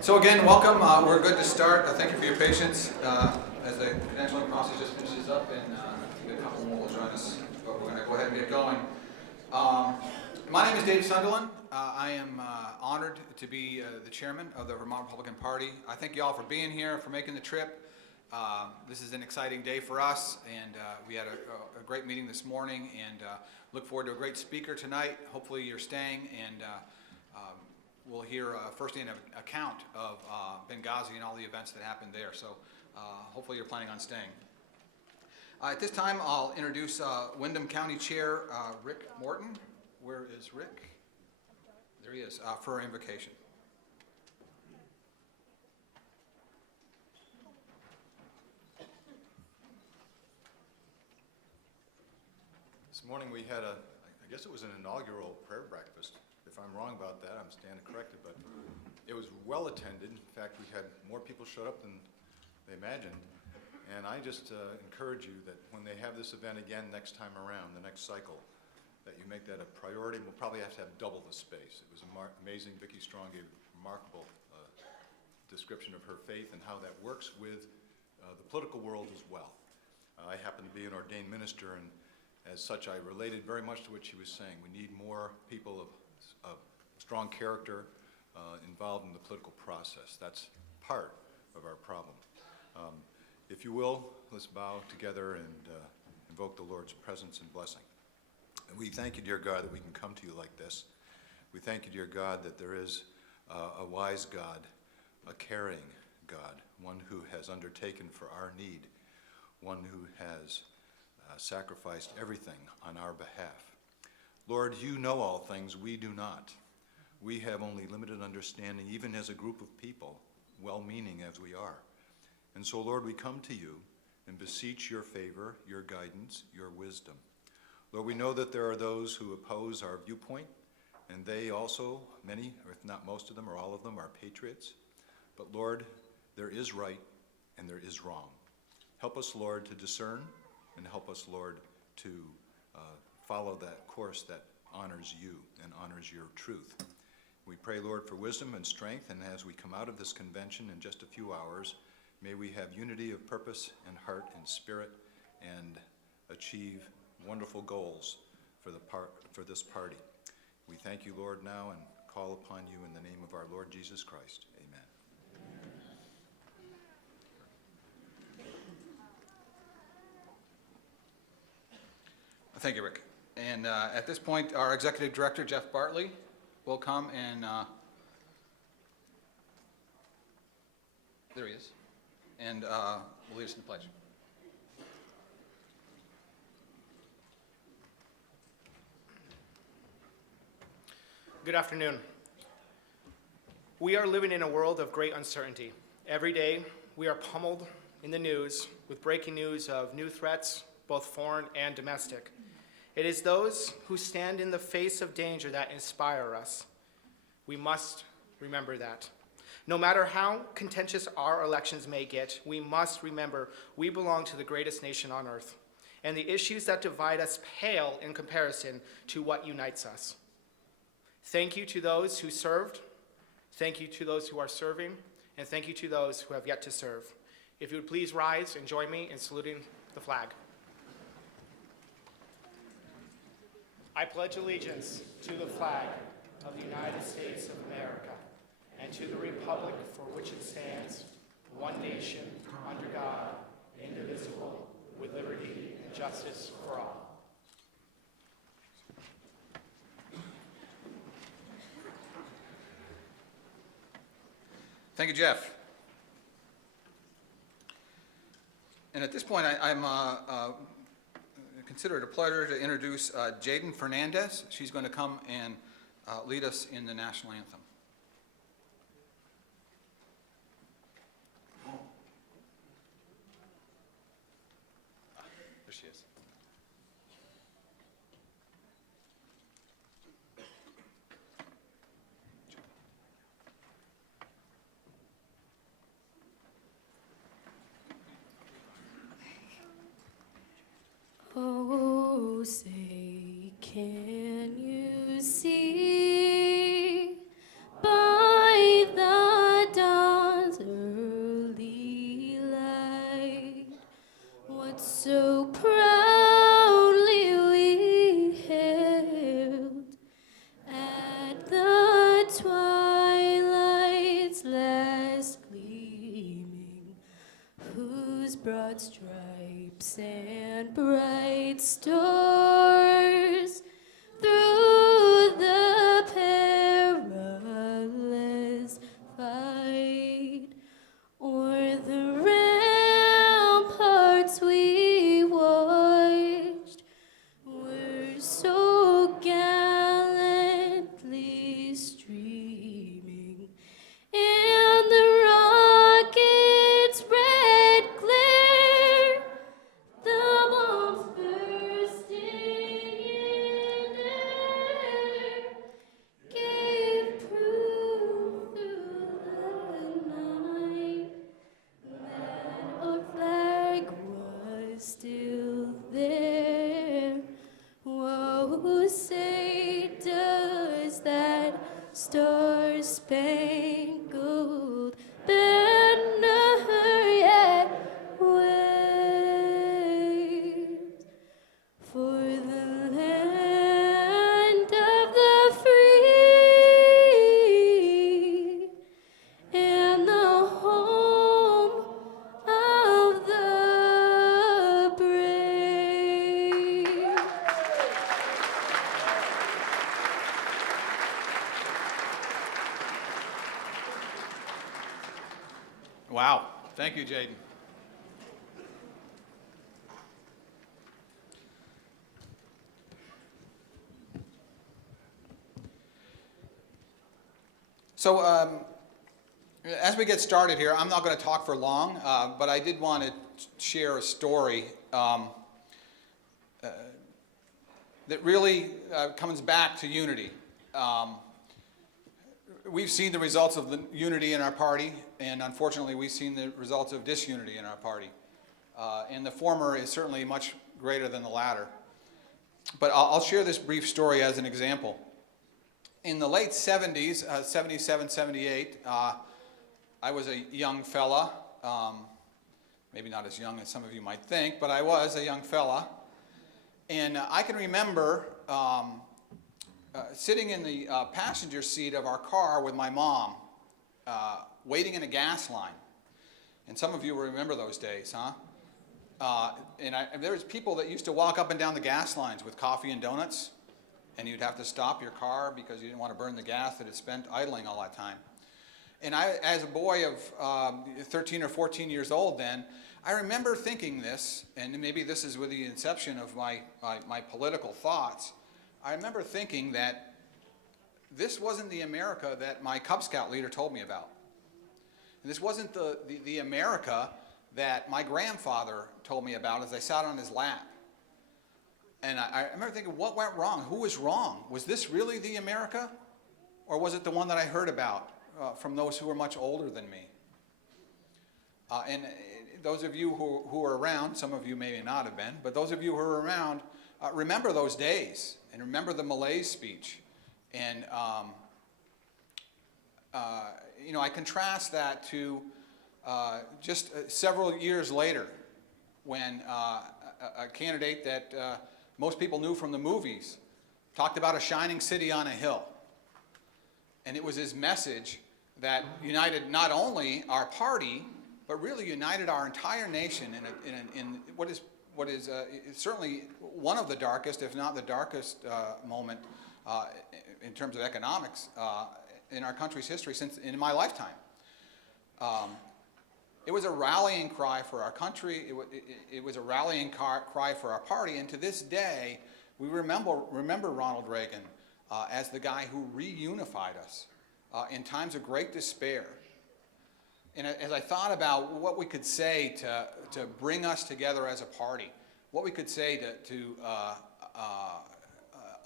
So again, welcome. We're good to start. Thank you for your patience as the credentialing process just finishes up, and I think a couple more will join us, but we're going to go ahead and get going. My name is Dave Sunderland. I am honored to be the chairman of the Vermont Republican Party. I thank you all for being here, for making the trip. This is an exciting day for us, and we had a great meeting this morning, and look forward to a great speaker tonight. Hopefully you're staying, and we'll hear a first-hand account of Benghazi and all the events that happened there. So hopefully you're planning on staying. At this time, I'll introduce Windham County Chair Rick Morton. Where is Rick? There he is, for our invocation. This morning we had I guess it was an inaugural prayer breakfast. If I'm wrong about that, I'm standing corrected, but it was well attended. In fact, we had more people showed up than they imagined. And I just encourage you that when they have this event again next time around, the next cycle, that you make that a priority. We'll probably have to have double the space. It was amazing. Vicki Strong gave a remarkable description of her faith and how that works with the political world as well. I happen to be an ordained minister, and as such, I related very much to what she was saying. We need more people of strong character involved in the political process. That's part of our problem. If you will, let's bow together and invoke the Lord's presence and blessing. And we thank you, dear God, that we can come to you like this. We thank you, dear God, that there is a wise God, a caring God, one who has undertaken for our need, one who has sacrificed everything on our behalf. Lord, you know all things, we do not. We have only limited understanding, even as a group of people, well-meaning as we are. And so, Lord, we come to you and beseech your favor, your guidance, your wisdom. Lord, we know that there are those who oppose our viewpoint, and they also, many, or if not most of them, or all of them, are patriots. But Lord, there is right and there is wrong. Help us, Lord, to discern, and help us, Lord, to follow that course that honors you and honors your truth. We pray, Lord, for wisdom and strength, and as we come out of this convention in just a few hours, may we have unity of purpose and heart and spirit, and achieve wonderful goals for this party. We thank you, Lord, now, and call upon you in the name of our Lord Jesus Christ. Amen. Thank you, Rick. And at this point, our Executive Director, Jeff Bartley, will come and there he is, and will lead us in the pledge. Good afternoon. We are living in a world of great uncertainty. Every day, we are pummeled in the news with breaking news of new threats, both foreign and domestic. It is those who stand in the face of danger that inspire us. We must remember that. No matter how contentious our elections may get, we must remember we belong to the greatest nation on earth, and the issues that divide us pale in comparison to what unites us. Thank you to those who served, thank you to those who are serving, and thank you to those who have yet to serve. If you would please rise and join me in saluting the flag. I pledge allegiance to the flag of the United States of America and to the republic for which it stands, one nation, under God, indivisible, with liberty and justice for all. Thank you, Jeff. And at this point, I'm consider it a pleasure to introduce Jaden Fernandez. She's going to come and lead us in the national anthem. There she is. Oh, say, can you see by the dawn's broad stripes and bright stars through the perilous fight, o'er the ramparts we watched were so gallantly streaming, and the rocket's red glare, the bombs bursting in air, gave proof through the night that our flag was still there. Whoa, say does that star-spangled banner yet wave for the land of the free and the home of the brave. Wow. Thank you, Jaden. So, as we get started here, I'm not going to talk for long, but I did want to share a story that really comes back to unity. We've seen the results of the unity in our party, and unfortunately we've seen the results of disunity in our party. And the former is certainly much greater than the latter. But I'll share this brief story as an example. In the late 70s, 77, 78, I was a young fella, maybe not as young as some of you might think, but I was a young fella. And I can remember sitting in the passenger seat of our car with my mom, waiting in a gas line. And some of you will remember those days, huh? And there was people that used to walk up and down the gas lines with coffee and donuts, and you'd have to stop your car because you didn't want to burn the gas that it spent idling all that time. And I, as a boy of 13 or 14 years old then, I remember thinking this, and maybe this is with the inception of my political thoughts. I remember thinking that this wasn't the America that my Cub Scout leader told me about. And this wasn't the America that my grandfather told me about as I sat on his lap. And I remember thinking, what went wrong? Who was wrong? Was this really the America? Or was it the one that I heard about from those who were much older than me? And those of you who are around, some of you may not have been, but those of you who are around, remember those days and remember the malaise speech. And you know, I contrast that to just several years later when a candidate that most people knew from the movies talked about a shining city on a hill. And it was his message that united not only our party, but really united our entire nation in what is certainly one of the darkest, if not the darkest moment in terms of economics in our country's history since in my lifetime. It was a rallying cry for our country. It was a rallying cry for our party. And to this day, we remember Ronald Reagan as the guy who reunified us in times of great despair. And as I thought about what we could say to bring us together as a party, what we could say to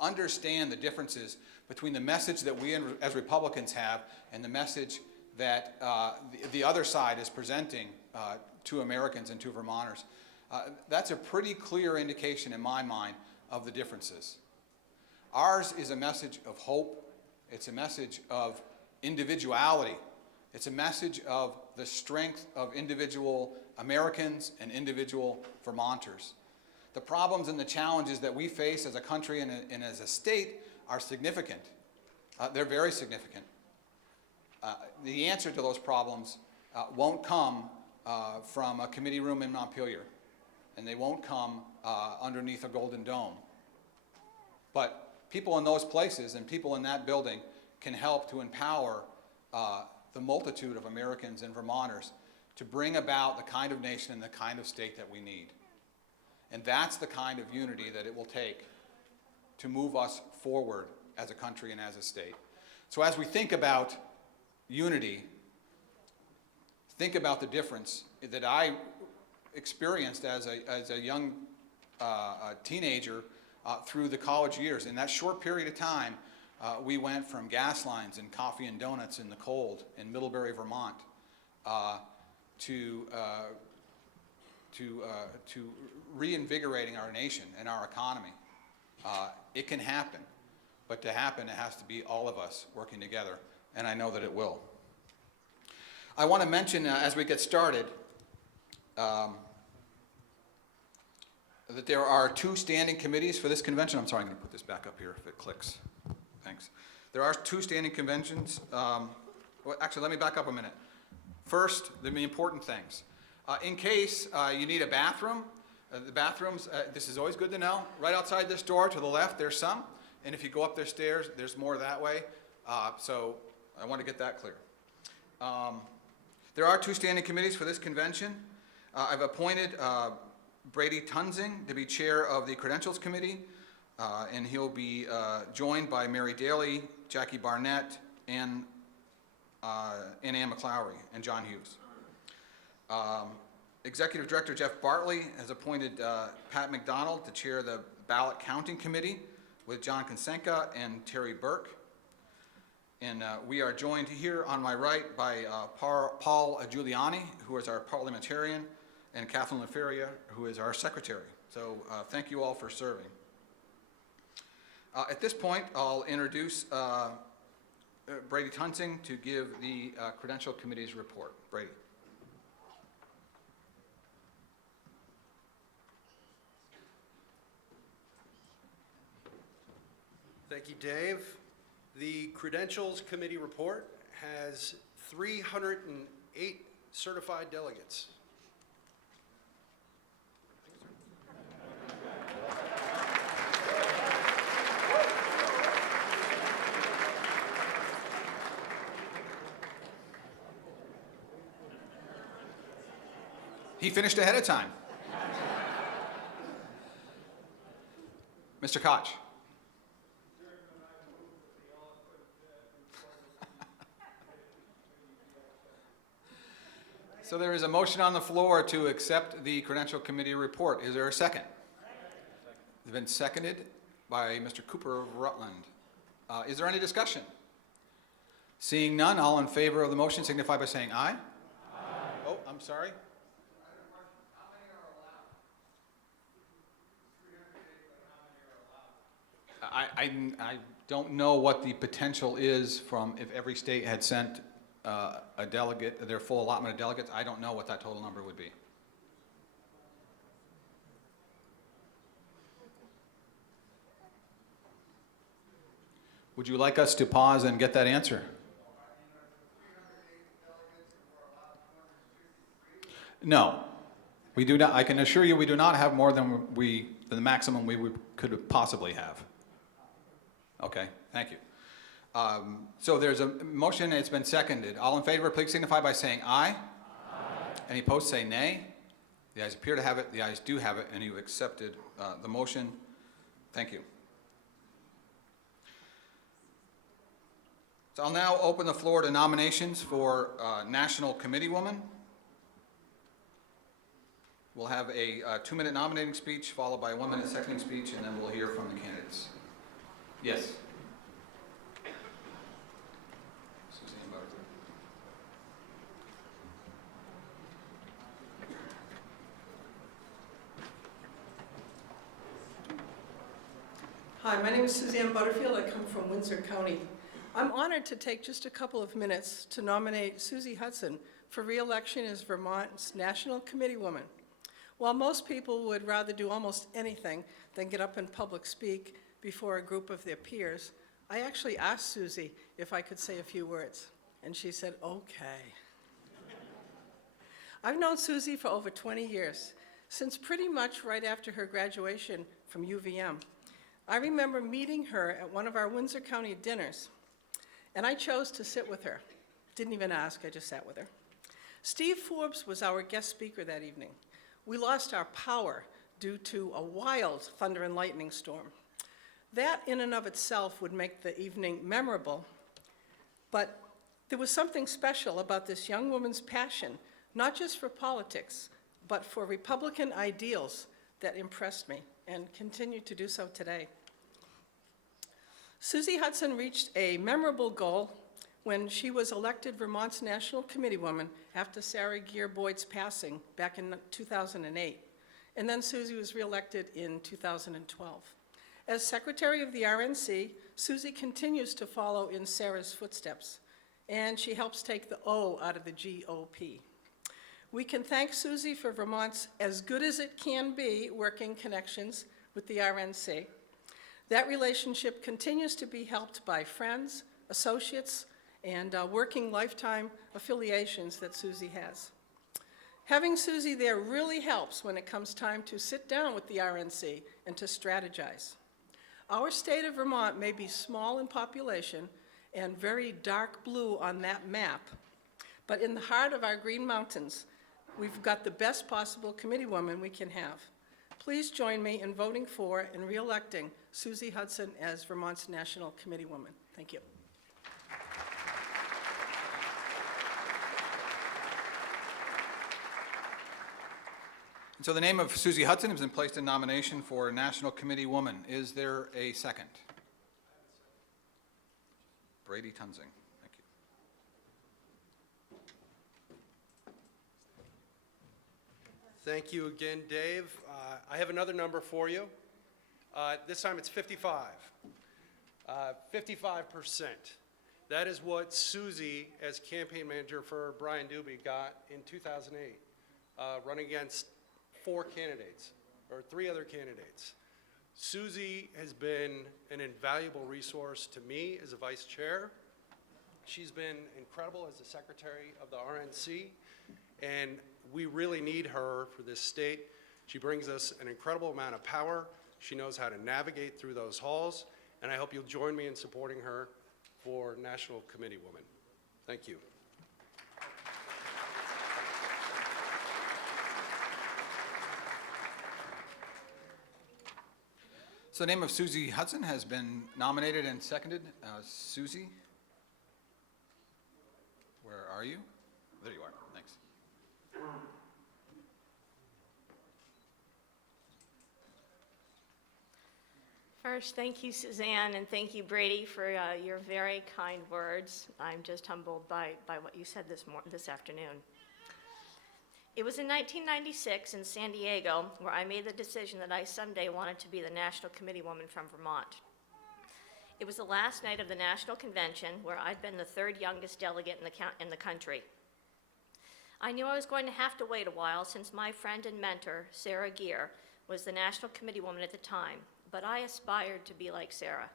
understand the differences between the message that we as Republicans have and the message that the other side is presenting to Americans and to Vermonters, that's a pretty clear indication in my mind of the differences. Ours is a message of hope. It's a message of individuality. It's a message of the strength of individual Americans and individual Vermonters. The problems and the challenges that we face as a country and as a state are significant. They're very significant. The answer to those problems won't come from a committee room in Montpelier, and they won't come underneath a golden dome. But people in those places and people in that building can help to empower the multitude of Americans and Vermonters to bring about the kind of nation and the kind of state that we need. And that's the kind of unity that it will take to move us forward as a country and as a state. So as we think about unity, think about the difference that I experienced as a young teenager through the college years. In that short period of time, we went from gas lines and coffee and donuts in the cold in Middlebury, Vermont, to reinvigorating our nation and our economy. It can happen, but to happen, it has to be all of us working together, and I know that it will. I want to mention, as we get started, that there are 2 standing committees for this convention. I'm sorry, I'm going to put this back up here if it clicks. Thanks. There are 2 standing conventions. Well, actually, let me back up a minute. First, the important things. In case you need a bathroom, the bathrooms, this is always good to know. Right outside this door to the left, there's some. And if you go up the stairs, there's more that way. So I want to get that clear. There are 2 standing committees for this convention. I've appointed Brady Tunsing to be chair of the Credentials Committee, and he'll be joined by Mary Daly, Jackie Barnett, and Ann McLowry, and John Hughes. Executive Director Jeff Bartley has appointed Pat McDonald to chair the Ballot Counting Committee with John Konsenka and Terry Burke. And we are joined here on my right by Paul Giuliani, who is our parliamentarian, and Kathleen LaFeria, who is our secretary. So thank you all for serving. At this point, I'll introduce Brady Tunsing to give the Credential Committee's report. Brady. Thank you, Dave. The Credentials Committee report has 308 certified delegates. He finished ahead of time. Mr. Koch. So there is a motion on the floor to accept the Credential Committee report. Is there a second? It's been seconded by Mr. Cooper of Rutland. Is there any discussion? Seeing none, all in favor of the motion signify by saying aye. Aye. Oh, I'm sorry. I don't know what the potential is from if every state had sent a delegate, their full allotment of delegates. I don't know what that total number would be. Would you like us to pause and get that answer? No, we do not. I can assure you we do not have more than the maximum we could possibly have. Okay, thank you. So there's a motion, it's been seconded. All in favor, please signify by saying aye. Aye. Any opposed, say nay. The ayes appear to have it, the ayes do have it, and you accepted the motion. Thank you. So I'll now open the floor to nominations for National Committee Woman. We'll have a 2-minute nominating speech followed by a 1-minute seconding speech, and then we'll hear from the candidates. Yes. Hi, my name is Suzanne Butterfield. I come from Windsor County. I'm honored to take just a couple of minutes to nominate Susie Hudson for re-election as Vermont's National Committee Woman. While most people would rather do almost anything than get up and public speak before a group of their peers, I actually asked Susie if I could say a few words, and she said, okay. I've known Susie for over 20 years, since pretty much right after her graduation from UVM. I remember meeting her at one of our Windsor County dinners, and I chose to sit with her. Didn't even ask, I just sat with her. Steve Forbes was our guest speaker that evening. We lost our power due to a wild thunder and lightning storm. That in and of itself would make the evening memorable, but there was something special about this young woman's passion, not just for politics, but for Republican ideals that impressed me and continue to do so today. Susie Hudson reached a memorable goal when she was elected Vermont's National Committee Woman after Sarah Gear Boyd's passing back in 2008. And then Susie was reelected in 2012. As Secretary of the RNC, Susie continues to follow in Sarah's footsteps, and she helps take the O out of the GOP. We can thank Susie for Vermont's as good as it can be working connections with the RNC. That relationship continues to be helped by friends, associates, and working lifetime affiliations that Susie has. Having Susie there really helps when it comes time to sit down with the RNC and to strategize. Our state of Vermont may be small in population and very dark blue on that map, but in the heart of our Green Mountains, we've got the best possible committee woman we can have. Please join me in voting for and re-electing Susie Hudson as Vermont's National Committee Woman. Thank you. So the name of Susie Hudson has been placed in nomination for National Committee Woman. Is there a second? Brady Tunzing, thank you. Thank you again, Dave. I have another number for you. This time it's 55. 55%. That is what Susie, as campaign manager for Brian Doobie, got in 2008, running against three other candidates. Susie has been an invaluable resource to me as a vice chair. She's been incredible as the secretary of the RNC, and we really need her for this state. She brings us an incredible amount of power. She knows how to navigate through those halls, and I hope you'll join me in supporting her for National Committee Woman. Thank you. So the name of Susie Hudson has been nominated and seconded. Susie, where are you? There you are, thanks. First, thank you, Suzanne, and thank you, Brady, for your very kind words. I'm just humbled by what you said this afternoon. It was in 1996 in San Diego where I made the decision that I someday wanted to be the National Committee Woman from Vermont. It was the last night of the National Convention where I'd been the third youngest delegate in the country. I knew I was going to have to wait a while since my friend and mentor, Sarah Gear, was the National Committee Woman at the time, but I aspired to be like Sarah.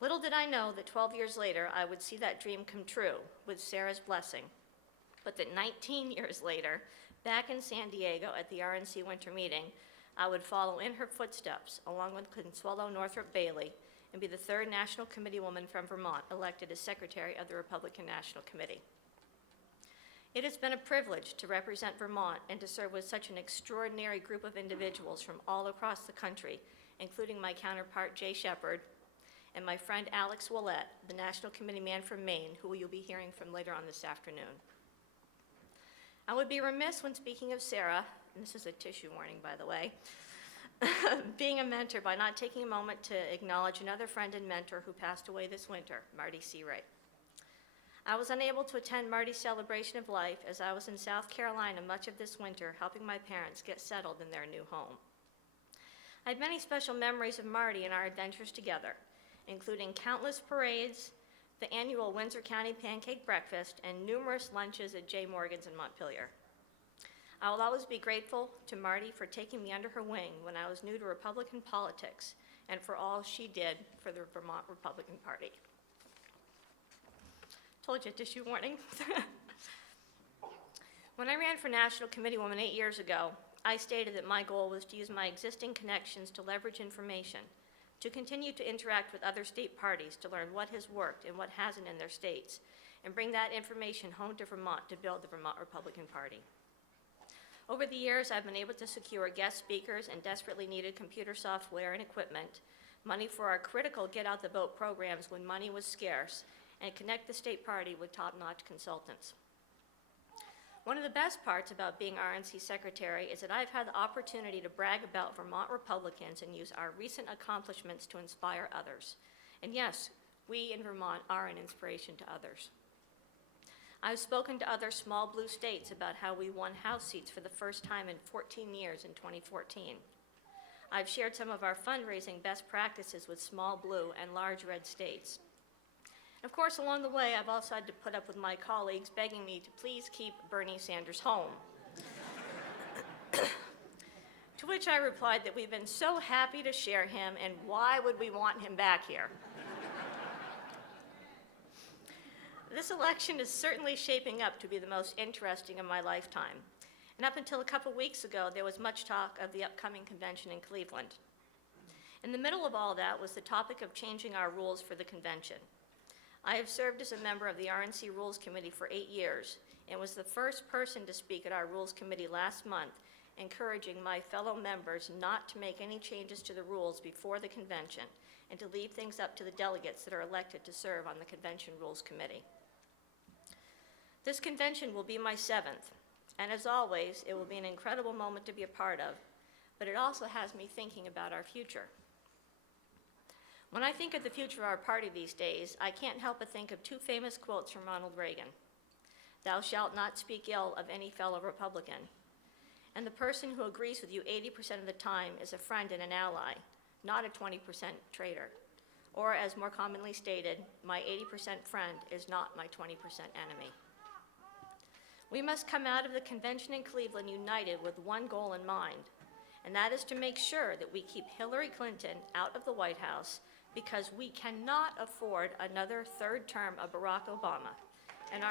Little did I know that 12 years later I would see that dream come true with Sarah's blessing. But that 19 years later, back in San Diego at the RNC winter meeting, I would follow in her footsteps, along with Consuelo Northrop Bailey, and be the third National Committee Woman from Vermont elected as Secretary of the Republican National Committee. It has been a privilege to represent Vermont and to serve with such an extraordinary group of individuals from all across the country, including my counterpart, Jay Shepard, and my friend Alex Willett, the National Committee man from Maine, who you'll be hearing from later on this afternoon. I would be remiss when speaking of Sarah, and this is a tissue warning, by the way, being a mentor by not taking a moment to acknowledge another friend and mentor who passed away this winter, Marty Seawright. I was unable to attend Marty's celebration of life as I was in South Carolina much of this winter helping my parents get settled in their new home. I had many special memories of Marty and our adventures together, including countless parades, the annual Windsor County Pancake Breakfast, and numerous lunches at J. Morgan's in Montpelier. I will always be grateful to Marty for taking me under her wing when I was new to Republican politics and for all she did for the Vermont Republican Party. Told you, tissue warning. When I ran for National Committeewoman 8 years ago, I stated that my goal was to use my existing connections to leverage information, to continue to interact with other state parties to learn what has worked and what hasn't in their states, and bring that information home to Vermont to build the Vermont Republican Party. Over the years, I've been able to secure guest speakers and desperately needed computer software and equipment, money for our critical Get Out the Vote programs when money was scarce, and connect the state party with top-notch consultants. One of the best parts about being RNC secretary is that I've had the opportunity to brag about Vermont Republicans and use our recent accomplishments to inspire others. And yes, we in Vermont are an inspiration to others. I've spoken to other small blue states about how we won House seats for the first time in 14 years in 2014. I've shared some of our fundraising best practices with small blue and large red states. Of course, along the way, I've also had to put up with my colleagues begging me to please keep Bernie Sanders home. To which I replied that we've been so happy to share him, and why would we want him back here? This election is certainly shaping up to be the most interesting of my lifetime. And up until a couple weeks ago, there was much talk of the upcoming convention in Cleveland. In the middle of all that was the topic of changing our rules for the convention. I have served as a member of the RNC Rules Committee for 8 years and was the first person to speak at our Rules Committee last month, encouraging my fellow members not to make any changes to the rules before the convention and to leave things up to the delegates that are elected to serve on the Convention Rules Committee. This convention will be my 7th, and as always, it will be an incredible moment to be a part of, but it also has me thinking about our future. When I think of the future of our party these days, I can't help but think of 2 famous quotes from Ronald Reagan. "Thou shalt not speak ill of any fellow Republican." And the person who agrees with you 80% of the time is a friend and an ally, not a 20% traitor. Or as more commonly stated, my 80% friend is not my 20% enemy. We must come out of the convention in Cleveland united with one goal in mind, and that is to make sure that we keep Hillary Clinton out of the White House, because we cannot afford another 3rd term of Barack Obama. And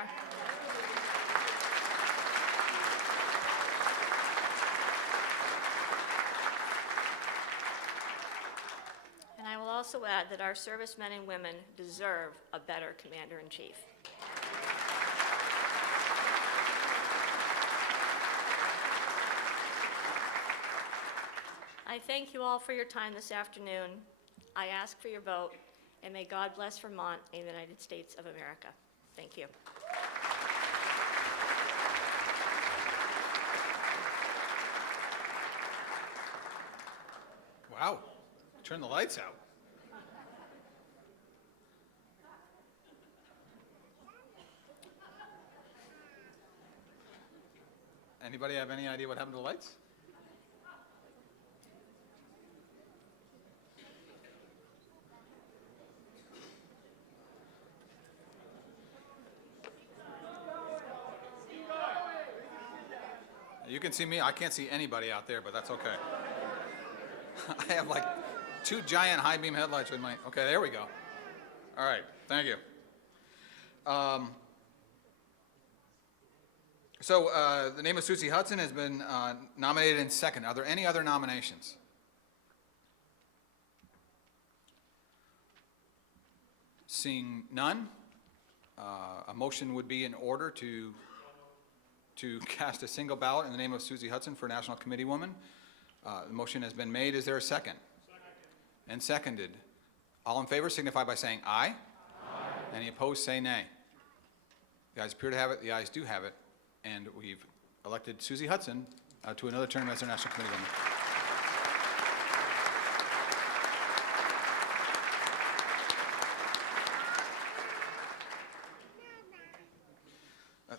I will also add that our servicemen and women deserve a better commander-in-chief. I thank you all for your time this afternoon. I ask for your vote, and may God bless Vermont and the United States of America. Thank you. Wow, turn the lights out. Anybody have any idea what happened to the lights? You can see me, I can't see anybody out there, but that's okay. I have like 2 giant high beam headlights with my, okay, there we go. All right, thank you. The name of Susie Hudson has been nominated in second. Are there any other nominations? Seeing none, a motion would be in order to cast a single ballot in the name of Susie Hudson for National Committeewoman. The motion has been made. Is there a second? And seconded. All in favor signify by saying aye. Aye. Any opposed say nay. The ayes appear to have it. The ayes do have it. And we've elected Susie Hudson to another term as our National Committeewoman.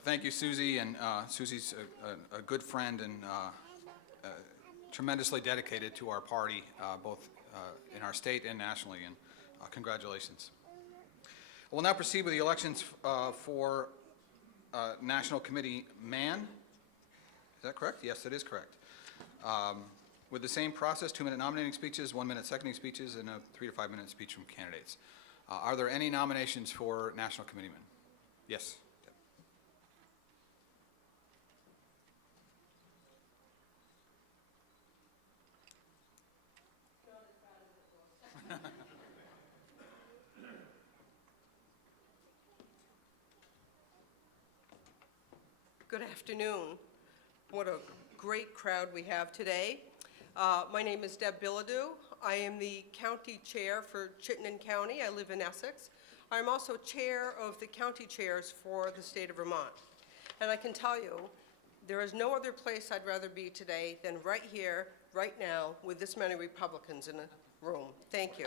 Thank you, Susie, and Susie's a good friend and tremendously dedicated to our party, both in our state and nationally, and congratulations. We'll now proceed with the elections for National Committee Man. Is that correct? Yes, that is correct. With the same process, 2-minute nominating speeches, 1-minute seconding speeches, and a 3 to 5 minute speech from candidates. Are there any nominations for National Committeeman? Yes. Good afternoon. What a great crowd we have today. My name is Deb Bilodeau. I am the county chair for Chittenden County. I live in Essex. I'm also chair of the county chairs for the state of Vermont. And I can tell you, there is no other place I'd rather be today than right here, right now, with this many Republicans in a room. Thank you.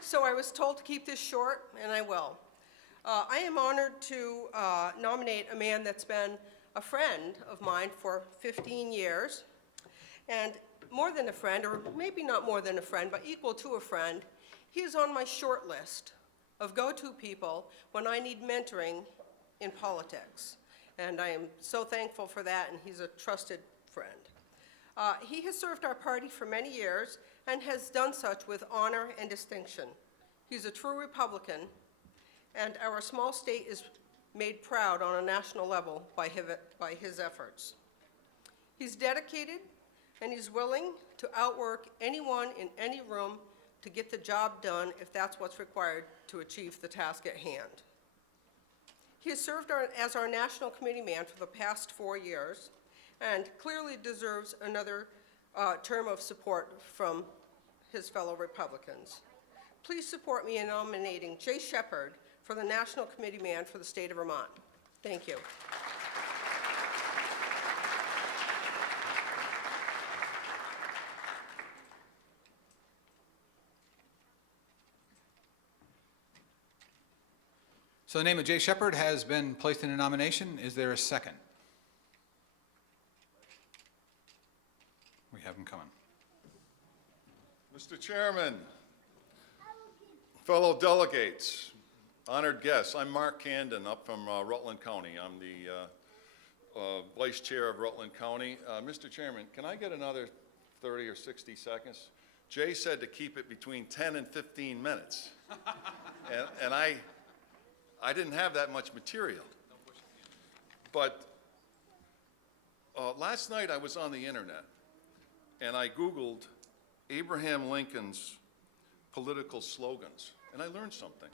So I was told to keep this short, and I will. I am honored to nominate a man that's been a friend of mine for 15 years. And more than a friend, or maybe not more than a friend, but equal to a friend, he is on my short list of go-to people when I need mentoring in politics. And I am so thankful for that, and he's a trusted friend. He has served our party for many years and has done such with honor and distinction. He's a true Republican, and our small state is made proud on a national level by his efforts. He's dedicated, and he's willing to outwork anyone in any room to get the job done if that's what's required to achieve the task at hand. He has served as our national committee man for the past 4 years and clearly deserves another term of support from his fellow Republicans. Please support me in nominating Jay Shepard for the national committee man for the state of Vermont. Thank you. So the name of Jay Shepard has been placed in a nomination. Is there a second? We have him coming. Mr. Chairman, fellow delegates, honored guests, I'm Mark Candon up from Rutland County. I'm the vice chair of Rutland County. Mr. Chairman, can I get another 30 or 60 seconds? Jay said to keep it between 10 and 15 minutes. and I didn't have that much material. But last night I was on the internet and I Googled Abraham Lincoln's political slogans, and I learned something.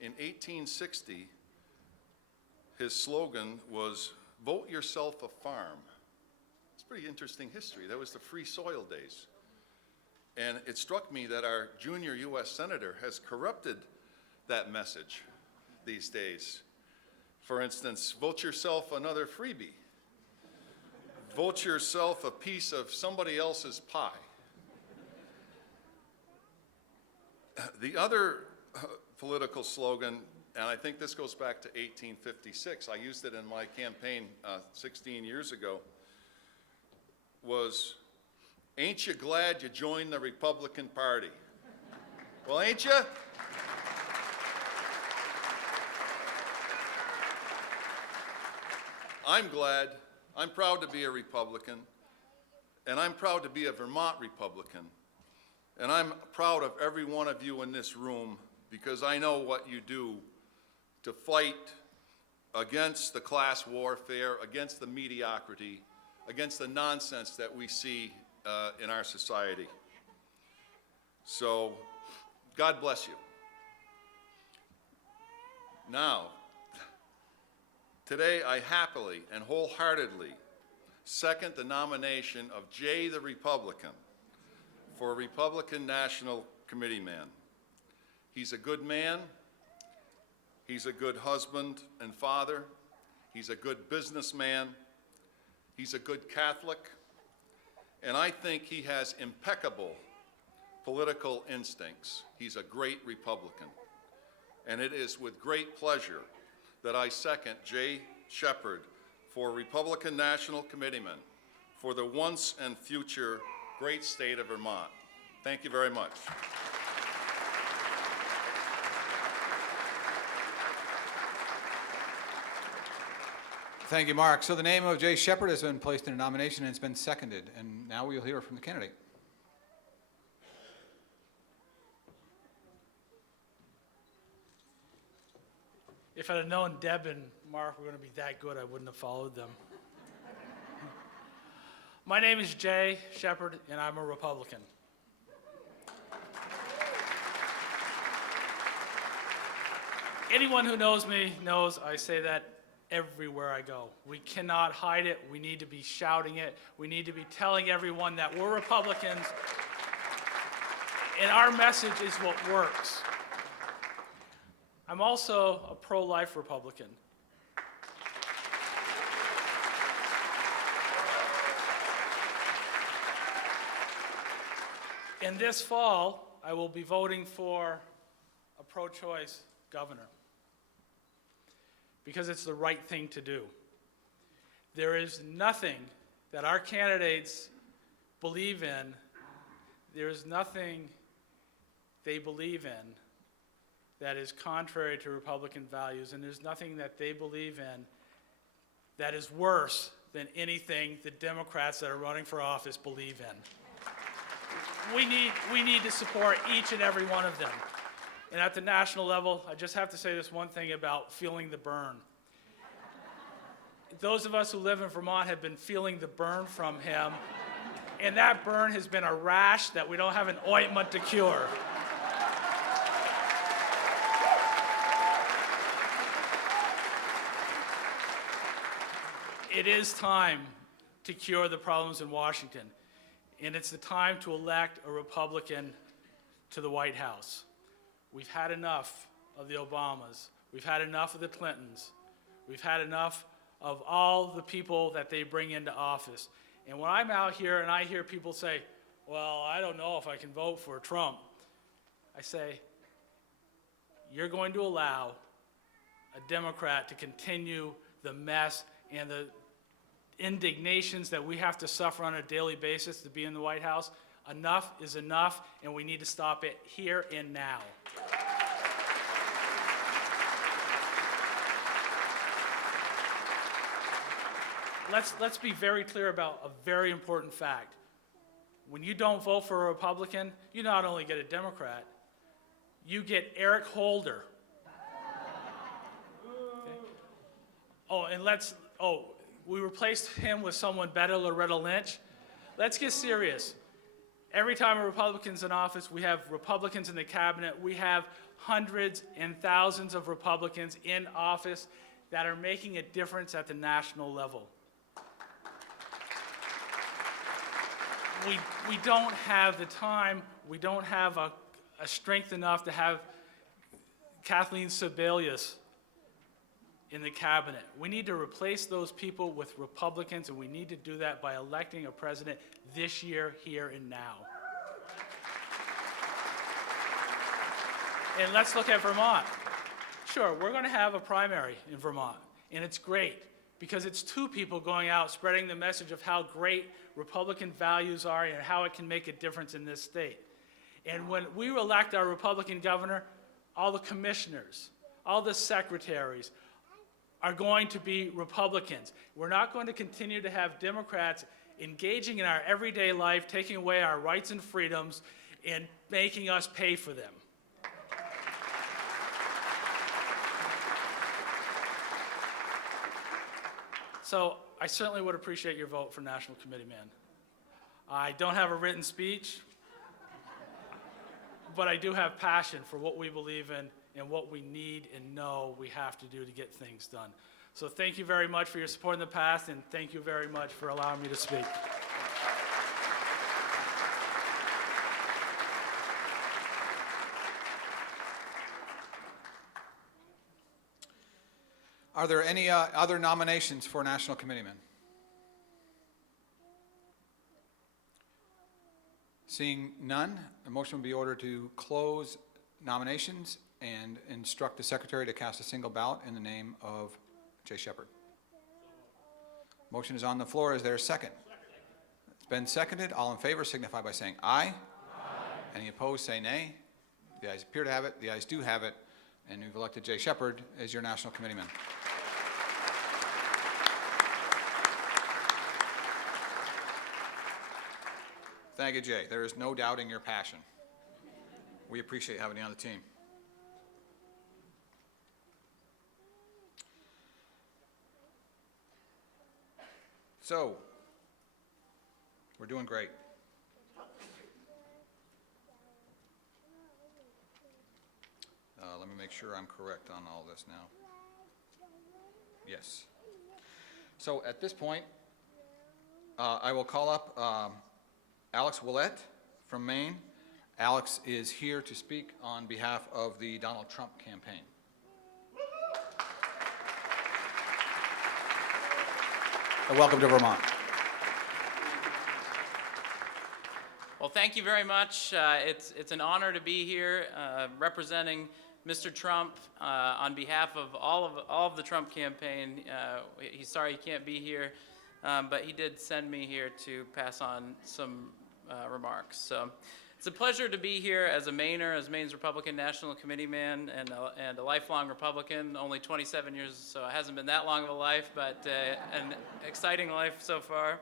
In 1860, his slogan was, "Vote yourself a farm." It's pretty interesting history. That was the free soil days. And it struck me that our junior U.S. Senator has corrupted that message these days. For instance, vote yourself another freebie. Vote yourself a piece of somebody else's pie. The other political slogan, and I think this goes back to 1856, I used it in my campaign 16 years ago, was, "Ain't you glad you joined the Republican Party?" Well, ain't you? I'm glad. I'm proud to be a Republican, and I'm proud to be a Vermont Republican. And I'm proud of every one of you in this room because I know what you do to fight against the class warfare, against the mediocrity, against the nonsense that we see in our society. So, God bless you. Now, today I happily and wholeheartedly second the nomination of Jay the Republican for Republican National Committee man. He's a good man, he's a good husband and father, he's a good businessman, he's a good Catholic, and I think he has impeccable political instincts. He's a great Republican. And it is with great pleasure that I second Jay Shepard for Republican National Committeeman for the once and future great state of Vermont. Thank you very much. Thank you, Mark. So the name of Jay Shepard has been placed in a nomination and it's been seconded. And now we'll hear from the candidate. If I'd have known Deb and Mark were going to be that good, I wouldn't have followed them. My name is Jay Shepard, and I'm a Republican. Anyone who knows me knows I say that everywhere I go. We cannot hide it. We need to be shouting it. We need to be telling everyone that we're Republicans, and our message is what works. I'm also a pro-life Republican. And this fall, I will be voting for a pro-choice governor because it's the right thing to do. There is nothing that our candidates believe in, there is nothing they believe in that is contrary to Republican values, and there's nothing that they believe in that is worse than anything the Democrats that are running for office believe in. We need to support each and every one of them. And at the national level, I just have to say this one thing about feeling the burn. Those of us who live in Vermont have been feeling the burn from him, and that burn has been a rash that we don't have an ointment to cure. It is time to cure the problems in Washington, and it's the time to elect a Republican to the White House. We've had enough of the Obamas. We've had enough of the Clintons. We've had enough of all the people that they bring into office. And when I'm out here and I hear people say, well, I don't know if I can vote for Trump, I say, you're going to allow a Democrat to continue the mess and the indignations that we have to suffer on a daily basis to be in the White House. Enough is enough, and we need to stop it here and now. Let's be very clear about a very important fact. When you don't vote for a Republican, you not only get a Democrat, you get Eric Holder. Okay. Oh, and we replaced him with someone better, Loretta Lynch. Let's get serious. Every time a Republican's in office, we have Republicans in the cabinet. We have hundreds and thousands of Republicans in office that are making a difference at the national level. We don't have the time, we don't have a strength enough to have Kathleen Sebelius in the cabinet. We need to replace those people with Republicans, and we need to do that by electing a president this year, here and now. And let's look at Vermont. Sure, we're going to have a primary in Vermont, and it's great because it's two people going out spreading the message of how great Republican values are and how it can make a difference in this state. And when we elect our Republican governor, all the commissioners, all the secretaries are going to be Republicans. We're not going to continue to have Democrats engaging in our everyday life, taking away our rights and freedoms, and making us pay for them. So I certainly would appreciate your vote for National Committee Man. I don't have a written speech, but I do have passion for what we believe in and what we need and know we have to do to get things done. So thank you very much for your support in the past, and thank you very much for allowing me to speak. Are there any other nominations for National Committeeman? Seeing none, a motion will be ordered to close nominations and instruct the secretary to cast a single ballot in the name of Jay Shepard. Motion is on the floor. Is there a second? It's been seconded. All in favor signify by saying aye. Aye. Any opposed say nay. The ayes appear to have it. The ayes do have it. And we've elected Jay Shepard as your National Committeeman. Thank you, Jay. There is no doubting your passion. We appreciate having you on the team. So, we're doing great. Let me make sure I'm correct on all this now. Yes. So at this point, I will call up Alex Willett from Maine. Alex is here to speak on behalf of the Donald Trump campaign. Welcome to Vermont. Well, thank you very much. It's an honor to be here representing Mr. Trump on behalf of all of the Trump campaign. He's sorry he can't be here, but he did send me here to pass on some remarks. So it's a pleasure to be here as a Mainer, as Maine's Republican National Committee man, and a lifelong Republican. Only 27 years, so it hasn't been that long of a life, but an exciting life so far.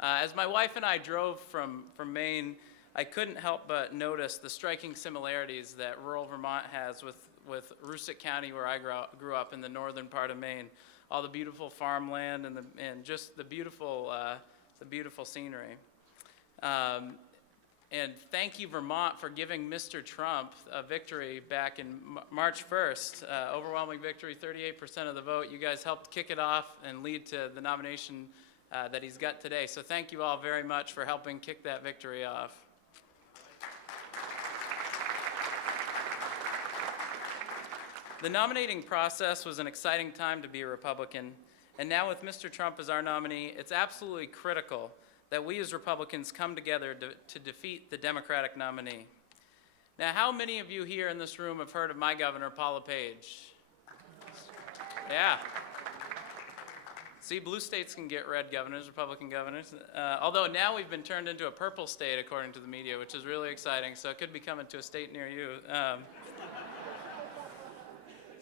As my wife and I drove from Maine, I couldn't help but notice the striking similarities that rural Vermont has with Russet County, where I grew up in the northern part of Maine. All the beautiful farmland and just the beautiful scenery. And thank you, Vermont, for giving Mr. Trump a victory back in March 1st. Overwhelming victory, 38% of the vote. You guys helped kick it off and lead to the nomination that he's got today. So thank you all very much for helping kick that victory off. The nominating process was an exciting time to be a Republican. And now with Mr. Trump as our nominee, it's absolutely critical that we as Republicans come together to defeat the Democratic nominee. Now, how many of you here in this room have heard of my governor, Paul LePage? Yeah. See, blue states can get red governors, Republican governors. Although now we've been turned into a purple state, according to the media, which is really exciting. So it could be coming to a state near you.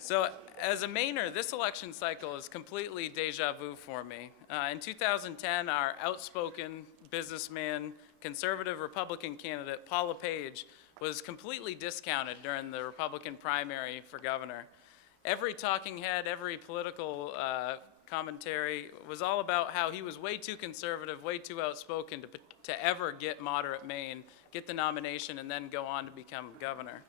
So as a Mainer, this election cycle is completely deja vu for me. In 2010, our outspoken businessman, conservative Republican candidate, Paul LePage, was completely discounted during the Republican primary for governor. Every talking head, every political commentary was all about how he was way too conservative, way too outspoken to ever get moderate Maine, get the nomination, and then go on to become governor.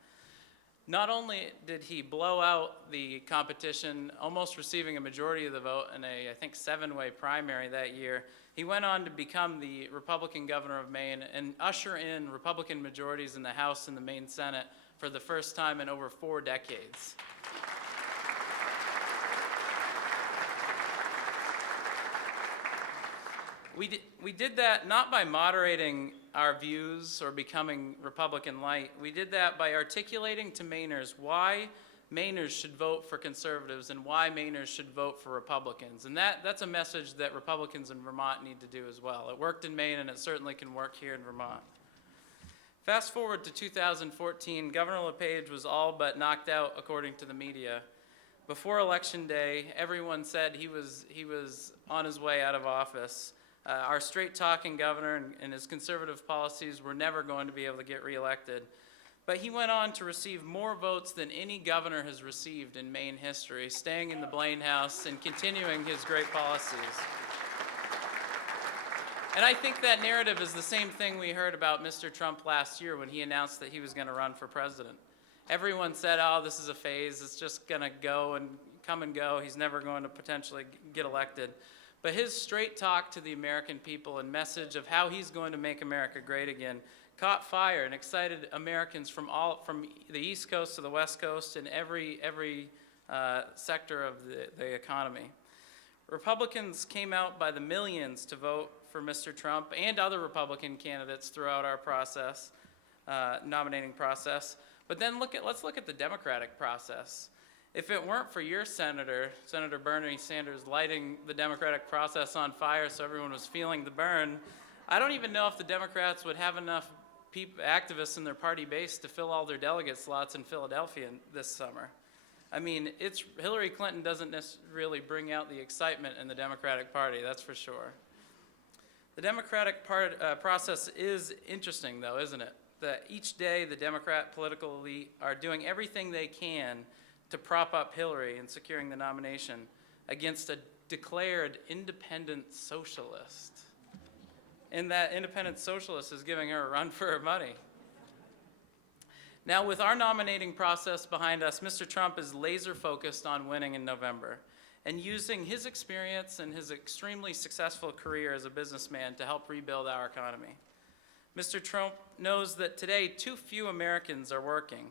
Not only did he blow out the competition, almost receiving a majority of the vote in I think, 7-way primary that year, he went on to become the Republican governor of Maine and usher in Republican majorities in the House and the Maine Senate for the first time in over 4 decades. We did that not by moderating our views or becoming Republican light. We did that by articulating to Mainers why Mainers should vote for conservatives and why Mainers should vote for Republicans. And that's a message that Republicans in Vermont need to do as well. It worked in Maine, and it certainly can work here in Vermont. Fast forward to 2014, Governor LePage was all but knocked out, according to the media. Before Election Day, everyone said he was on his way out of office. Our straight-talking governor and his conservative policies were never going to be able to get reelected. But he went on to receive more votes than any governor has received in Maine history, staying in the Blaine House and continuing his great policies. And I think that narrative is the same thing we heard about Mr. Trump last year when he announced that he was going to run for president. Everyone said, oh, this is a phase, it's just going to go and come and go, he's never going to potentially get elected. But his straight talk to the American people and message of how he's going to make America great again caught fire and excited Americans from the East Coast to the West Coast and every sector of the economy. Republicans came out by the millions to vote for Mr. Trump and other Republican candidates throughout our process, nominating process. But then let's look at the Democratic process. If it weren't for your Senator Bernie Sanders, lighting the Democratic process on fire so everyone was feeling the burn, I don't even know if the Democrats would have enough activists in their party base to fill all their delegate slots in Philadelphia this summer. I mean, Hillary Clinton doesn't really bring out the excitement in the Democratic Party, that's for sure. The Democratic process is interesting, though, isn't it? That each day the Democrat political elite are doing everything they can to prop up Hillary in securing the nomination against a declared independent socialist. And that independent socialist is giving her a run for her money. Now, with our nominating process behind us, Mr. Trump is laser focused on winning in November and using his experience and his extremely successful career as a businessman to help rebuild our economy. Mr. Trump knows that today too few Americans are working,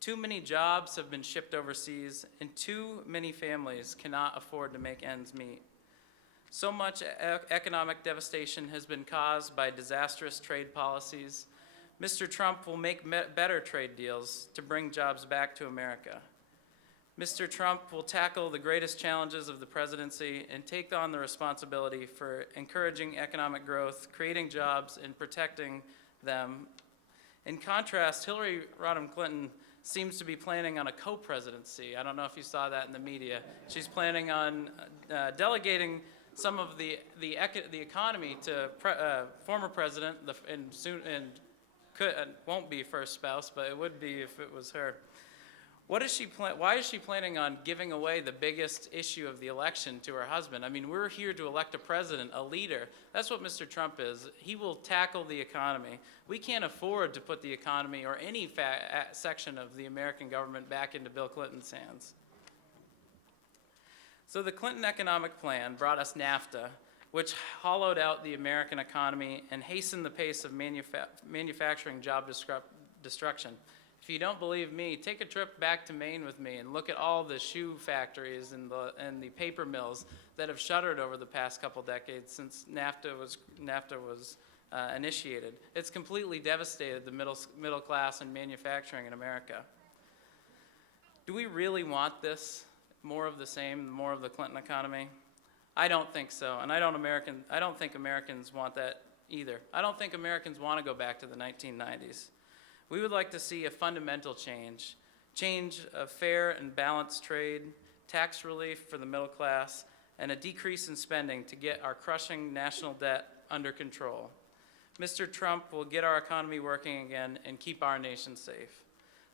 too many jobs have been shipped overseas, and too many families cannot afford to make ends meet. So much economic devastation has been caused by disastrous trade policies. Mr. Trump will make better trade deals to bring jobs back to America. Mr. Trump will tackle the greatest challenges of the presidency and take on the responsibility for encouraging economic growth, creating jobs, and protecting them. In contrast, Hillary Rodham Clinton seems to be planning on a co-presidency. I don't know if you saw that in the media. She's planning on delegating some of the economy to former president, won't be first spouse, but it would be if it was her. Why is she planning on giving away the biggest issue of the election to her husband? I mean, we're here to elect a president, a leader. That's what Mr. Trump is. He will tackle the economy. We can't afford to put the economy or any section of the American government back into Bill Clinton's hands. So the Clinton economic plan brought us NAFTA, which hollowed out the American economy and hastened the pace of manufacturing job destruction. If you don't believe me, take a trip back to Maine with me and look at all the shoe factories and the paper mills that have shuttered over the past couple decades since NAFTA was initiated. It's completely devastated the middle class and manufacturing in America. Do we really want this? More of the same, more of the Clinton economy? I don't think so, and I don't think Americans want that either. I don't think Americans want to go back to the 1990s. We would like to see a fundamental change of fair and balanced trade, tax relief for the middle class, and a decrease in spending to get our crushing national debt under control. Mr. Trump will get our economy working again and keep our nation safe.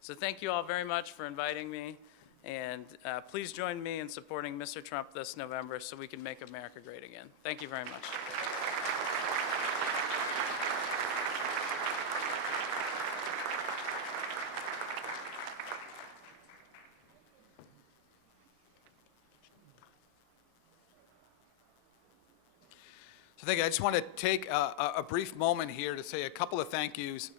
So thank you all very much for inviting me, and please join me in supporting Mr. Trump this November so we can make America great again. Thank you very much. So thank you. I just want to take a brief moment here to say a couple of thank yous.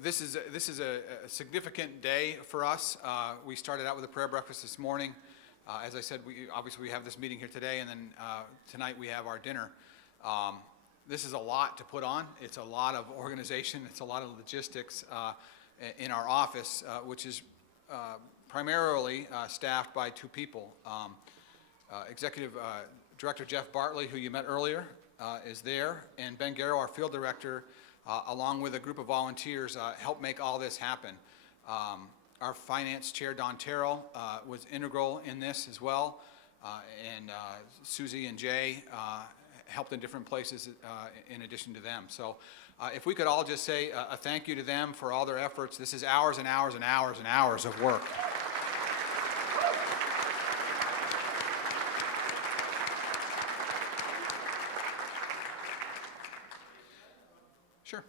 This is a significant day for us. We started out with a prayer breakfast this morning. As I said, we have this meeting here today, and then tonight we have our dinner. This is a lot to put on. It's a lot of organization. It's a lot of logistics in our office, which is primarily staffed by two people. Executive Director Jeff Bartley, who you met earlier, is there, and Ben Garrow, our field director, along with a group of volunteers, helped make all this happen. Our finance chair, Don Terrell, was integral in this as well, and Susie and Jay helped in different places in addition to them. So if we could all just say a thank you to them for all their efforts. This is hours and hours and hours and hours of work. Sure.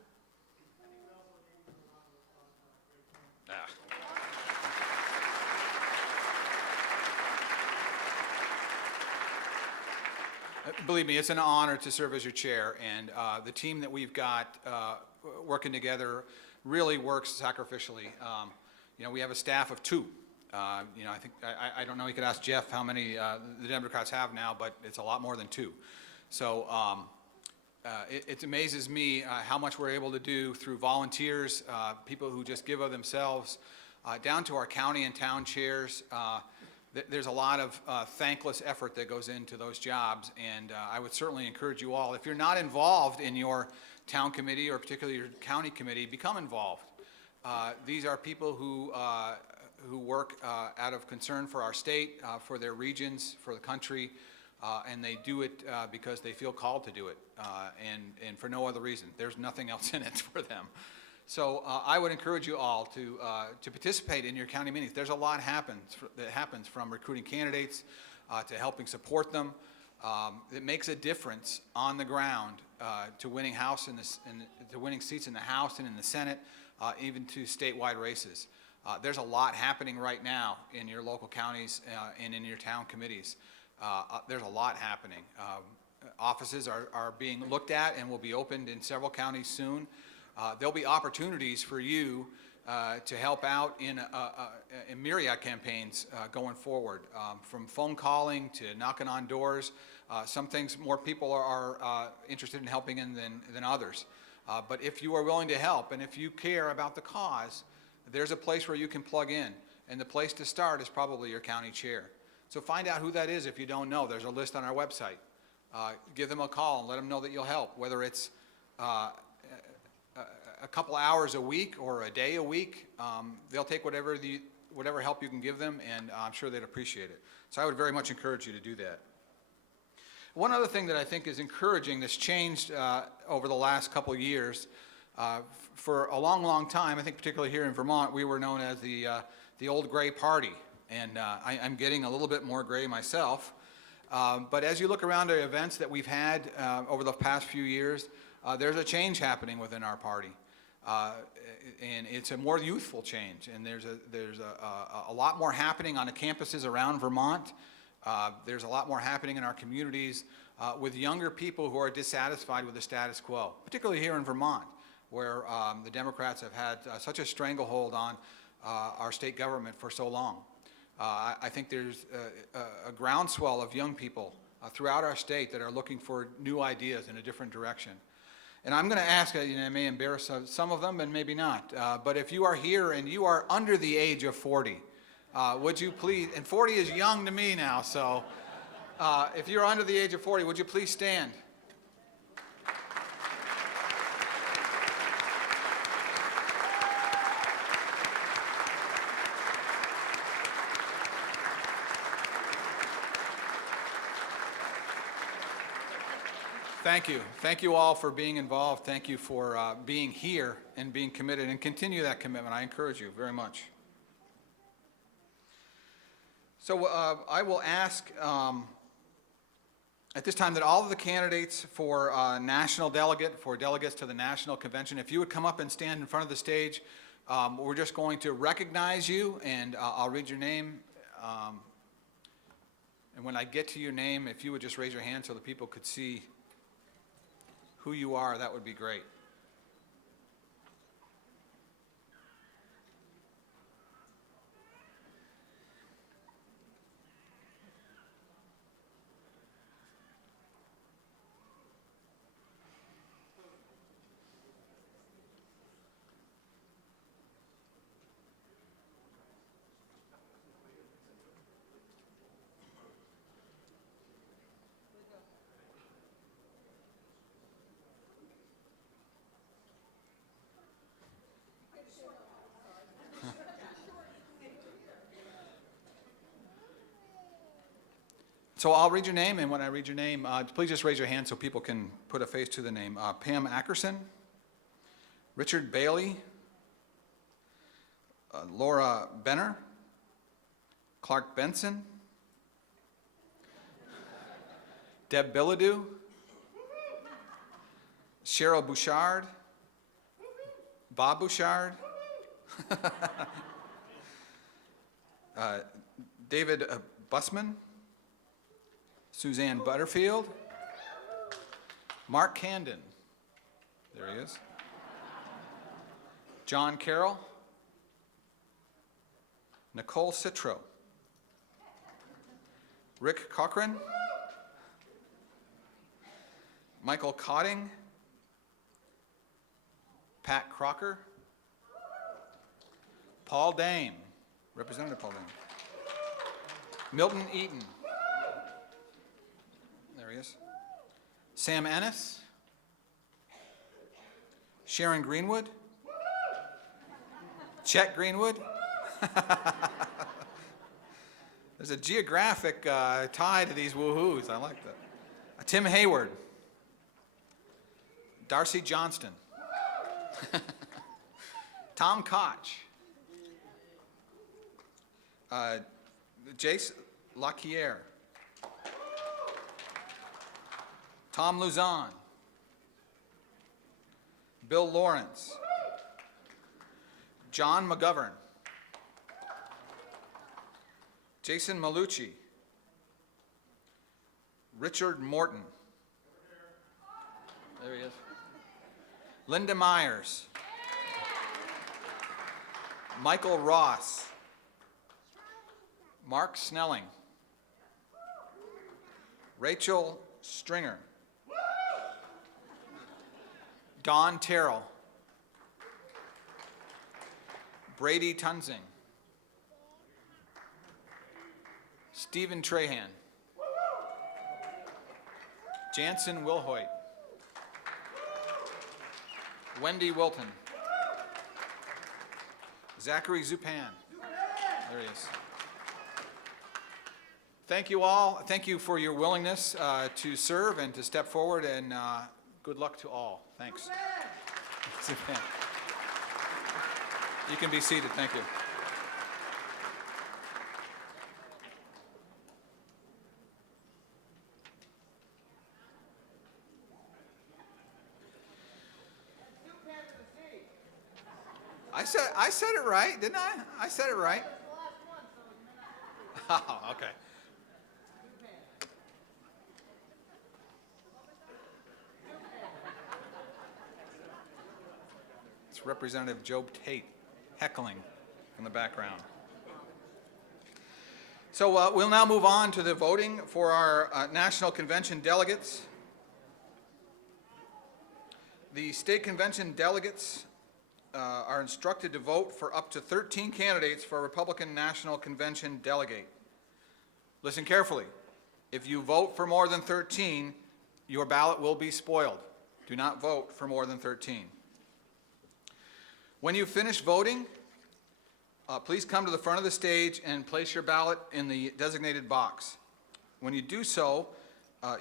Believe me, it's an honor to serve as your chair, and the team that we've got working together really works sacrificially. We have a staff of two. I don't know, you could ask Jeff how many the Democrats have now, but it's a lot more than two. So it amazes me how much we're able to do through volunteers, people who just give of themselves, down to our county and town chairs. There's a lot of thankless effort that goes into those jobs, and I would certainly encourage you all, if you're not involved in your town committee or particularly your county committee, become involved. These are people who work out of concern for our state, for their regions, for the country, and they do it because they feel called to do it, and for no other reason. There's nothing else in it for them. So I would encourage you all to participate in your county meetings. There's a lot that happens from recruiting candidates to helping support them. It makes a difference on the ground to winning seats in the House and in the Senate. even to statewide races. There's a lot happening right now in your local counties and in your town committees. There's a lot happening. Offices are being looked at and will be opened in several counties soon. There'll be opportunities for you to help out in myriad campaigns going forward, from phone calling to knocking on doors. Some things more people are interested in helping in than others. But if you are willing to help and if you care about the cause, there's a place where you can plug in. And the place to start is probably your county chair. So find out who that is if you don't know. There's a list on our website. Give them a call and let them know that you'll help, whether it's a couple hours a week or a day a week. They'll take whatever help you can give them, and I'm sure they'd appreciate it. So I would very much encourage you to do that. One other thing that I think is encouraging that's changed over the last couple of years, for a long, long time, I think particularly here in Vermont, we were known as the old gray party, and I'm getting a little bit more gray myself. But as you look around the events that we've had over the past few years, there's a change happening within our party. And it's a more youthful change, and there's a lot more happening on the campuses around Vermont. There's a lot more happening in our communities with younger people who are dissatisfied with the status quo, particularly here in Vermont, where the Democrats have had such a stranglehold on our state government for so long. I think there's a groundswell of young people throughout our state that are looking for new ideas in a different direction. And I'm going to ask, I may embarrass some of them and maybe not, but if you are here and you are under the age of 40, would you please, and 40 is young to me now, so if you're under the age of 40, would you please stand? Thank you. Thank you all for being involved. Thank you for being here and being committed, and continue that commitment. I encourage you very much. So I will ask at this time that all of the candidates for national delegate, for delegates to the National Convention, if you would come up and stand in front of the stage, we're just going to recognize you, and I'll read your name. And when I get to your name, if you would just raise your hand so the people could see who you are, that would be great. So I'll read your name, and when I read your name, please just raise your hand so people can put a face to the name. Pam Ackerson, Richard Bailey, Laura Benner, Clark Benson, Deb Bilodeau, Cheryl Bouchard, Bob Bouchard, David Bussman, Suzanne Butterfield, Mark Candon, there he is, John Carroll, Nicole Citro, Rick Cochran, Michael Cotting, Pat Crocker, Paul Dame, Representative Paul Dame, Milton Eaton, there he is, Sam Ennis, Sharon Greenwood, Chet Greenwood. There's a geographic tie to these woohoos. I like that. Tim Hayward, Darcy Johnston, Tom Koch, Jace Lacquiere, Tom Luzon, Bill Lawrence, John McGovern. Jason Malucci. Richard Morton. There he is. Linda Myers. Michael Ross. Mark Snelling. Rachel Stringer. Don Terrell. Brady Tunzing. Stephen Trahan. Jansen Wilhoit. Wendy Wilton. Zachary Zupan. There he is. Thank you all. Thank you for your willingness to serve and to step forward, and good luck to all. Thanks. Zupan. You can be seated. Thank you. I said it right, didn't I? I said it right. Oh, okay. It's Representative Joe Tate heckling in the background. So we'll now move on to the voting for our National Convention delegates. The State Convention delegates are instructed to vote for up to 13 candidates for a Republican National Convention delegate. Listen carefully. If you vote for more than 13, your ballot will be spoiled. Do not vote for more than 13. When you finish voting, please come to the front of the stage and place your ballot in the designated box. When you do so,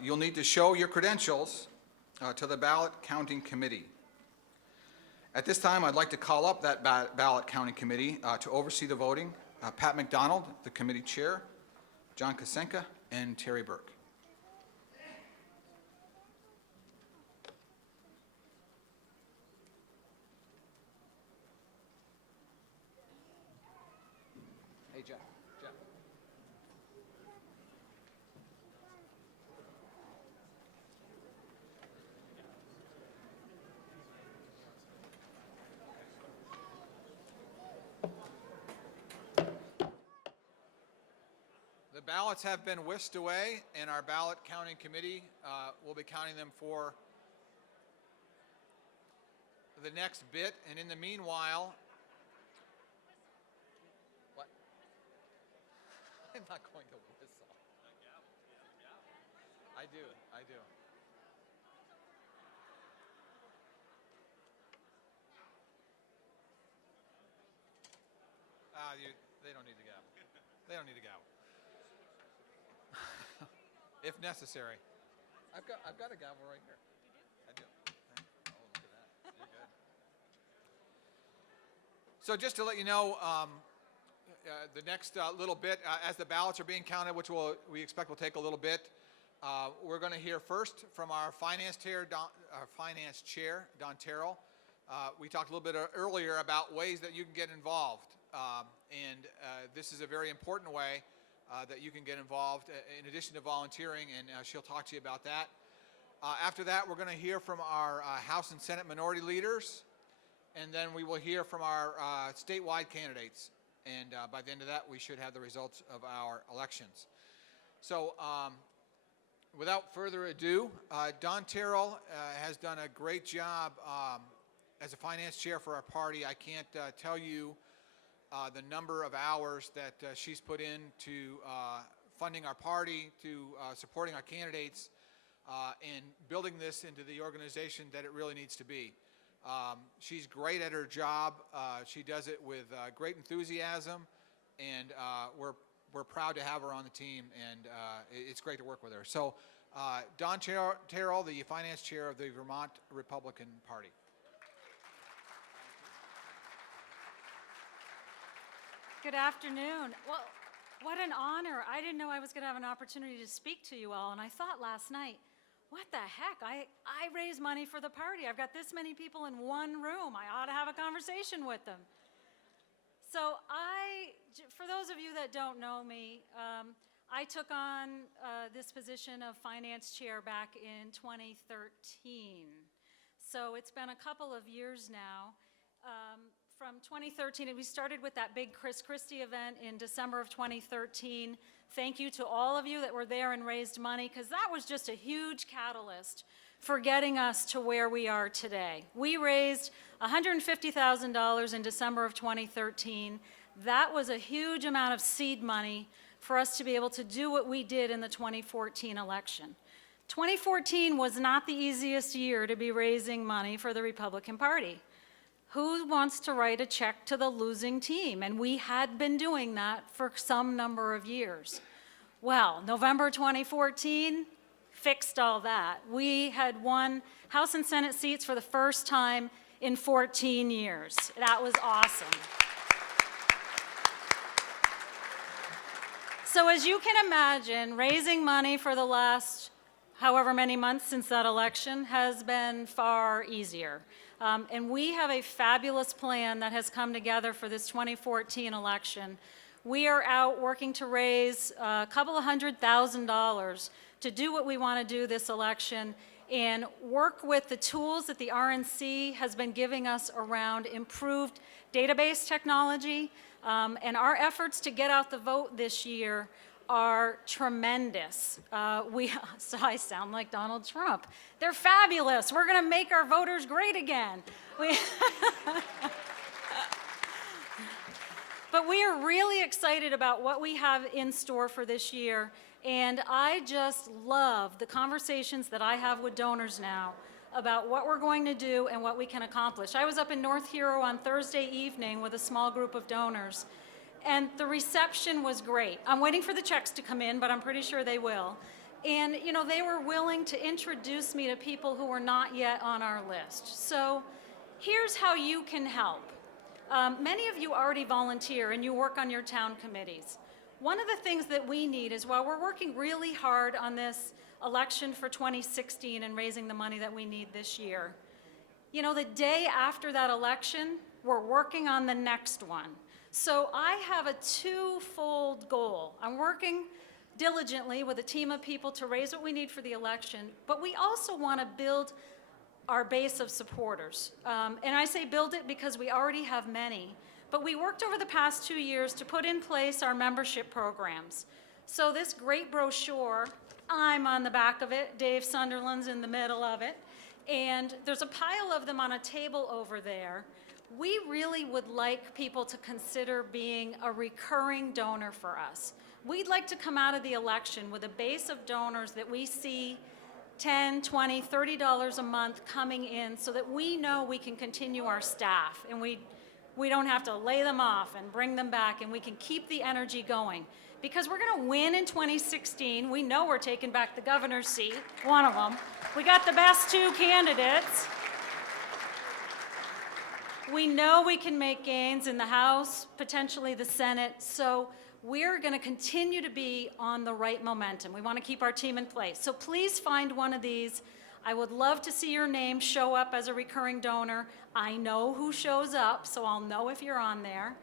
you'll need to show your credentials to the ballot counting committee. At this time, I'd like to call up that ballot counting committee to oversee the voting. Pat McDonald, the committee chair, John Kosenka, and Terry Burke. Hey, Jeff. The ballots have been whisked away, and our ballot counting committee will be counting them for the next bit. And in the meanwhile, what? I'm not going to whistle. I do. They don't need to gavel. They don't need to gavel. If necessary. I've got a gavel right here. I do. Oh, look at that. You're good. So just to let you know, the next little bit, as the ballots are being counted, which we expect will take a little bit, we're going to hear first from our finance chair, Don Terrell. We talked a little bit earlier about ways that you can get involved, and this is a very important way that you can get involved in addition to volunteering, and she'll talk to you about that. After that, we're going to hear from our House and Senate minority leaders, and then we will hear from our statewide candidates. And by the end of that, we should have the results of our elections. So without further ado, Don Terrell has done a great job as a finance chair for our party. I can't tell you the number of hours that she's put into funding our party, to supporting our candidates, and building this into the organization that it really needs to be. She's great at her job. She does it with great enthusiasm, and we're proud to have her on the team, and it's great to work with her. So Don Terrell, the finance chair of the Vermont Republican Party. Good afternoon. Well, what an honor. I didn't know I was going to have an opportunity to speak to you all, and I thought last night, what the heck? I raise money for the party. I've got this many people in one room. I ought to have a conversation with them. So for those of you that don't know me, I took on this position of finance chair back in 2013. So it's been a couple of years now. From 2013, and we started with that big Chris Christie event in December of 2013. Thank you to all of you that were there and raised money, because that was just a huge catalyst for getting us to where we are today. We raised $150,000 in December of 2013. That was a huge amount of seed money for us to be able to do what we did in the 2014 election. 2014 was not the easiest year to be raising money for the Republican Party. Who wants to write a check to the losing team? And we had been doing that for some number of years. Well, November 2014 fixed all that. We had won House and Senate seats for the first time in 14 years. That was awesome. So as you can imagine, raising money for the last however many months since that election has been far easier. And we have a fabulous plan that has come together for this 2014 election. We are out working to raise a couple of $100,000 to do what we want to do this election and work with the tools that the RNC has been giving us around improved database technology. And our efforts to get out the vote this year are tremendous. So I sound like Donald Trump. They're fabulous. We're going to make our voters great again. But we are really excited about what we have in store for this year. And I just love the conversations that I have with donors now about what we're going to do and what we can accomplish. I was up in North Hero on Thursday evening with a small group of donors. And the reception was great. I'm waiting for the checks to come in, but I'm pretty sure they will. And, you know, they were willing to introduce me to people who were not yet on our list. So here's how you can help. Many of you already volunteer and you work on your town committees. One of the things that we need is, while we're working really hard on this election for 2016 and raising the money that we need this year, you know, the day after that election, we're working on the next one. So I have a twofold goal. I'm working diligently with a team of people to raise what we need for the election, but we also want to build our base of supporters. And I say build it because we already have many, but we worked over the past 2 years to put in place our membership programs. So this great brochure, I'm on the back of it, Dave Sunderland's in the middle of it, and there's a pile of them on a table over there. We really would like people to consider being a recurring donor for us. We'd like to come out of the election with a base of donors that we see $10, $20, $30 a month coming in, so that we know we can continue our staff and we don't have to lay them off and bring them back, and we can keep the energy going. Because we're going to win in 2016. We know we're taking back the governor's seat, one of them. We got the best two candidates. We know we can make gains in the House, potentially the Senate, so we're going to continue to be on the right momentum. We want to keep our team in place. So please find one of these. I would love to see your name show up as a recurring donor. I know who shows up, so I'll know if you're on there.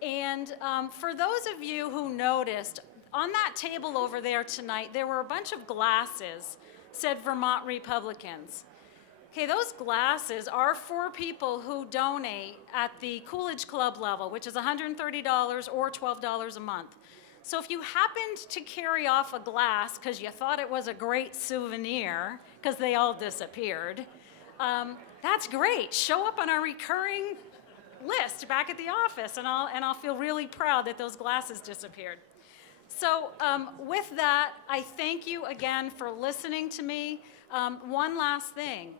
And for those of you who noticed, on that table over there tonight, there were a bunch of glasses, said Vermont Republicans. Okay, those glasses are for people who donate at the Coolidge Club level, which is $130 or $12 a month. So if you happened to carry off a glass because you thought it was a great souvenir, because they all disappeared, that's great. Show up on our recurring list back at the office, and I'll feel really proud that those glasses disappeared. So with that, I thank you again for listening to me. One last thing.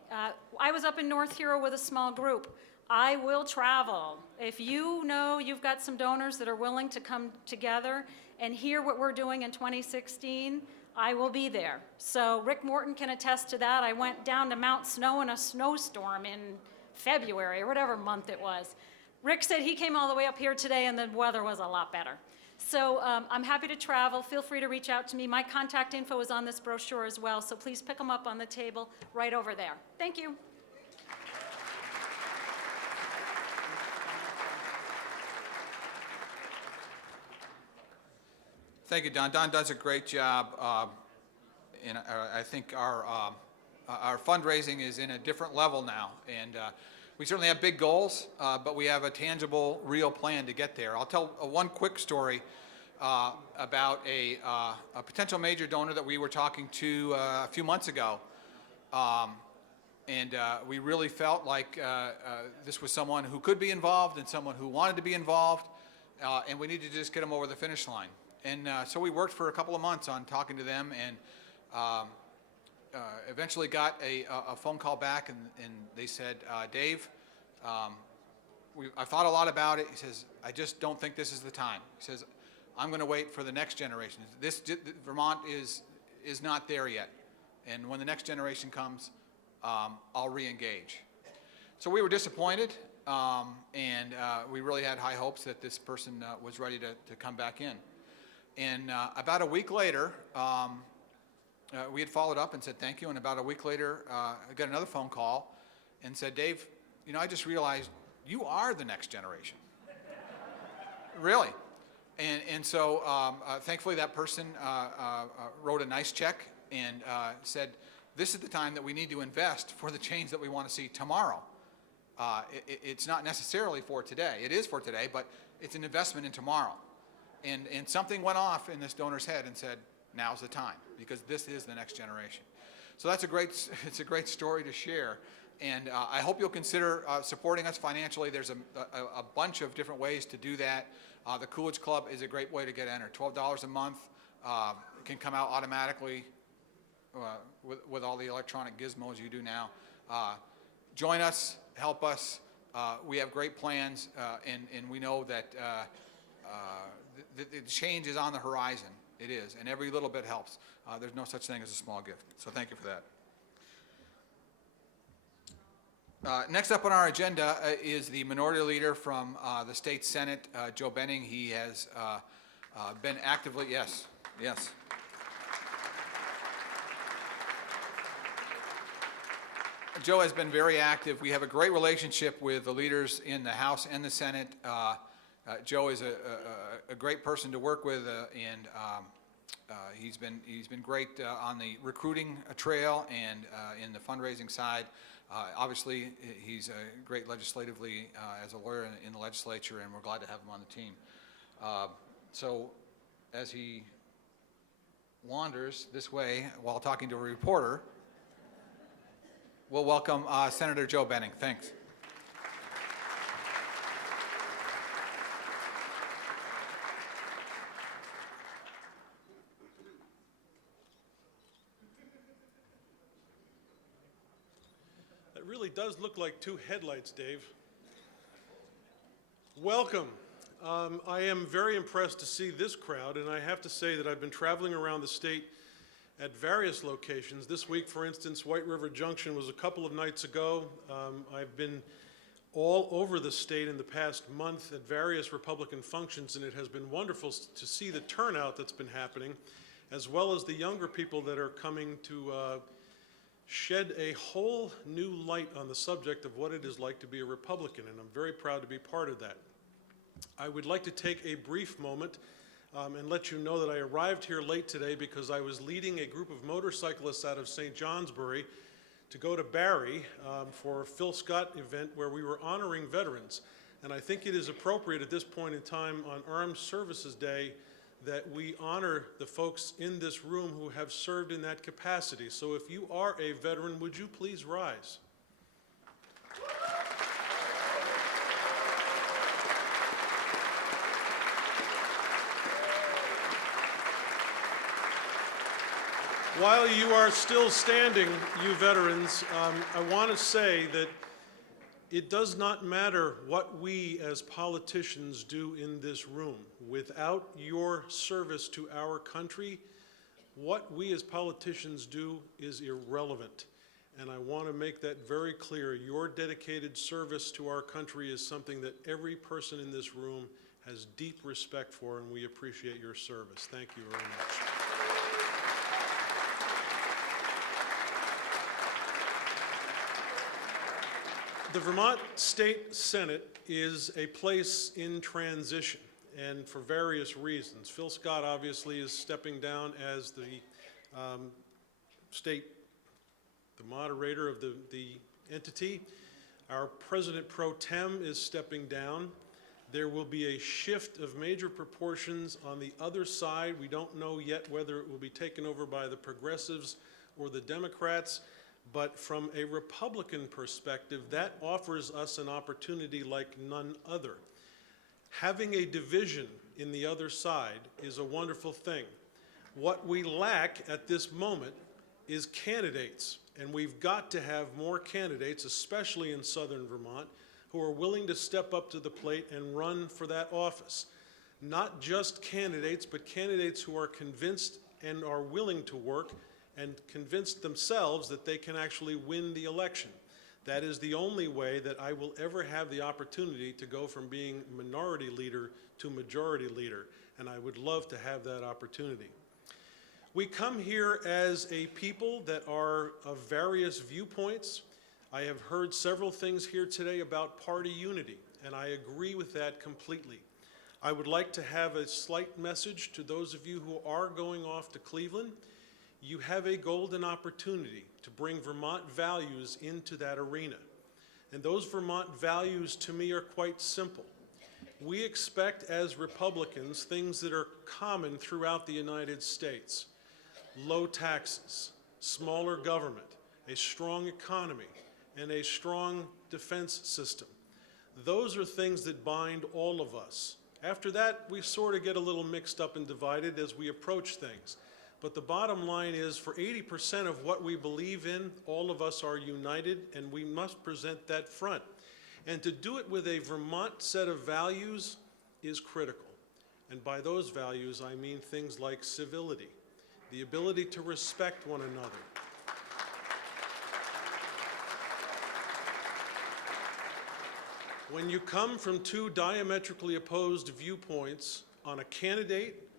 I was up in North Hero with a small group. I will travel. If you know you've got some donors that are willing to come together and hear what we're doing in 2016, I will be there. So Rick Morton can attest to that. I went down to Mount Snow in a snowstorm in February or whatever month it was. Rick said he came all the way up here today and the weather was a lot better. So I'm happy to travel. Feel free to reach out to me. My contact info is on this brochure as well, so please pick them up on the table right over there. Thank you. Thank you, Don. Don does a great job, and I think our fundraising is in a different level now, and we certainly have big goals, but we have a tangible, real plan to get there. I'll tell one quick story about a potential major donor that we were talking to a few months ago, and we really felt like this was someone who could be involved and someone who wanted to be involved, and we needed to just get them over the finish line. And so we worked for a couple of months on talking to them, and eventually got a phone call back, and they said, Dave, I've thought a lot about it. He says, I just don't think this is the time. He says, I'm going to wait for the next generation. Vermont is not there yet, and when the next generation comes, I'll re-engage. So we were disappointed, and we really had high hopes that this person was ready to come back in. And about a week later, we had followed up and said thank you, and about a week later, I got another phone call and said, Dave, you know, I just realized you are the next generation. Really. And so thankfully that person wrote a nice check and said, this is the time that we need to invest for the change that we want to see tomorrow. It's not necessarily for today. It is for today, but it's an investment in tomorrow. And something went off in this donor's head and said, now's the time, because this is the next generation. So it's a great story to share. And I hope you'll consider supporting us financially. There's a bunch of different ways to do that. The Coolidge Club is a great way to get entered. $12 a month. It can come out automatically with all the electronic gizmos you do now. Join us, help us. We have great plans, and we know that the change is on the horizon. It is, and every little bit helps. There's no such thing as a small gift. So thank you for that. Next up on our agenda is the minority leader from the state Senate, Joe Benning. He has been actively, yes. Joe has been very active. We have a great relationship with the leaders in the House and the Senate. Joe is a great person to work with, and he's been great on the recruiting trail and in the fundraising side. Obviously, he's great legislatively as a lawyer in the legislature, and we're glad to have him on the team. So as he wanders this way while talking to a reporter, we'll welcome Senator Joe Benning. Thanks. That really does look like two headlights, Dave. Welcome. I am very impressed to see this crowd, and I have to say that I've been traveling around the state at various locations. This week, for instance, White River Junction was a couple of nights ago. I've been all over the state in the past month at various Republican functions, and it has been wonderful to see the turnout that's been happening, as well as the younger people that are coming to shed a whole new light on the subject of what it is like to be a Republican, and I'm very proud to be part of that. I would like to take a brief moment and let you know that I arrived here late today because I was leading a group of motorcyclists out of St. Johnsbury to go to Barrie for a Phil Scott event where we were honoring veterans. And I think it is appropriate at this point in time on Armed Services Day that we honor the folks in this room who have served in that capacity. So if you are a veteran, would you please rise? While you are still standing, you veterans, I want to say that it does not matter what we as politicians do in this room. Without your service to our country, what we as politicians do is irrelevant. And I want to make that very clear. Your dedicated service to our country is something that every person in this room has deep respect for, and we appreciate your service. Thank you very much. The Vermont State Senate is a place in transition, and for various reasons. Phil Scott obviously is stepping down as the the moderator of the entity. Our President Pro Tem is stepping down. There will be a shift of major proportions on the other side. We don't know yet whether it will be taken over by the progressives or the Democrats, but from a Republican perspective, that offers us an opportunity like none other. Having a division in the other side is a wonderful thing. What we lack at this moment is candidates, and we've got to have more candidates, especially in southern Vermont, who are willing to step up to the plate and run for that office. Not just candidates, but candidates who are convinced and are willing to work and convinced themselves that they can actually win the election. That is the only way that I will ever have the opportunity to go from being minority leader to majority leader, and I would love to have that opportunity. We come here as a people that are of various viewpoints. I have heard several things here today about party unity, and I agree with that completely. I would like to have a slight message to those of you who are going off to Cleveland. You have a golden opportunity to bring Vermont values into that arena. And those Vermont values to me are quite simple. We expect as Republicans things that are common throughout the United States. Low taxes, smaller government, a strong economy, and a strong defense system. Those are things that bind all of us. After that, we sort of get a little mixed up and divided as we approach things. But the bottom line is, for 80% of what we believe in, all of us are united, and we must present that front. And to do it with a Vermont set of values is critical. And by those values, I mean things like civility, the ability to respect one another. When you come from two diametrically opposed viewpoints on a candidate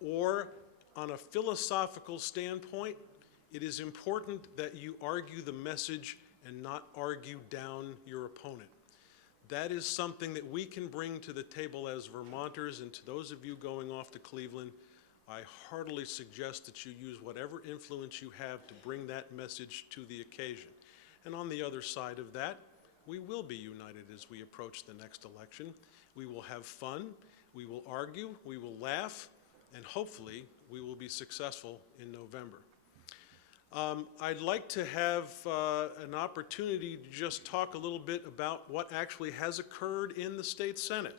or on a philosophical standpoint, it is important that you argue the message and not argue down your opponent. That is something that we can bring to the table as Vermonters, and to those of you going off to Cleveland, I heartily suggest that you use whatever influence you have to bring that message to the occasion. And on the other side of that, we will be united as we approach the next election. We will have fun, we will argue, we will laugh, and hopefully we will be successful in November. I'd like to have an opportunity to just talk a little bit about what actually has occurred in the state Senate.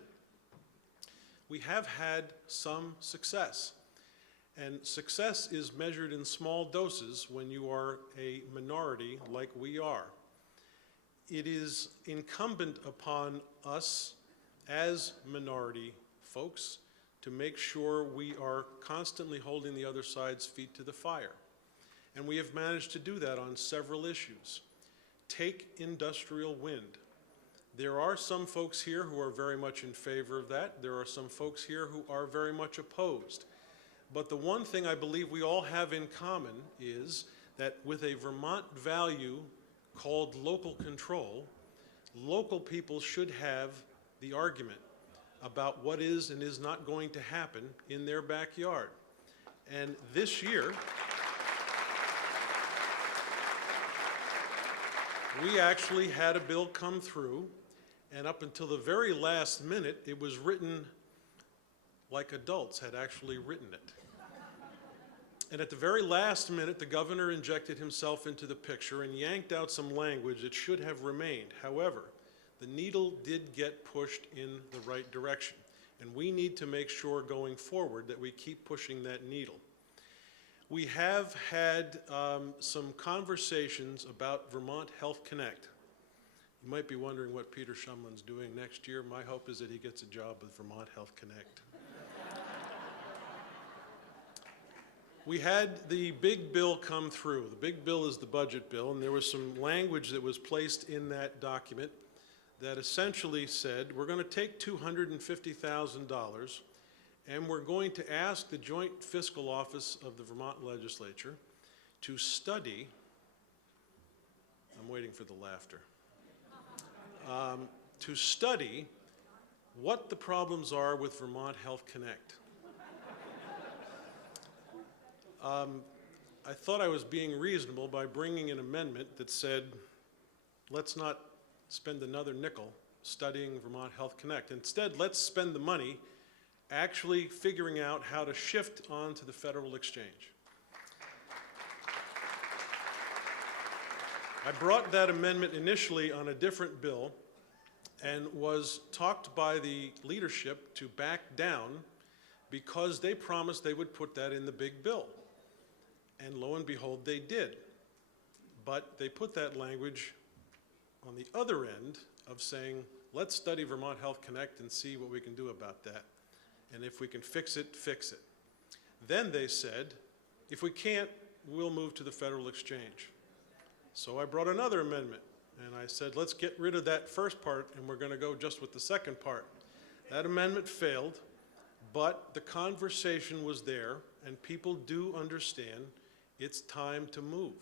We have had some success, and success is measured in small doses when you are a minority like we are. It is incumbent upon us as minority folks to make sure we are constantly holding the other side's feet to the fire. And we have managed to do that on several issues. Take industrial wind. There are some folks here who are very much in favor of that. There are some folks here who are very much opposed. But the one thing I believe we all have in common is that with a Vermont value called local control, local people should have the argument about what is and is not going to happen in their backyard. And this year, we actually had a bill come through, and up until the very last minute, it was written like adults had actually written it. And at the very last minute, the governor injected himself into the picture and yanked out some language that should have remained. However, the needle did get pushed in the right direction, and we need to make sure going forward that we keep pushing that needle. We have had some conversations about Vermont Health Connect. You might be wondering what Peter Shumlin's doing next year. My hope is that he gets a job with Vermont Health Connect. We had the big bill come through. The big bill is the budget bill, and there was some language that was placed in that document that essentially said, we're going to take $250,000 and we're going to ask the Joint Fiscal Office of the Vermont Legislature to study, I'm waiting for the laughter, to study what the problems are with Vermont Health Connect. I thought I was being reasonable by bringing an amendment that said, let's not spend another nickel studying Vermont Health Connect. Instead, let's spend the money actually figuring out how to shift onto the federal exchange. I brought that amendment initially on a different bill and was talked by the leadership to back down because they promised they would put that in the big bill. And lo and behold, they did. But they put that language on the other end of saying, let's study Vermont Health Connect and see what we can do about that. And if we can fix it, fix it. Then they said, if we can't, we'll move to the federal exchange. So I brought another amendment, and I said, let's get rid of that first part, and we're going to go just with the second part. That amendment failed, but the conversation was there, and people do understand it's time to move.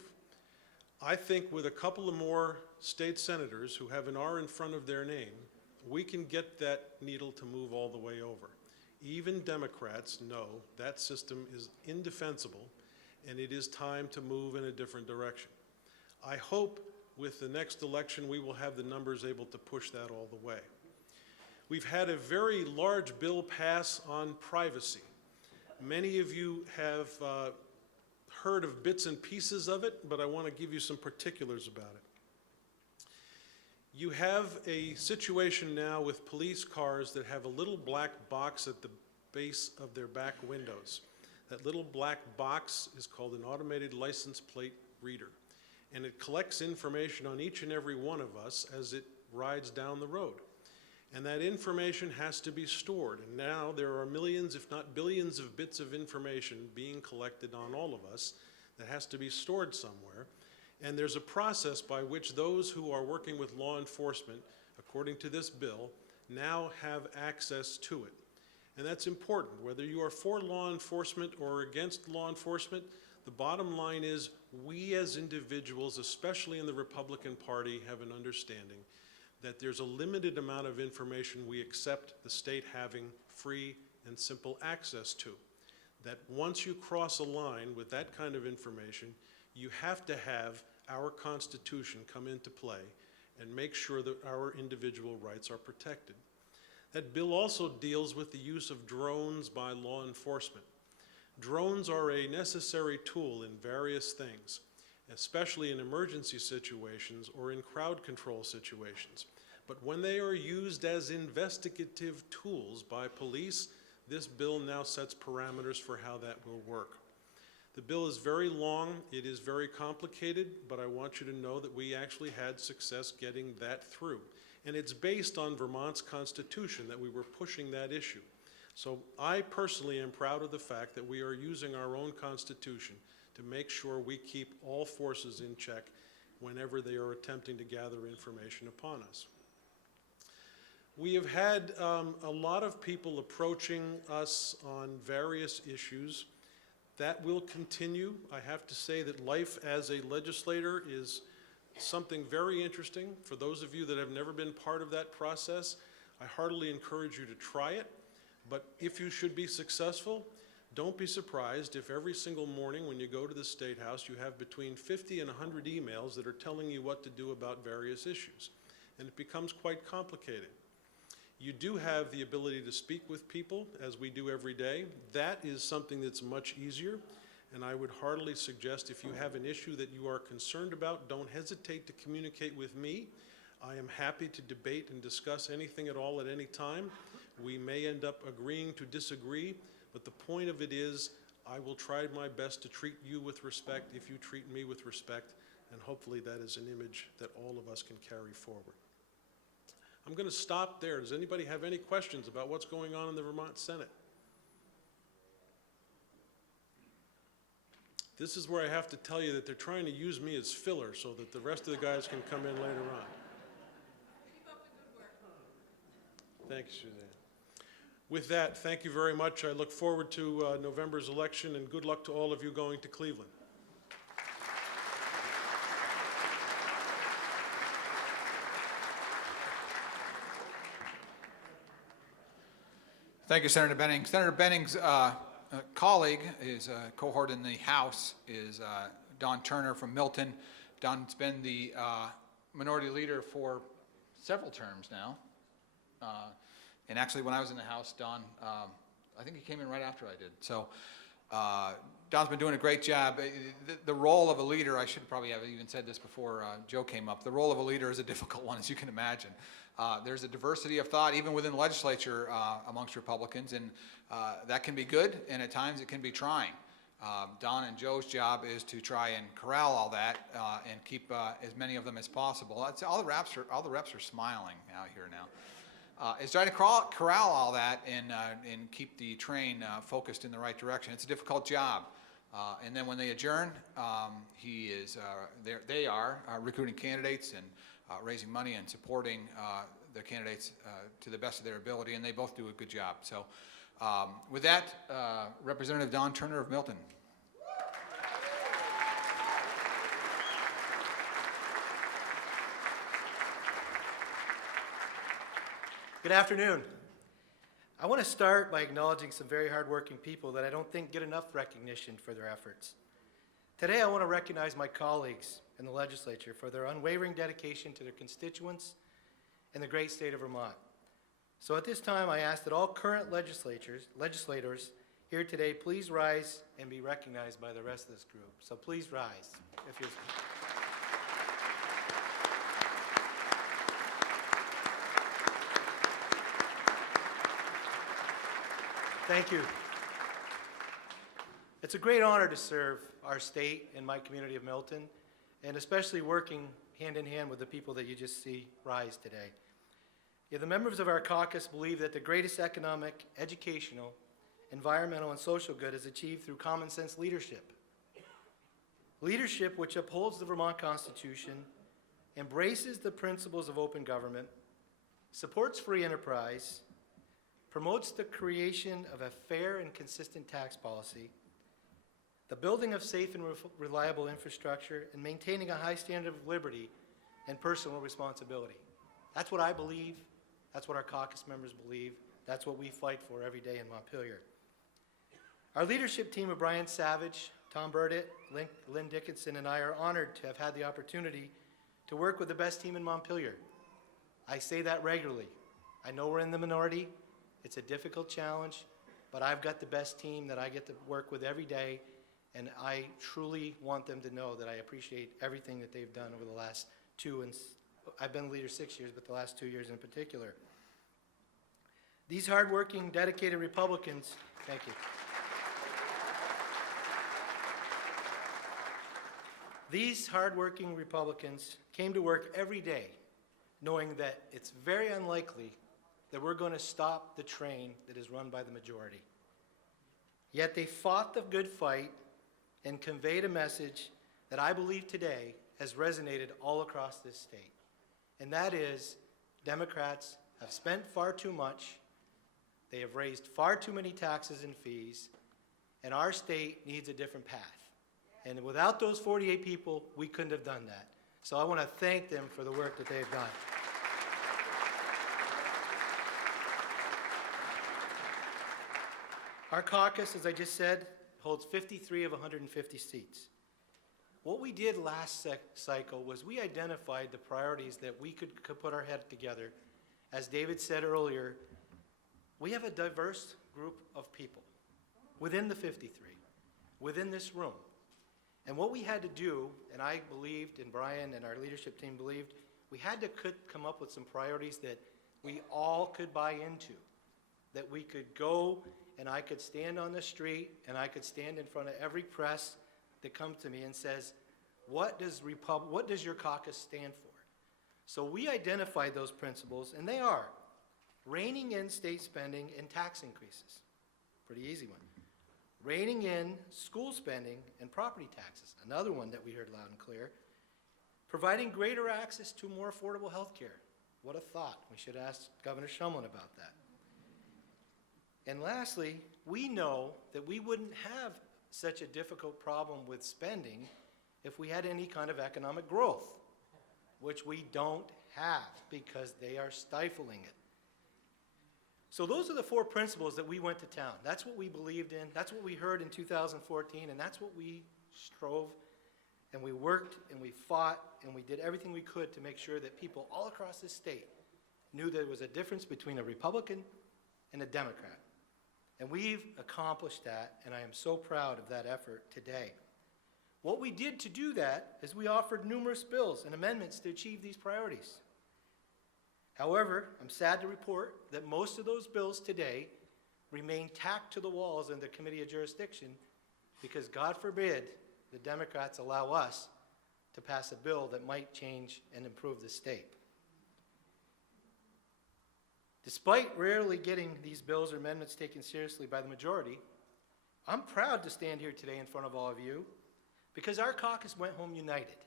I think with a couple of more state senators who have an R in front of their name, we can get that needle to move all the way over. Even Democrats know that system is indefensible, and it is time to move in a different direction. I hope with the next election we will have the numbers able to push that all the way. We've had a very large bill pass on privacy. Many of you have heard of bits and pieces of it, but I want to give you some particulars about it. You have a situation now with police cars that have a little black box at the base of their back windows. That little black box is called an automated license plate reader, and it collects information on each and every one of us as it rides down the road. And that information has to be stored, and now there are millions, if not billions, of bits of information being collected on all of us that has to be stored somewhere. And there's a process by which those who are working with law enforcement, according to this bill, now have access to it. And that's important. Whether you are for law enforcement or against law enforcement, the bottom line is we as individuals, especially in the Republican Party, have an understanding that there's a limited amount of information we accept the state having free and simple access to. That once you cross a line with that kind of information, you have to have our Constitution come into play and make sure that our individual rights are protected. That bill also deals with the use of drones by law enforcement. Drones are a necessary tool in various things, especially in emergency situations or in crowd control situations. But when they are used as investigative tools by police, this bill now sets parameters for how that will work. The bill is very long, it is very complicated, but I want you to know that we actually had success getting that through. And it's based on Vermont's Constitution that we were pushing that issue. So I personally am proud of the fact that we are using our own Constitution to make sure we keep all forces in check whenever they are attempting to gather information upon us. We have had a lot of people approaching us on various issues. That will continue. I have to say that life as a legislator is something very interesting. For those of you that have never been part of that process, I heartily encourage you to try it. But if you should be successful, don't be surprised if every single morning when you go to the State House, you have between 50 and 100 emails that are telling you what to do about various issues. And it becomes quite complicated. You do have the ability to speak with people, as we do every day. That is something that's much easier. And I would heartily suggest if you have an issue that you are concerned about, don't hesitate to communicate with me. I am happy to debate and discuss anything at all at any time. We may end up agreeing to disagree, but the point of it is I will try my best to treat you with respect if you treat me with respect, and hopefully that is an image that all of us can carry forward. I'm going to stop there. Does anybody have any questions about what's going on in the Vermont Senate? This is where I have to tell you that they're trying to use me as filler so that the rest of the guys can come in later on. Keep up the good work. Thank you, Suzanne. With that, thank you very much. I look forward to November's election, and good luck to all of you going to Cleveland. Thank you, Senator Benning. Senator Benning's colleague, his cohort in the House, is Don Turner from Milton. Don's been the minority leader for several terms now. And actually, when I was in the House, Don, I think he came in right after I did. So Don's been doing a great job. The role of a leader, I should probably have even said this before Joe came up, the role of a leader is a difficult one, as you can imagine. There's a diversity of thought, even within the legislature, amongst Republicans, and that can be good, and at times it can be trying. Don and Joe's job is to try and corral all that and keep as many of them as possible. All the reps are smiling out here now. Is trying to corral all that and keep the train focused in the right direction. It's a difficult job. And then when they adjourn, they are recruiting candidates and raising money and supporting the candidates to the best of their ability, and they both do a good job. So with that, Representative Don Turner of Milton. Good afternoon. I want to start by acknowledging some very hardworking people that I don't think get enough recognition for their efforts. Today I want to recognize my colleagues in the legislature for their unwavering dedication to their constituents and the great state of Vermont. So at this time I ask that all current legislators here today please rise and be recognized by the rest of this group. So please rise if you're... Thank you. It's a great honor to serve our state and my community of Milton, and especially working hand in hand with the people that you just see rise today. Yeah, the members of our caucus believe that the greatest economic, educational, environmental, and social good is achieved through common sense leadership. Leadership which upholds the Vermont Constitution, embraces the principles of open government, supports free enterprise, promotes the creation of a fair and consistent tax policy, the building of safe and reliable infrastructure, and maintaining a high standard of liberty and personal responsibility. That's what I believe. That's what our caucus members believe. That's what we fight for every day in Montpelier. Our leadership team of Brian Savage, Tom Burdett, Lynn Dickinson, and I are honored to have had the opportunity to work with the best team in Montpelier. I say that regularly. I know we're in the minority. It's a difficult challenge, but I've got the best team that I get to work with every day, and I truly want them to know that I appreciate everything that they've done over the last I've been leader 6 years, but the last 2 years in particular. These hardworking, dedicated Republicans, thank you. These hardworking Republicans came to work every day knowing that it's very unlikely that we're going to stop the train that is run by the majority. Yet they fought the good fight and conveyed a message that I believe today has resonated all across this state. And that is, Democrats have spent far too much, they have raised far too many taxes and fees, and our state needs a different path. And without those 48 people, we couldn't have done that. So I want to thank them for the work that they've done. Our caucus, as I just said, holds 53 of 150 seats. What we did last cycle was we identified the priorities that we could put our head together. As David said earlier, we have a diverse group of people within the 53, within this room. And what we had to do, and I believed, and Brian and our leadership team believed, we had to come up with some priorities that we all could buy into, that we could go and I could stand on the street and I could stand in front of every press that comes to me and says, what does your caucus stand for? So we identified those principles, and they are reining in state spending and tax increases. Pretty easy one. Reining in school spending and property taxes, another one that we heard loud and clear. Providing greater access to more affordable health care. What a thought. We should ask Governor Shumlin about that. And lastly, we know that we wouldn't have such a difficult problem with spending if we had any kind of economic growth, which we don't have because they are stifling it. So those are the 4 principles that we went to town. That's what we believed in, that's what we heard in 2014, and that's what we strove, and we worked, and we fought, and we did everything we could to make sure that people all across this state knew there was a difference between a Republican and a Democrat. And we've accomplished that, and I am so proud of that effort today. What we did to do that is we offered numerous bills and amendments to achieve these priorities. However, I'm sad to report that most of those bills today remain tacked to the walls in the Committee of Jurisdiction because, God forbid, the Democrats allow us to pass a bill that might change and improve the state. Despite rarely getting these bills or amendments taken seriously by the majority, I'm proud to stand here today in front of all of you because our caucus went home united.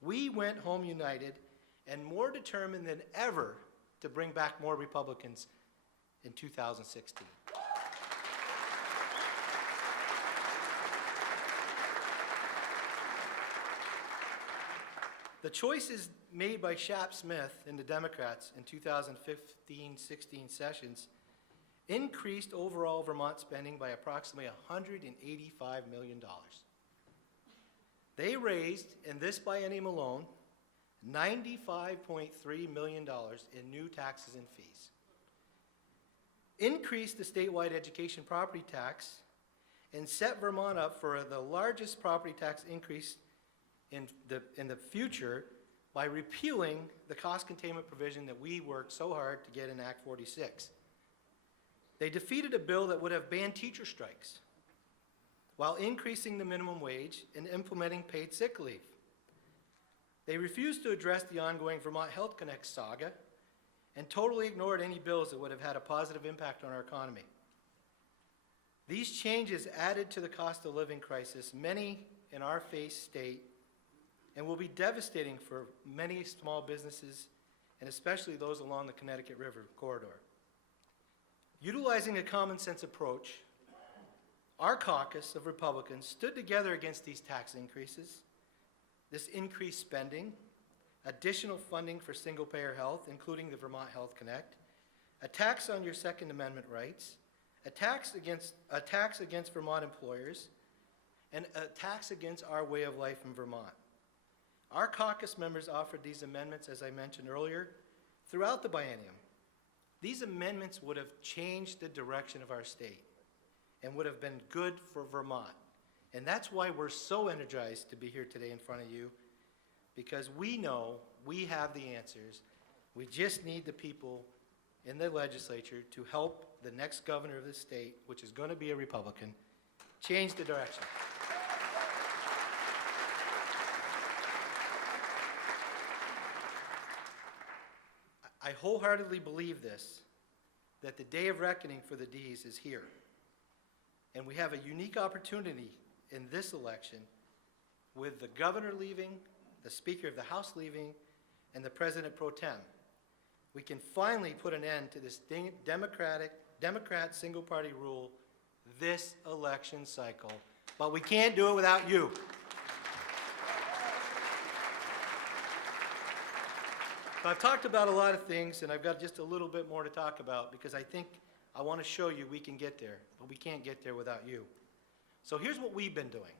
We went home united and more determined than ever to bring back more Republicans in 2016. The choices made by Shap Smith and the Democrats in 2015-16 sessions increased overall Vermont spending by approximately $185 million. They raised, in this biennium alone, $95.3 million in new taxes and fees, increased the statewide education property tax, and set Vermont up for the largest property tax increase in the future by repealing the cost containment provision that we worked so hard to get in Act 46. They defeated a bill that would have banned teacher strikes while increasing the minimum wage and implementing paid sick leave. They refused to address the ongoing Vermont Health Connect saga and totally ignored any bills that would have had a positive impact on our economy. These changes added to the cost of living crisis many in our face state and will be devastating for many small businesses and especially those along the Connecticut River corridor. Utilizing a common sense approach, our caucus of Republicans stood together against these tax increases, this increased spending, additional funding for single-payer health, including the Vermont Health Connect, a tax on your Second Amendment rights, a tax against Vermont employers, and a tax against our way of life in Vermont. Our caucus members offered these amendments, as I mentioned earlier, throughout the biennium. These amendments would have changed the direction of our state and would have been good for Vermont. And that's why we're so energized to be here today in front of you, because we know we have the answers. We just need the people in the legislature to help the next governor of the state, which is going to be a Republican, change the direction. I wholeheartedly believe this, that the day of reckoning for the Ds is here. And we have a unique opportunity in this election with the governor leaving, the Speaker of the House leaving, and the President pro tem. We can finally put an end to this Democrat single-party rule this election cycle, but we can't do it without you. So I've talked about a lot of things, and I've got just a little bit more to talk about because I want to show you we can get there, but we can't get there without you. So here's what we've been doing.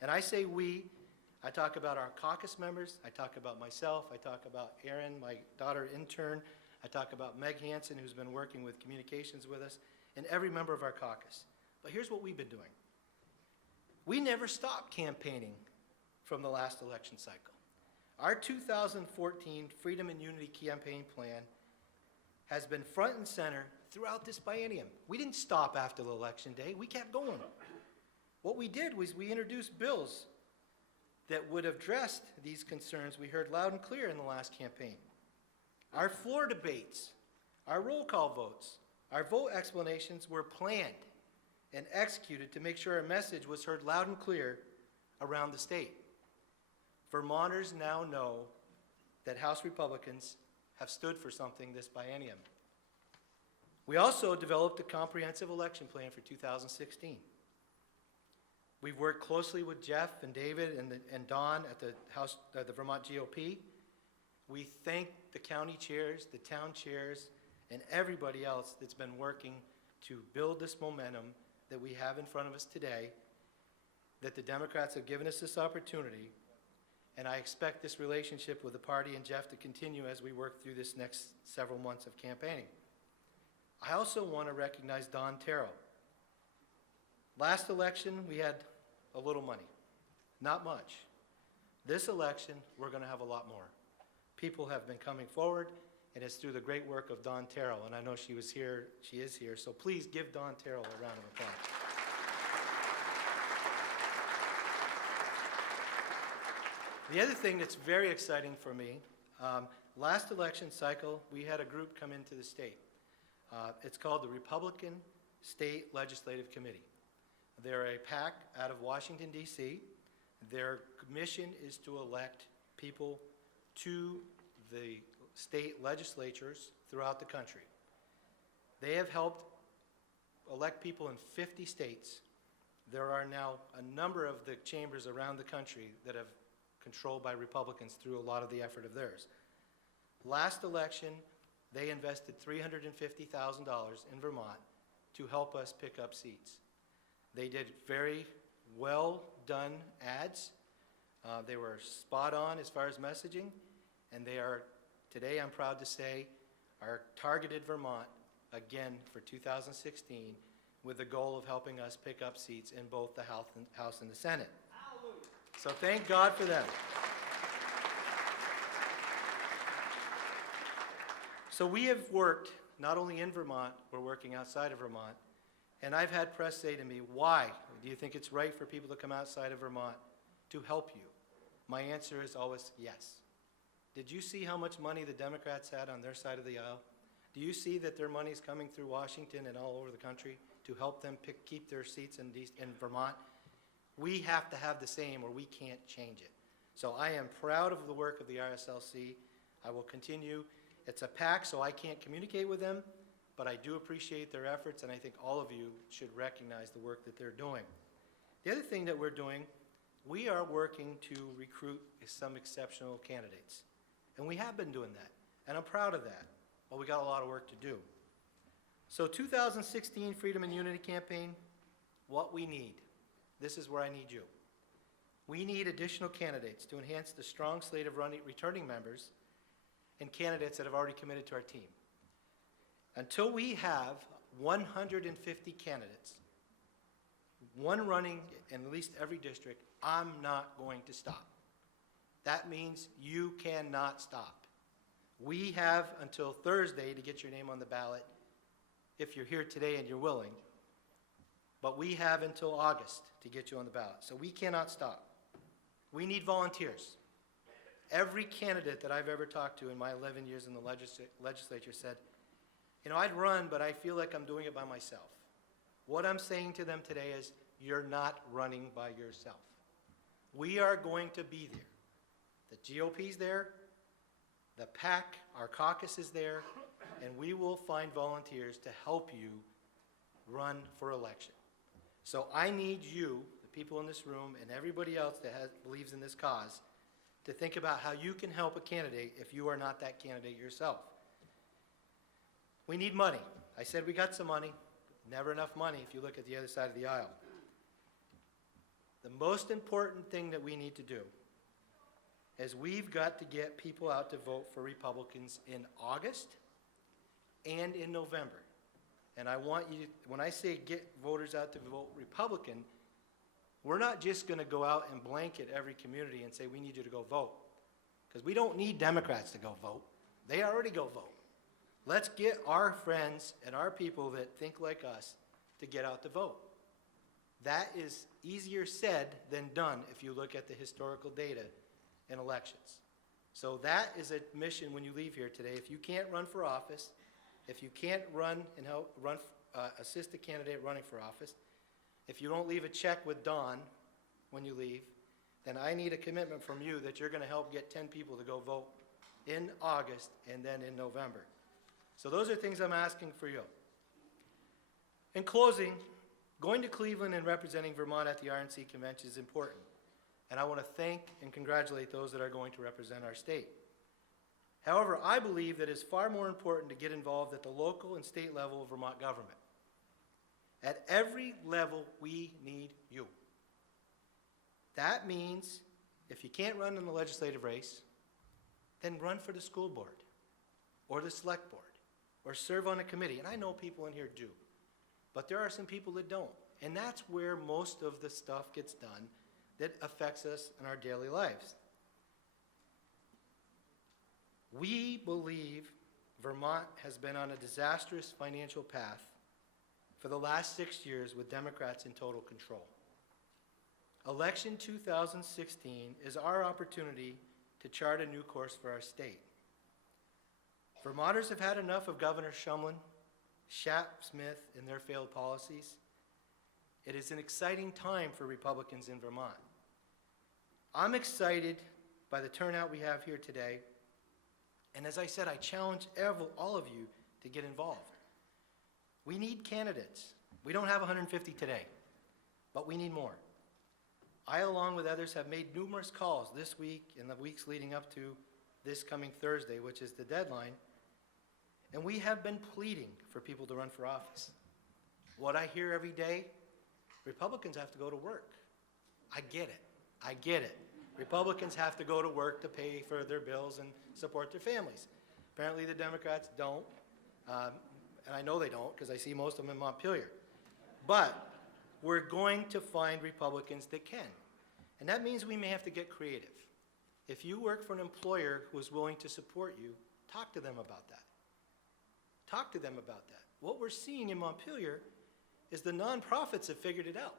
And I say we, I talk about our caucus members, I talk about myself, I talk about Erin, my daughter intern, I talk about Meg Hansen, who's been working with communications with us, and every member of our caucus. But here's what we've been doing. We never stopped campaigning from the last election cycle. Our 2014 Freedom and Unity campaign plan has been front and center throughout this biennium. We didn't stop after the election day, we kept going. What we did was we introduced bills that would have addressed these concerns we heard loud and clear in the last campaign. Our floor debates, our roll call votes, our vote explanations were planned and executed to make sure our message was heard loud and clear around the state. Vermonters now know that House Republicans have stood for something this biennium. We also developed a comprehensive election plan for 2016. We've worked closely with Jeff and David and Don at the Vermont GOP. We thank the county chairs, the town chairs, and everybody else that's been working to build this momentum that we have in front of us today, that the Democrats have given us this opportunity, and I expect this relationship with the party and Jeff to continue as we work through this next several months of campaigning. I also want to recognize Don Terrell. Last election, we had a little money, not much. This election, we're going to have a lot more. People have been coming forward, and it's through the great work of Don Terrell, and I know she is here, so please give Don Terrell a round of applause. The other thing that's very exciting for me, last election cycle, we had a group come into the state. It's called the Republican State Legislative Committee. They're a PAC out of Washington, D.C. Their mission is to elect people to the state legislatures throughout the country. They have helped elect people in 50 states. There are now a number of the chambers around the country that have controlled by Republicans through a lot of the effort of theirs. Last election, they invested $350,000 in Vermont to help us pick up seats. They did very well done ads. They were spot on as far as messaging, and they are, today I'm proud to say, are targeted Vermont again for 2016 with the goal of helping us pick up seats in both the House and the Senate. So thank God for them. So we have worked not only in Vermont, we're working outside of Vermont, and I've had press say to me, why do you think it's right for people to come outside of Vermont to help you? My answer is always yes. Did you see how much money the Democrats had on their side of the aisle? Do you see that their money's coming through Washington and all over the country to help them keep their seats in Vermont? We have to have the same or we can't change it. So I am proud of the work of the RSLC. I will continue. It's a PAC, so I can't communicate with them, but I do appreciate their efforts, and I think all of you should recognize the work that they're doing. The other thing that we're doing, we are working to recruit some exceptional candidates. And we have been doing that, and I'm proud of that. But we got a lot of work to do. So 2016 Freedom and Unity Campaign, what we need, this is where I need you. We need additional candidates to enhance the strong slate of returning members and candidates that have already committed to our team. Until we have 150 candidates, one running in at least every district, I'm not going to stop. That means you cannot stop. We have until Thursday to get your name on the ballot if you're here today and you're willing, but we have until August to get you on the ballot, so we cannot stop. We need volunteers. Every candidate that I've ever talked to in my 11 years in the legislature said, you know, I'd run, but I feel like I'm doing it by myself. What I'm saying to them today is, you're not running by yourself. We are going to be there. The GOP's there, the PAC, our caucus is there, and we will find volunteers to help you run for election. So I need you, the people in this room, and everybody else that believes in this cause, to think about how you can help a candidate if you are not that candidate yourself. We need money. I said we got some money. Never enough money if you look at the other side of the aisle. The most important thing that we need to do is we've got to get people out to vote for Republicans in August and in November. And I want you, when I say get voters out to vote Republican, we're not just going to go out and blanket every community and say we need you to go vote. Because we don't need Democrats to go vote. They already go vote. Let's get our friends and our people that think like us to get out to vote. That is easier said than done if you look at the historical data in elections. So that is a mission when you leave here today. If you can't run for office, if you can't run and assist a candidate running for office, if you don't leave a check with Don when you leave, then I need a commitment from you that you're going to help get 10 people to go vote in August and then in November. So those are things I'm asking for you. In closing, going to Cleveland and representing Vermont at the RNC convention is important. And I want to thank and congratulate those that are going to represent our state. However, I believe that it's far more important to get involved at the local and state level of Vermont government. At every level, we need you. That means if you can't run in the legislative race, then run for the school board or the select board or serve on a committee. And I know people in here do, but there are some people that don't. And that's where most of the stuff gets done that affects us in our daily lives. We believe Vermont has been on a disastrous financial path for the last 6 years with Democrats in total control. Election 2016 is our opportunity to chart a new course for our state. Vermonters have had enough of Governor Shumlin, Shap Smith, and their failed policies. It is an exciting time for Republicans in Vermont. I'm excited by the turnout we have here today. And as I said, I challenge all of you to get involved. We need candidates. We don't have 150 today, but we need more. I, along with others, have made numerous calls this week and the weeks leading up to this coming Thursday, which is the deadline, and we have been pleading for people to run for office. What I hear every day, Republicans have to go to work. I get it. I get it. Republicans have to go to work to pay for their bills and support their families. Apparently the Democrats don't, and I know they don't because I see most of them in Montpelier. But we're going to find Republicans that can. And that means we may have to get creative. If you work for an employer who is willing to support you, talk to them about that. Talk to them about that. What we're seeing in Montpelier is the nonprofits have figured it out.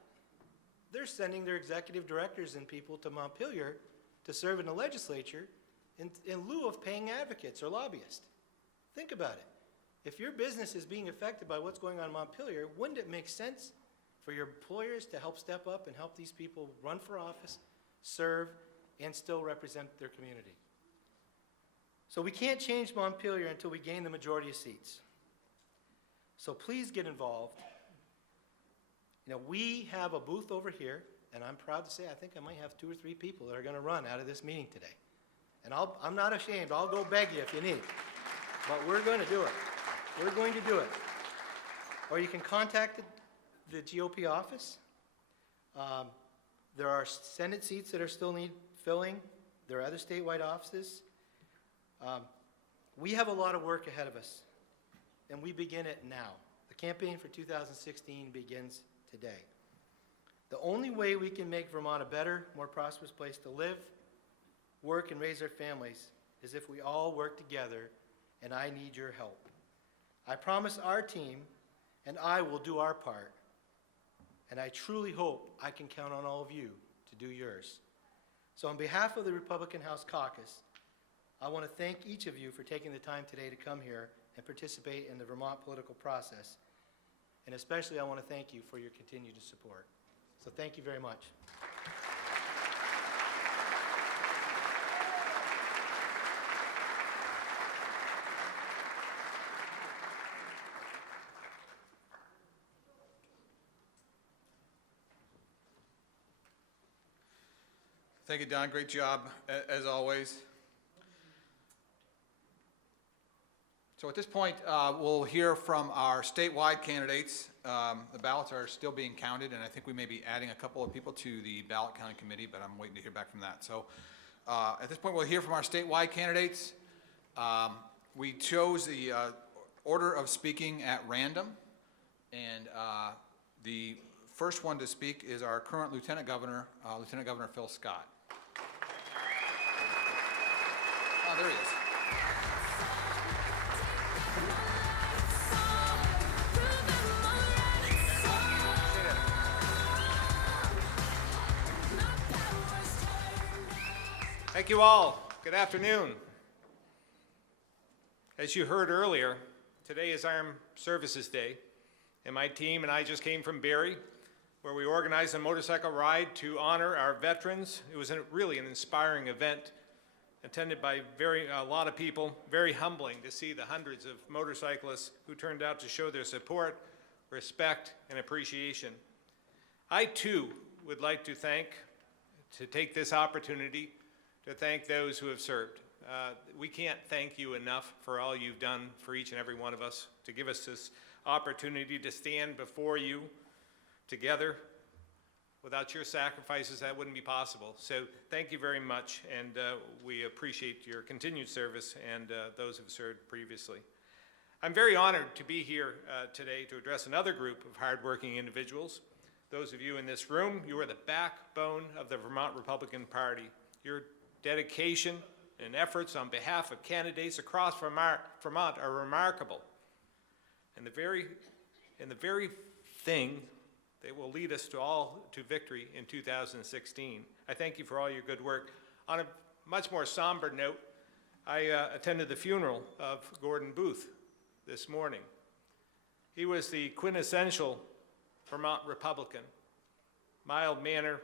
They're sending their executive directors and people to Montpelier to serve in the legislature in lieu of paying advocates or lobbyists. Think about it. If your business is being affected by what's going on in Montpelier, wouldn't it make sense for your employers to help step up and help these people run for office, serve, and still represent their community? So we can't change Montpelier until we gain the majority of seats. So please get involved. You know, we have a booth over here, and I'm proud to say I think I might have 2 or 3 people that are going to run out of this meeting today. And I'm not ashamed. I'll go beg you if you need. But we're going to do it. We're going to do it. Or you can contact the GOP office. There are Senate seats that are still need filling. There are other statewide offices. We have a lot of work ahead of us, and we begin it now. The campaign for 2016 begins today. The only way we can make Vermont a better, more prosperous place to live, work, and raise our families is if we all work together, and I need your help. I promise our team and I will do our part, and I truly hope I can count on all of you to do yours. So on behalf of the Republican House Caucus, I want to thank each of you for taking the time today to come here and participate in the Vermont political process. And especially I want to thank you for your continued support. So thank you very much. Thank you, Don. Great job, as always. So at this point, we'll hear from our statewide candidates. The ballots are still being counted, and I think we may be adding a couple of people to the ballot counting committee, but I'm waiting to hear back from that. So at this point, we'll hear from our statewide candidates. We chose the order of speaking at random, and the first one to speak is our current Lieutenant Governor, Lieutenant Governor Phil Scott. Oh, there he is. Thank you all. Good afternoon. As you heard earlier, today is Armed Services Day, and my team and I just came from Barrie, where we organized a motorcycle ride to honor our veterans. It was really an inspiring event, attended by a lot of people. Very humbling to see the hundreds of motorcyclists who turned out to show their support, respect, and appreciation. I too would like to take this opportunity to thank those who have served. We can't thank you enough for all you've done for each and every one of us, to give us this opportunity to stand before you together. Without your sacrifices, that wouldn't be possible. So thank you very much, and we appreciate your continued service and those who've served previously. I'm very honored to be here today to address another group of hardworking individuals. Those of you in this room, you are the backbone of the Vermont Republican Party. Your dedication and efforts on behalf of candidates across Vermont are remarkable. And the very thing that will lead us to victory in 2016. I thank you for all your good work. On a much more somber note, I attended the funeral of Gordon Booth this morning. He was the quintessential Vermont Republican, mild-mannered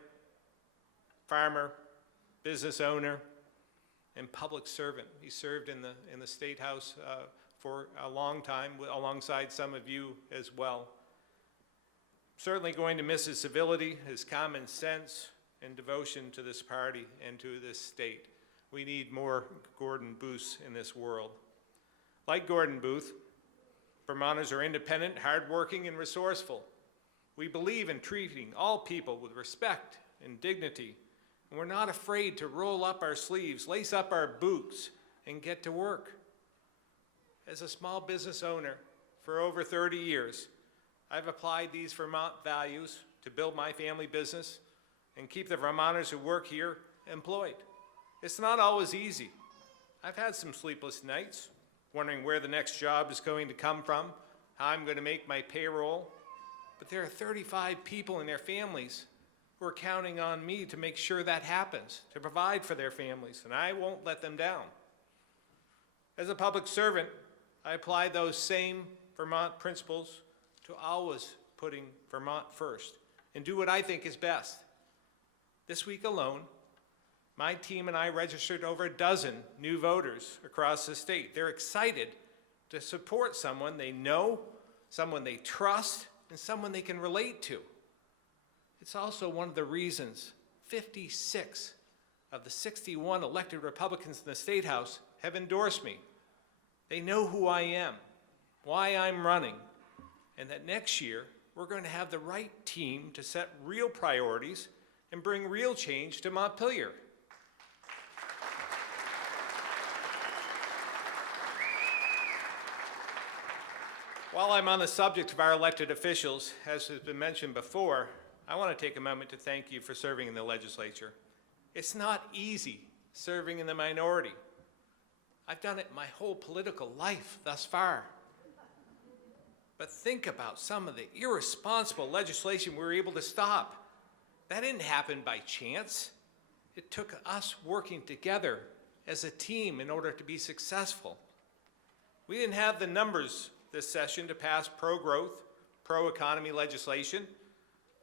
farmer, business owner, and public servant. He served in the State House for a long time, alongside some of you as well. Certainly going to miss his civility, his common sense, and devotion to this party and to this state. We need more Gordon Booths in this world. Like Gordon Booth, Vermonters are independent, hardworking, and resourceful. We believe in treating all people with respect and dignity, and we're not afraid to roll up our sleeves, lace up our boots, and get to work. As a small business owner for over 30 years, I've applied these Vermont values to build my family business and keep the Vermonters who work here employed. It's not always easy. I've had some sleepless nights, wondering where the next job is going to come from, how I'm going to make my payroll. But there are 35 people and their families who are counting on me to make sure that happens, to provide for their families, and I won't let them down. As a public servant, I apply those same Vermont principles to always putting Vermont first and do what I think is best. This week alone, my team and I registered over a dozen new voters across the state. They're excited to support someone they know, someone they trust, and someone they can relate to. It's also one of the reasons 56 of the 61 elected Republicans in the State House have endorsed me. They know who I am, why I'm running, and that next year we're going to have the right team to set real priorities and bring real change to Montpelier. While I'm on the subject of our elected officials, as has been mentioned before, I want to take a moment to thank you for serving in the legislature. It's not easy serving in the minority. I've done it my whole political life thus far. But think about some of the irresponsible legislation we were able to stop. That didn't happen by chance. It took us working together as a team in order to be successful. We didn't have the numbers this session to pass pro-growth, pro-economy legislation,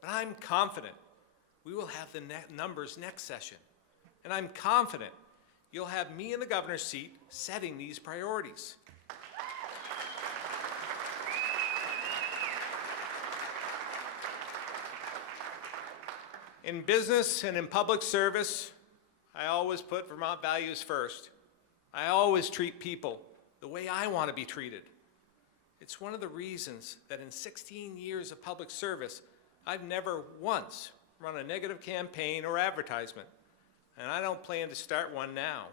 but I'm confident we will have the numbers next session. And I'm confident you'll have me in the governor's seat setting these priorities. In business and in public service, I always put Vermont values first. I always treat people the way I want to be treated. It's one of the reasons that in 16 years of public service, I've never once run a negative campaign or advertisement, and I don't plan to start one now.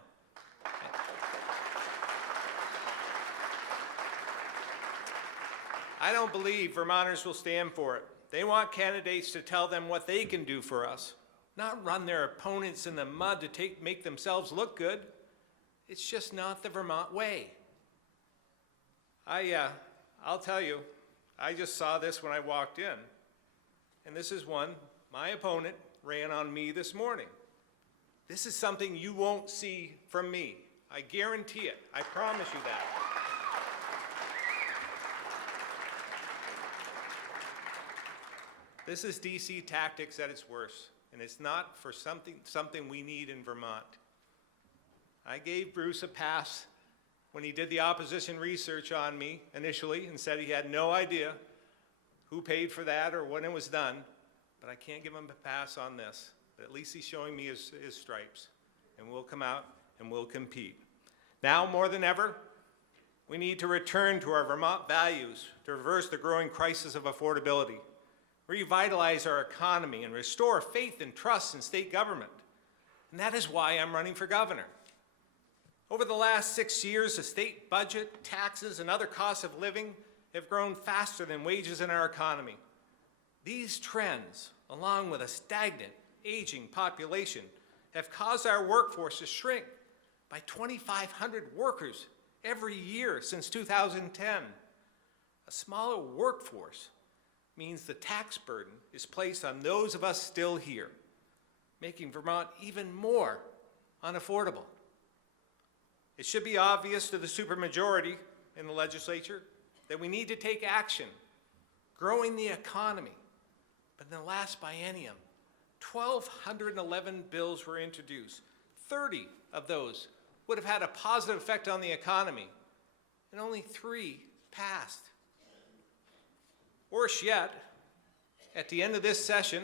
I don't believe Vermonters will stand for it. They want candidates to tell them what they can do for us, not run their opponents in the mud to make themselves look good. It's just not the Vermont way. I'll tell you, I just saw this when I walked in, and this is one my opponent ran on me this morning. This is something you won't see from me. I guarantee it. I promise you that. This is DC tactics at its worst, and it's not for something we need in Vermont. I gave Bruce a pass when he did the opposition research on me initially and said he had no idea who paid for that or when it was done, but I can't give him a pass on this. But at least he's showing me his stripes, and we'll come out and we'll compete. Now more than ever, we need to return to our Vermont values to reverse the growing crisis of affordability, revitalize our economy, and restore faith and trust in state government. And that is why I'm running for governor. Over the last 6 years, the state budget, taxes, and other costs of living have grown faster than wages in our economy. These trends, along with a stagnant, aging population, have caused our workforce to shrink by 2,500 workers every year since 2010. A smaller workforce means the tax burden is placed on those of us still here, making Vermont even more unaffordable. It should be obvious to the supermajority in the legislature that we need to take action, growing the economy. But in the last biennium, 1,211 bills were introduced. 30 of those would have had a positive effect on the economy, and only 3 passed. Worse yet, at the end of this session,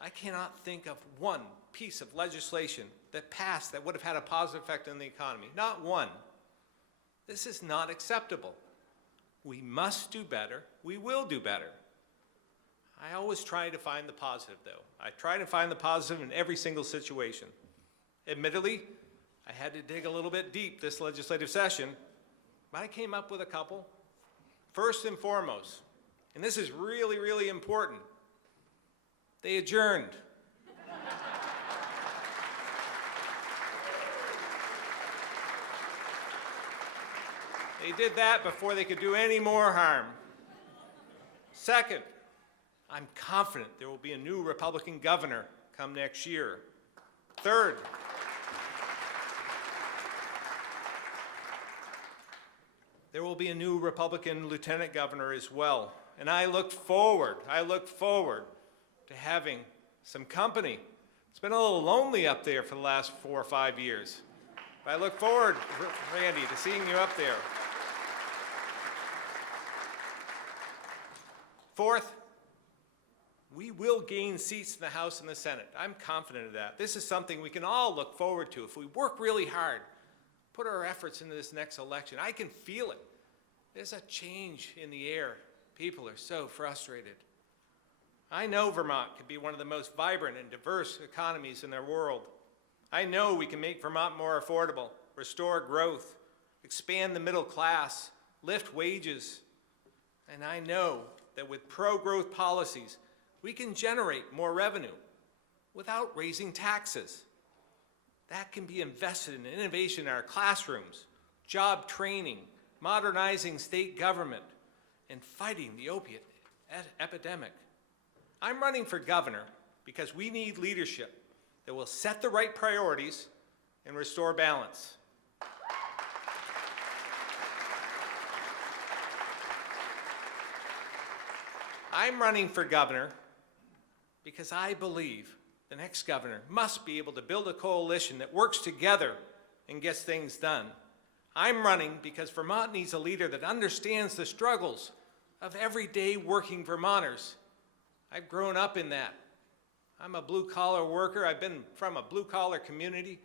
I cannot think of one piece of legislation that passed that would have had a positive effect on the economy. Not one. This is not acceptable. We must do better. We will do better. I always try to find the positive, though. I try to find the positive in every single situation. Admittedly, I had to dig a little bit deep this legislative session, but I came up with a couple. First and foremost, and this is really, really important, they adjourned. They did that before they could do any more harm. Second, I'm confident there will be a new Republican governor come next year. Third, there will be a new Republican lieutenant governor as well. And I look forward to having some company. It's been a little lonely up there for the last 4 or 5 years. But I look forward, Randy, to seeing you up there. Fourth, we will gain seats in the House and the Senate. I'm confident of that. This is something we can all look forward to if we work really hard, put our efforts into this next election. I can feel it. There's a change in the air. People are so frustrated. I know Vermont can be one of the most vibrant and diverse economies in the world. I know we can make Vermont more affordable, restore growth, expand the middle class, lift wages. And I know that with pro-growth policies, we can generate more revenue without raising taxes. That can be invested in innovation in our classrooms, job training, modernizing state government, and fighting the opiate epidemic. I'm running for governor because we need leadership that will set the right priorities and restore balance. I'm running for governor because I believe the next governor must be able to build a coalition that works together and gets things done. I'm running because Vermont needs a leader that understands the struggles of everyday working Vermonters. I've grown up in that. I'm a blue-collar worker. I've been from a blue-collar community,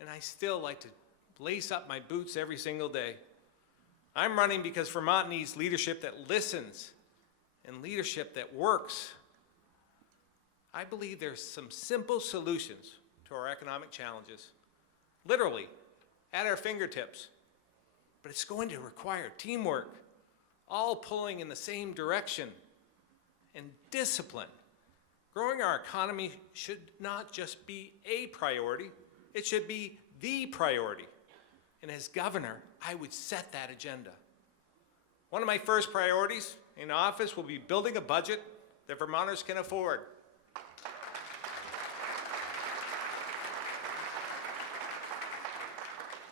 and I still like to lace up my boots every single day. I'm running because Vermont needs leadership that listens and leadership that works. I believe there's some simple solutions to our economic challenges, literally at our fingertips, but it's going to require teamwork, all pulling in the same direction, and discipline. Growing our economy should not just be a priority, it should be the priority. And as governor, I would set that agenda. One of my first priorities in office will be building a budget that Vermonters can afford.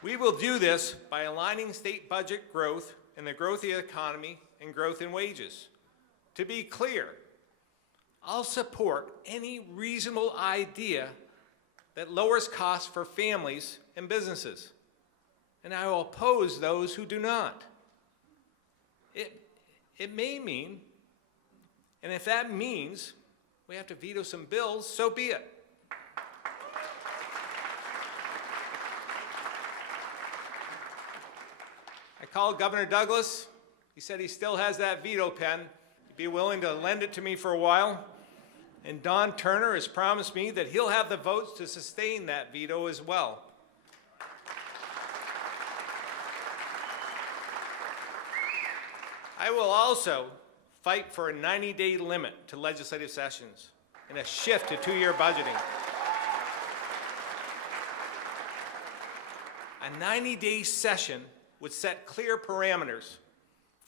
We will do this by aligning state budget growth and the growth of the economy and growth in wages. To be clear, I'll support any reasonable idea that lowers costs for families and businesses, and I will oppose those who do not. It may mean, and if that means we have to veto some bills, so be it. called Governor Douglas. He said he still has that veto pen. He'd be willing to lend it to me for a while. And Don Turner has promised me that he'll have the votes to sustain that veto as well. I will also fight for a 90-day limit to legislative sessions and a shift to two-year budgeting. A 90-day session would set clear parameters,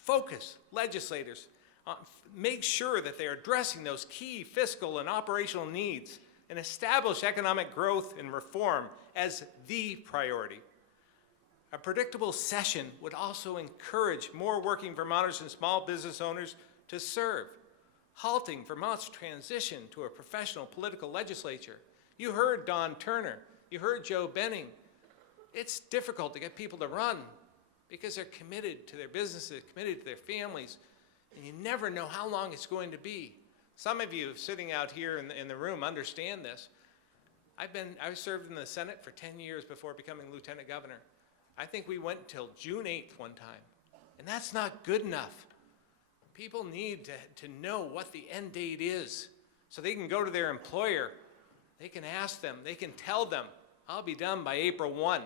focus legislators, make sure that they are addressing those key fiscal and operational needs, and establish economic growth and reform as the priority. A predictable session would also encourage more working Vermonters and small business owners to serve, halting Vermont's transition to a professional political legislature. You heard Don Turner, you heard Joe Benning. It's difficult to get people to run because they're committed to their businesses, committed to their families, and you never know how long it's going to be. Some of you sitting out here in the room understand this. I served in the Senate for 10 years before becoming lieutenant governor. I think we went till June 8th one time, and that's not good enough. People need to know what the end date is so they can go to their employer, they can ask them, they can tell them, I'll be done by April 1.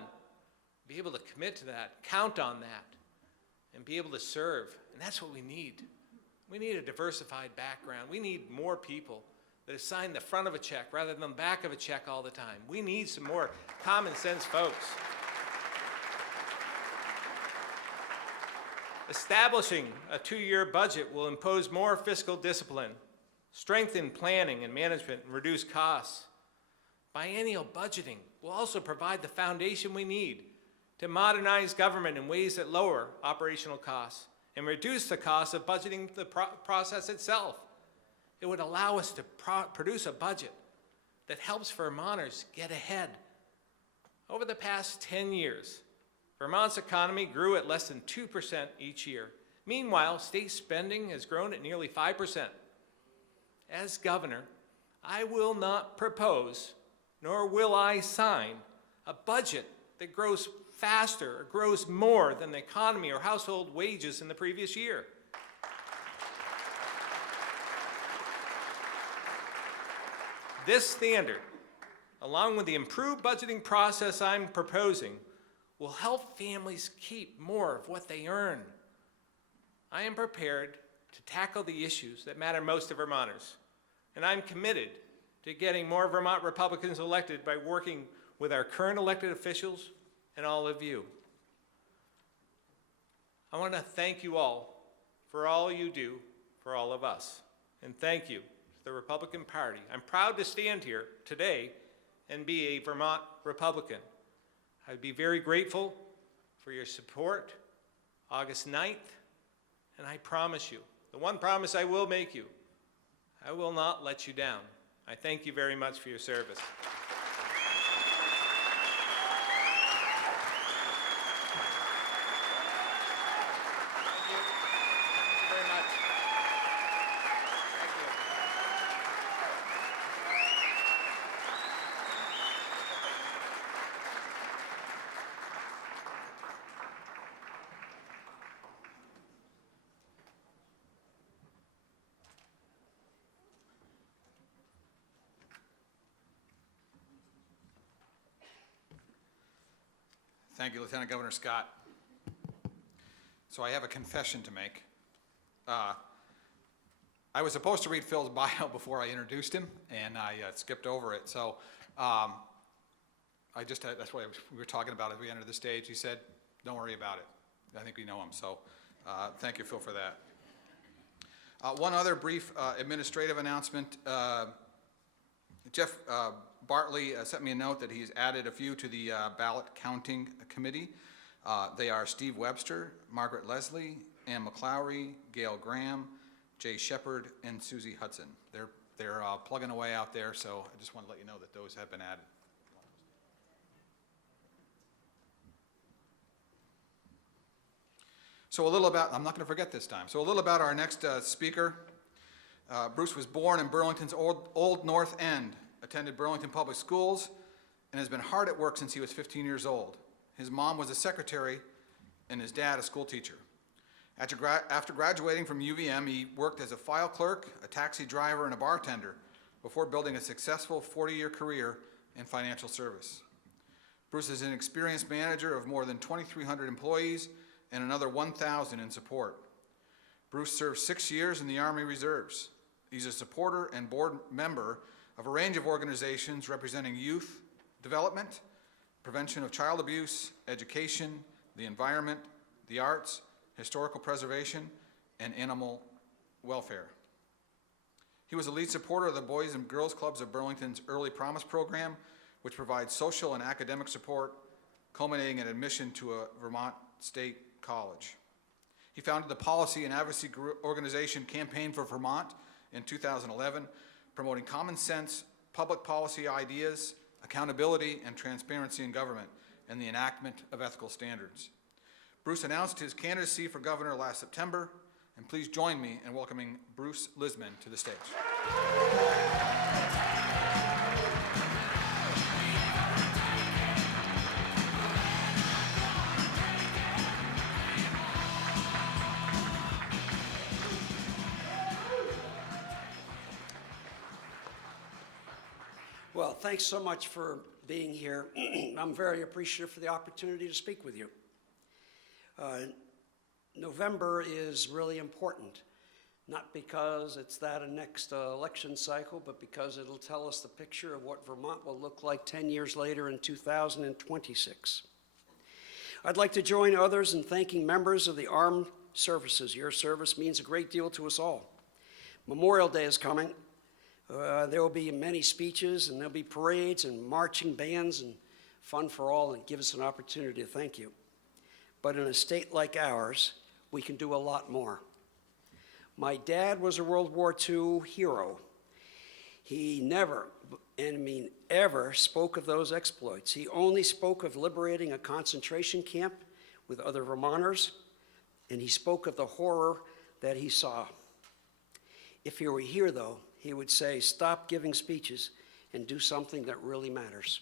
Be able to commit to that, count on that, and be able to serve. And that's what we need. We need a diversified background. We need more people that assign the front of a check rather than the back of a check all the time. We need some more common sense folks. Establishing a two-year budget will impose more fiscal discipline, strengthen planning and management, and reduce costs. Biennial budgeting will also provide the foundation we need to modernize government in ways that lower operational costs and reduce the cost of budgeting the process itself. It would allow us to produce a budget that helps Vermonters get ahead. Over the past 10 years, Vermont's economy grew at less than 2% each year. Meanwhile, state spending has grown at nearly 5%. As governor, I will not propose, nor will I sign, a budget that grows faster or grows more than the economy or household wages in the previous year. This standard, along with the improved budgeting process I'm proposing, will help families keep more of what they earn. I am prepared to tackle the issues that matter most to Vermonters, and I'm committed to getting more Vermont Republicans elected by working with our current elected officials and all of you. I want to thank you all for all you do for all of us, and thank you to the Republican Party. I'm proud to stand here today and be a Vermont Republican. I'd be very grateful for your support August 9th, and I promise you, the one promise I will make you, I will not let you down. I thank you very much for your service. Thank you, Lieutenant Governor Scott. So I have a confession to make. I was supposed to read Phil's bio before I introduced him, and I skipped over it. So that's what we were talking about as we entered the stage. He said, don't worry about it. I think we know him. So thank you, Phil, for that. One other brief administrative announcement. Jeff Bartley sent me a note that he's added a few to the ballot counting committee. They are Steve Webster, Margaret Leslie, Ann McClowry, Gail Graham, Jay Shepard, and Susie Hudson. They're plugging away out there, so I just want to let you know that those have been added. So a little about, I'm not going to forget this time, so a little about our next speaker. Bruce was born in Burlington's Old North End, attended Burlington Public Schools, and has been hard at work since he was 15 years old. His mom was a secretary and his dad a school teacher. After graduating from UVM, he worked as a file clerk, a taxi driver, and a bartender before building a successful 40-year career in financial service. Bruce is an experienced manager of more than 2,300 employees and another 1,000 in support. Bruce served 6 years in the Army Reserves. He's a supporter and board member of a range of organizations representing youth development, prevention of child abuse, education, the environment, the arts, historical preservation, and animal welfare. He was a lead supporter of the Boys and Girls Clubs of Burlington's Early Promise program, which provides social and academic support, culminating in admission to a Vermont State College. He founded the policy and advocacy organization Campaign for Vermont in 2011, promoting common sense, public policy ideas, accountability, and transparency in government, and the enactment of ethical standards. Bruce announced his candidacy for governor last September, and please join me in welcoming Bruce Lisman to the stage. Well, thanks so much for being here. I'm very appreciative for the opportunity to speak with you. November is really important, not because it's that next election cycle, but because it'll tell us the picture of what Vermont will look like 10 years later in 2026. I'd like to join others in thanking members of the armed services. Your service means a great deal to us all. Memorial Day is coming. There will be many speeches, and there'll be parades and marching bands and fun for all, and give us an opportunity to thank you. But in a state like ours, we can do a lot more. My dad was a World War II hero. He never, and I mean ever, spoke of those exploits. He only spoke of liberating a concentration camp with other Vermonters, and he spoke of the horror that he saw. If he were here, though, he would say, stop giving speeches and do something that really matters.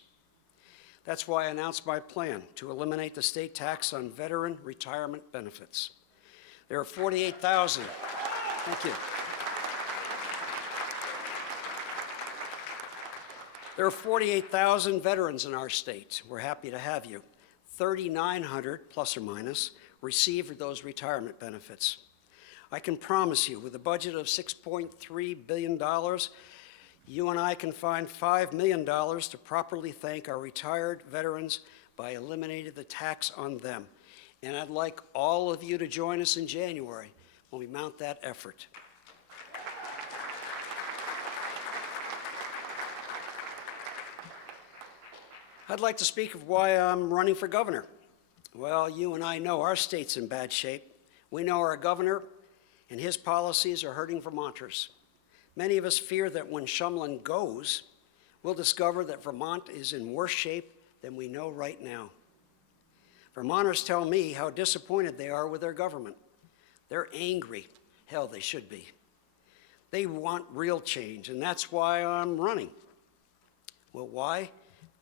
That's why I announced my plan to eliminate the state tax on veteran retirement benefits. There are 48,000. Thank you. There are 48,000 veterans in our state. We're happy to have you. 3,900, plus or minus, receive those retirement benefits. I can promise you, with a budget of $6.3 billion, you and I can find $5 million to properly thank our retired veterans by eliminating the tax on them. And I'd like all of you to join us in January when we mount that effort. I'd like to speak of why I'm running for governor. Well, you and I know our state's in bad shape. We know our governor and his policies are hurting Vermonters. Many of us fear that when Shumlin goes, we'll discover that Vermont is in worse shape than we know right now. Vermonters tell me how disappointed they are with their government. They're angry. Hell, they should be. They want real change, and that's why I'm running. Well, why?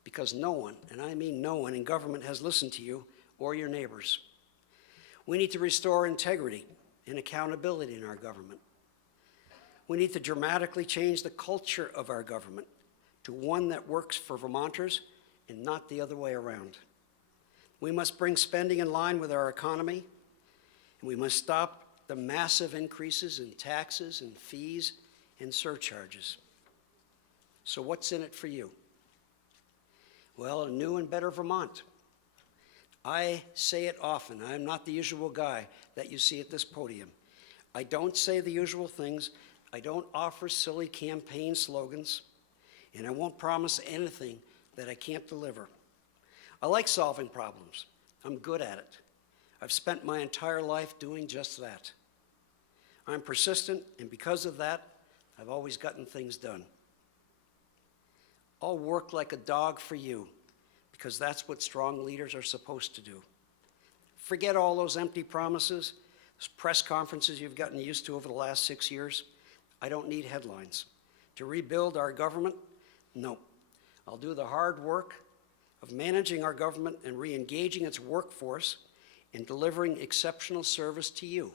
Because no one, and I mean no one in government, has listened to you or your neighbors. We need to restore integrity and accountability in our government. We need to dramatically change the culture of our government to one that works for Vermonters and not the other way around. We must bring spending in line with our economy, and we must stop the massive increases in taxes and fees and surcharges. So what's in it for you? Well, a new and better Vermont. I say it often. I'm not the usual guy that you see at this podium. I don't say the usual things. I don't offer silly campaign slogans, and I won't promise anything that I can't deliver. I like solving problems. I'm good at it. I've spent my entire life doing just that. I'm persistent, and because of that, I've always gotten things done. I'll work like a dog for you, because that's what strong leaders are supposed to do. Forget all those empty promises, those press conferences you've gotten used to over the last 6 years. I don't need headlines. To rebuild our government? No. I'll do the hard work of managing our government and re-engaging its workforce in delivering exceptional service to you,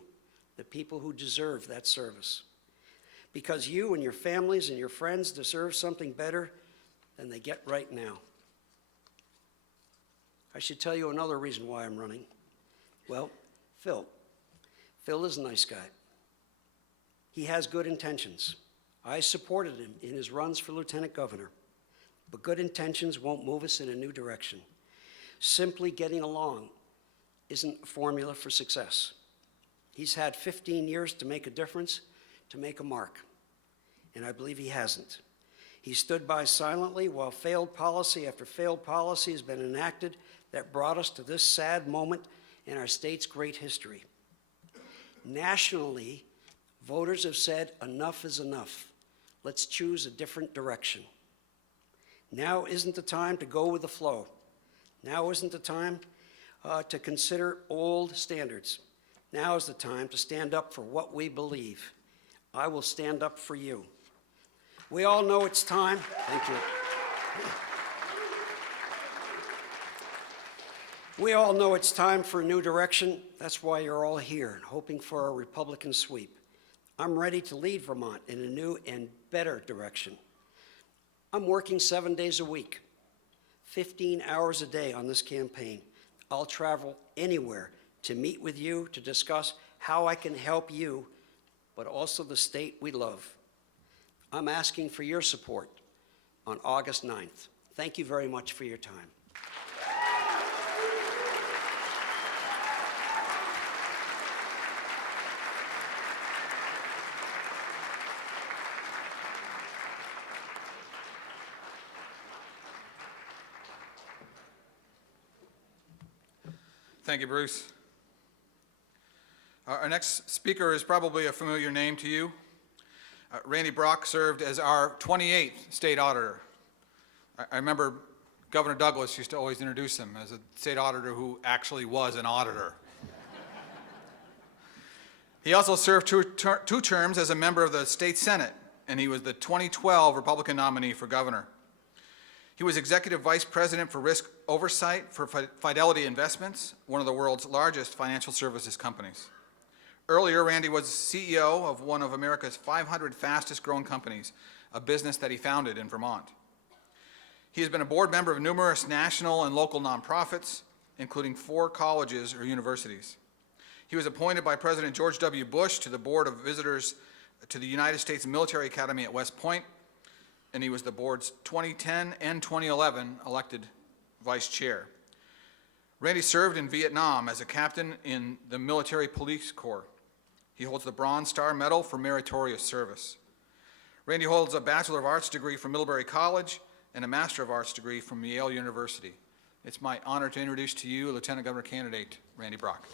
the people who deserve that service. Because you and your families and your friends deserve something better than they get right now. I should tell you another reason why I'm running. Well, Phil. Phil is a nice guy. He has good intentions. I supported him in his runs for lieutenant governor. But good intentions won't move us in a new direction. Simply getting along isn't a formula for success. He's had 15 years to make a difference, to make a mark. And I believe he hasn't. He stood by silently while failed policy after failed policy has been enacted that brought us to this sad moment in our state's great history. Nationally, voters have said enough is enough. Let's choose a different direction. Now isn't the time to go with the flow. Now isn't the time to consider old standards. Now is the time to stand up for what we believe. I will stand up for you. We all know it's time. Thank you. We all know it's time for a new direction. That's why you're all here, hoping for a Republican sweep. I'm ready to lead Vermont in a new and better direction. I'm working 7 days a week, 15 hours a day on this campaign. I'll travel anywhere to meet with you, to discuss how I can help you, but also the state we love. I'm asking for your support on August 9th. Thank you very much for your time. Thank you, Bruce. Our next speaker is probably a familiar name to you. Randy Brock served as our 28th state auditor. I remember Governor Douglas used to always introduce him as a state auditor who actually was an auditor. He also served two terms as a member of the state Senate, and he was the 2012 Republican nominee for governor. He was executive vice president for risk oversight for Fidelity Investments, one of the world's largest financial services companies. Earlier, Randy was CEO of one of America's 500 fastest growing companies, a business that he founded in Vermont. He has been a board member of numerous national and local nonprofits, including 4 colleges or universities. He was appointed by President George W. Bush to the Board of Visitors to the United States Military Academy at West Point, and he was the board's 2010 and 2011 elected vice chair. Randy served in Vietnam as a captain in the Military Police Corps. He holds the Bronze Star Medal for meritorious service. Randy holds a Bachelor of Arts degree from Middlebury College and a Master of Arts degree from Yale University. It's my honor to introduce to you Lieutenant Governor candidate Randy Brock.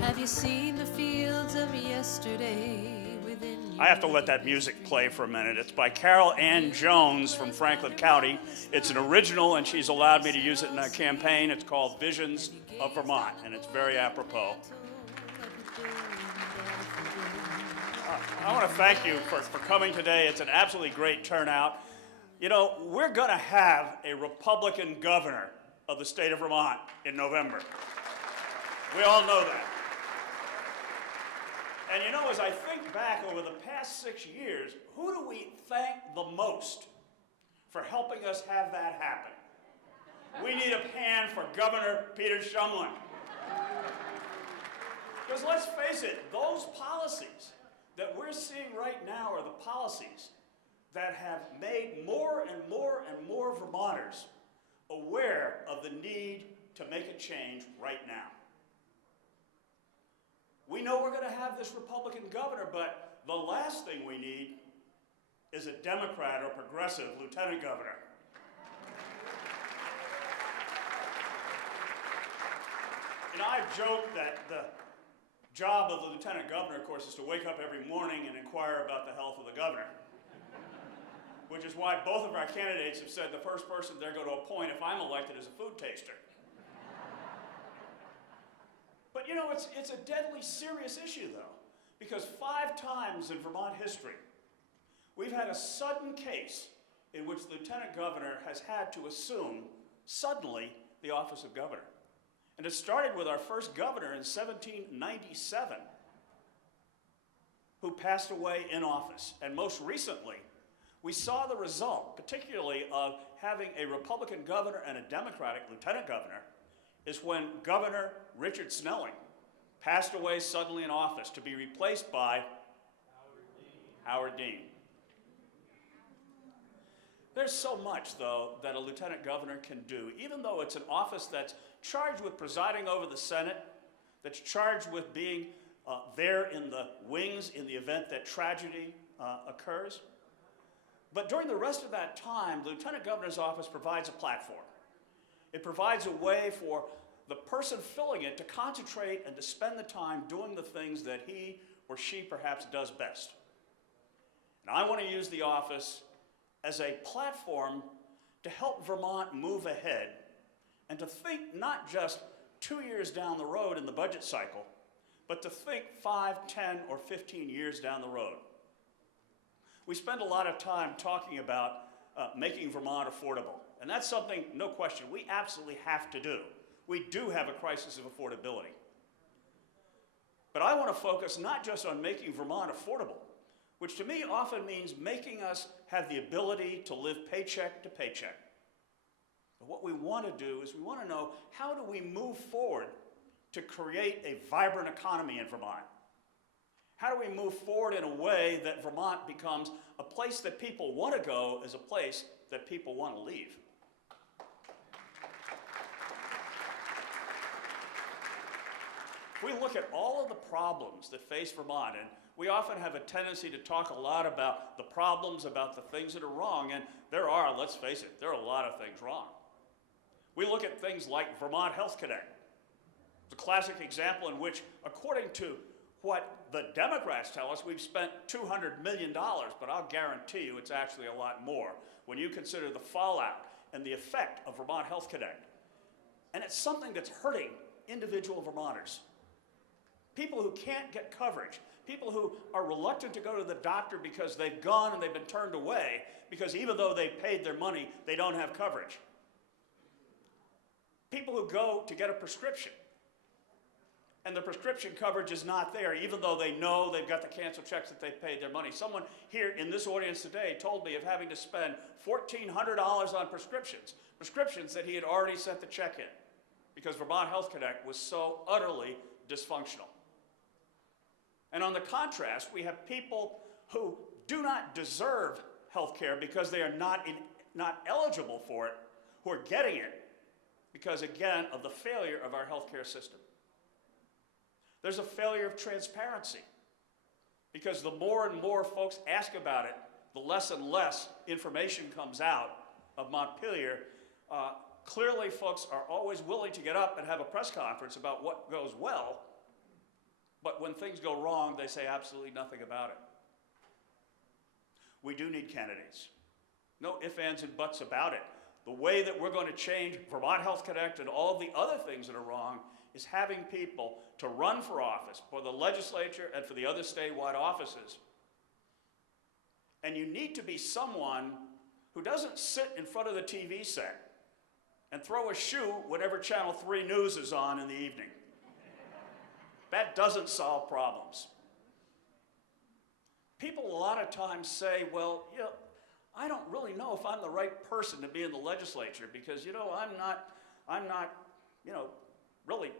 Have you seen the fields of yesterday within you? I have to let that music play for a minute. It's by Carol Ann Jones from Franklin County. It's an original, and she's allowed me to use it in a campaign. It's called Visions of Vermont, and it's very apropos. I want to thank you for coming today. It's an absolutely great turnout. You know, we're going to have a Republican governor of the state of Vermont in November. We all know that. And you know, as I think back over the past 6 years, who do we thank the most for helping us have that happen? We need a hand for Governor Peter Shumlin. Because let's face it, those policies that we're seeing right now are the policies that have made more and more and more Vermonters aware of the need to make a change right now. We know we're going to have this Republican governor, but the last thing we need is a Democrat or progressive lieutenant governor. You know, I've joked that the job of the lieutenant governor, of course, is to wake up every morning and inquire about the health of the governor. Which is why both of our candidates have said the first person they're going to appoint if I'm elected is a food taster. But you know, it's a deadly serious issue, though, Because 5 times in Vermont history, we've had a sudden case in which the lieutenant governor has had to assume, suddenly, the office of governor. And it started with our first governor in 1797, who passed away in office. And most recently, we saw the result, particularly of having a Republican governor and a Democratic lieutenant governor, is when Governor Richard Snelling passed away suddenly in office to be replaced by Howard Dean. There's so much, though, that a lieutenant governor can do, even though it's an office that's charged with presiding over the Senate, that's charged with being there in the wings in the event that tragedy occurs. But during the rest of that time, the lieutenant governor's office provides a platform. It provides a way for the person filling it to concentrate and to spend the time doing the things that he or she perhaps does best. And I want to use the office as a platform to help Vermont move ahead and to think not just 2 years down the road in the budget cycle, but to think 5, 10, or 15 years down the road. We spend a lot of time talking about making Vermont affordable, and that's something, no question, we absolutely have to do. We do have a crisis of affordability. But I want to focus not just on making Vermont affordable, which to me often means making us have the ability to live paycheck to paycheck. But what we want to do is we want to know, how do we move forward to create a vibrant economy in Vermont? How do we move forward in a way that Vermont becomes a place that people want to go as a place that people want to leave? If we look at all of the problems that face Vermont, and we often have a tendency to talk a lot about the problems, about the things that are wrong, and there are, let's face it, there are a lot of things wrong. We look at things like Vermont Health Connect. It's a classic example in which, according to what the Democrats tell us, we've spent $200 million, but I'll guarantee you it's actually a lot more when you consider the fallout and the effect of Vermont Health Connect. And it's something that's hurting individual Vermonters. People who can't get coverage, people who are reluctant to go to the doctor because they've gone and they've been turned away because even though they paid their money, they don't have coverage. People who go to get a prescription and the prescription coverage is not there, even though they know they've got the canceled checks that they've paid their money. Someone here in this audience today told me of having to spend $1,400 on prescriptions that he had already sent the check in because Vermont Health Connect was so utterly dysfunctional. And on the contrast, we have people who do not deserve health care because they are not eligible for it, who are getting it because, again, of the failure of our healthcare system. There's a failure of transparency because the more and more folks ask about it, the less and less information comes out of Montpelier. Clearly, folks are always willing to get up and have a press conference about what goes well, but when things go wrong, they say absolutely nothing about it. We do need candidates. No ifs, ands, and buts about it. The way that we're going to change Vermont Health Connect and all the other things that are wrong is having people to run for office, for the legislature and for the other statewide offices. And you need to be someone who doesn't sit in front of the TV set and throw a shoe whenever Channel 3 News is on in the evening. That doesn't solve problems. People a lot of times say, well, you know, I don't really know if I'm the right person to be in the legislature because, you know, I'm not, you know, really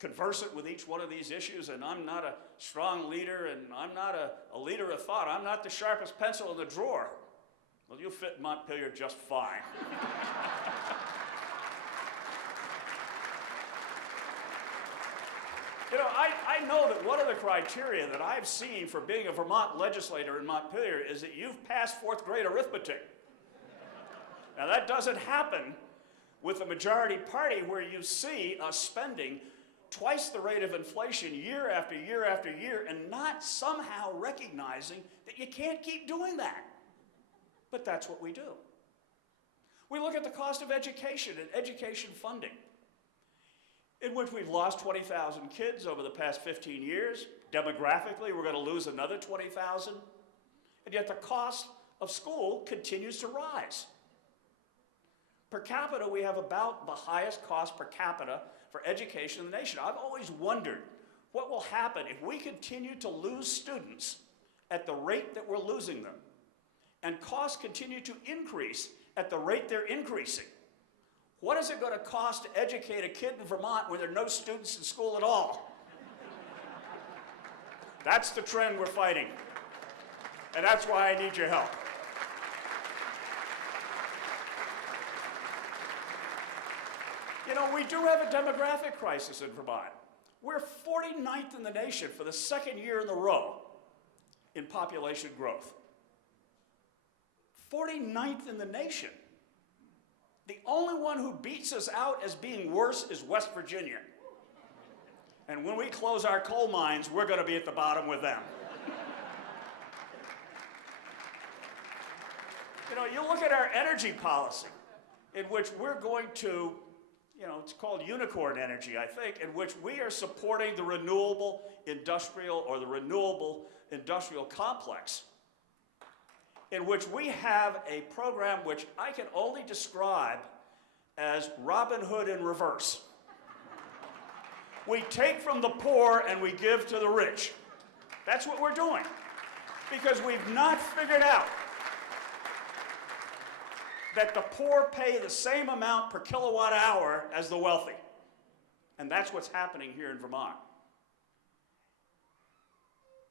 conversant with each one of these issues, and I'm not a strong leader, and I'm not a leader of thought. I'm not the sharpest pencil in the drawer. Well, you'll fit in Montpelier just fine. You know, I know that one of the criteria that I've seen for being a Vermont legislator in Montpelier is that you've passed fourth grade arithmetic. Now, that doesn't happen with the majority party where you see us spending twice the rate of inflation year after year after year and not somehow recognizing that you can't keep doing that. But that's what we do. We look at the cost of education and education funding. in which we've lost 20,000 kids over the past 15 years. Demographically, we're going to lose another 20,000. And yet the cost of school continues to rise. Per capita, we have about the highest cost per capita for education in the nation. I've always wondered what will happen if we continue to lose students at the rate that we're losing them, and costs continue to increase at the rate they're increasing. What is it going to cost to educate a kid in Vermont where there are no students in school at all? That's the trend we're fighting. And that's why I need your help. You know, we do have a demographic crisis in Vermont. We're 49th in the nation for the second year in a row in population growth. 49th in the nation. The only one who beats us out as being worse is West Virginia. And when we close our coal mines, we're going to be at the bottom with them. You know, you look at our energy policy, in which we're going to, you know, it's called unicorn energy, I think, in which we are supporting the renewable industrial or the renewable industrial complex, in which we have a program which I can only describe as Robin Hood in reverse. We take from the poor and we give to the rich. That's what we're doing, because we've not figured out that the poor pay the same amount per kilowatt hour as the wealthy. And that's what's happening here in Vermont.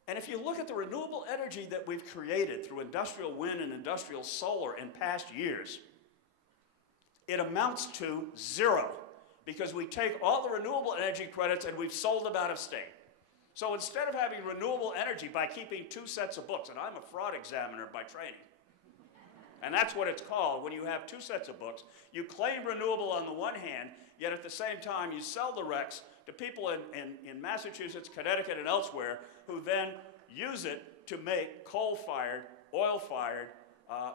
And if you look at the renewable energy that we've created through industrial wind and industrial solar in past years, it amounts to zero, because we take all the renewable energy credits and we've sold them out of state. So instead of having renewable energy by keeping 2 sets of books, and I'm a fraud examiner by training, and that's what it's called when you have 2 sets of books, you claim renewable on the one hand, yet at the same time you sell the RECs to people in Massachusetts, Connecticut, and elsewhere, who then use it to make coal-fired, oil-fired,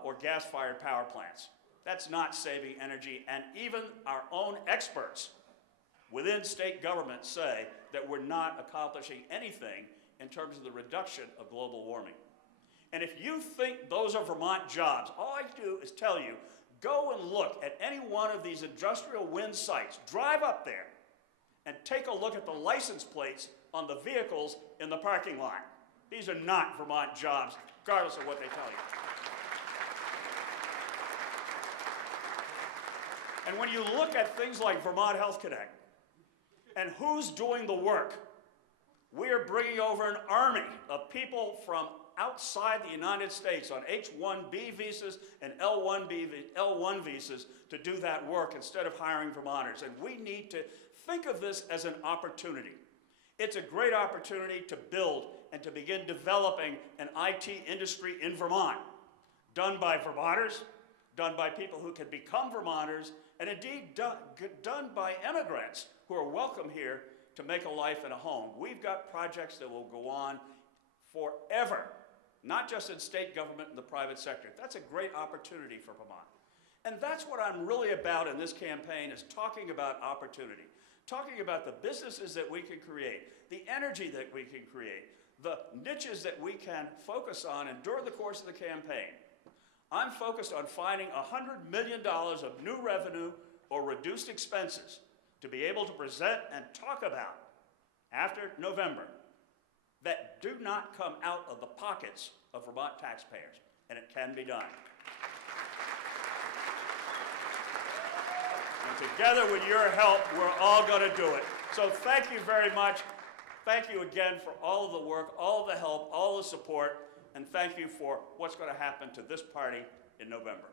or gas-fired power plants. That's not saving energy, and even our own experts within state government say that we're not accomplishing anything in terms of the reduction of global warming. And if you think those are Vermont jobs, all I do is tell you, go and look at any one of these industrial wind sites, drive up there, and take a look at the license plates on the vehicles in the parking lot. These are not Vermont jobs, regardless of what they tell you. And when you look at things like Vermont Health Connect, and who's doing the work, we're bringing over an army of people from outside the United States on H-1B visas and L-1 visas to do that work instead of hiring Vermonters. And we need to think of this as an opportunity. It's a great opportunity to build and to begin developing an IT industry in Vermont, done by Vermonters, done by people who can become Vermonters, and indeed done by immigrants who are welcome here to make a life and a home. We've got projects that will go on forever, not just in state government and the private sector. That's a great opportunity for Vermont. And that's what I'm really about in this campaign, is talking about opportunity, talking about the businesses that we can create, the energy that we can create, the niches that we can focus on, and during the course of the campaign, I'm focused on finding $100 million of new revenue or reduced expenses to be able to present and talk about after November that do not come out of the pockets of Vermont taxpayers, and it can be done. And together with your help, we're all going to do it. So thank you very much. Thank you again for all of the work, all of the help, all the support, and thank you for what's going to happen to this party in November.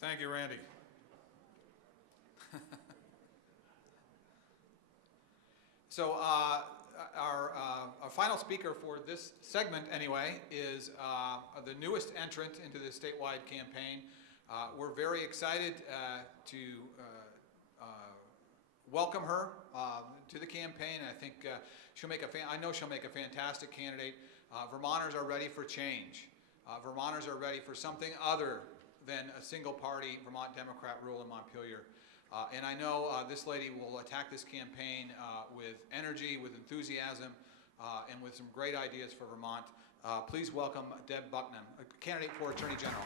Thank you, Randy. So our final speaker for this segment, anyway, is the newest entrant into the statewide campaign. We're very excited to welcome her to the campaign. I think I know she'll make a fantastic candidate. Vermonters are ready for change. Vermonters are ready for something other than a single-party Vermont Democrat rule in Montpelier. And I know this lady will attack this campaign with energy, with enthusiasm, and with some great ideas for Vermont. Please welcome Deb Bucknam, a candidate for Attorney General.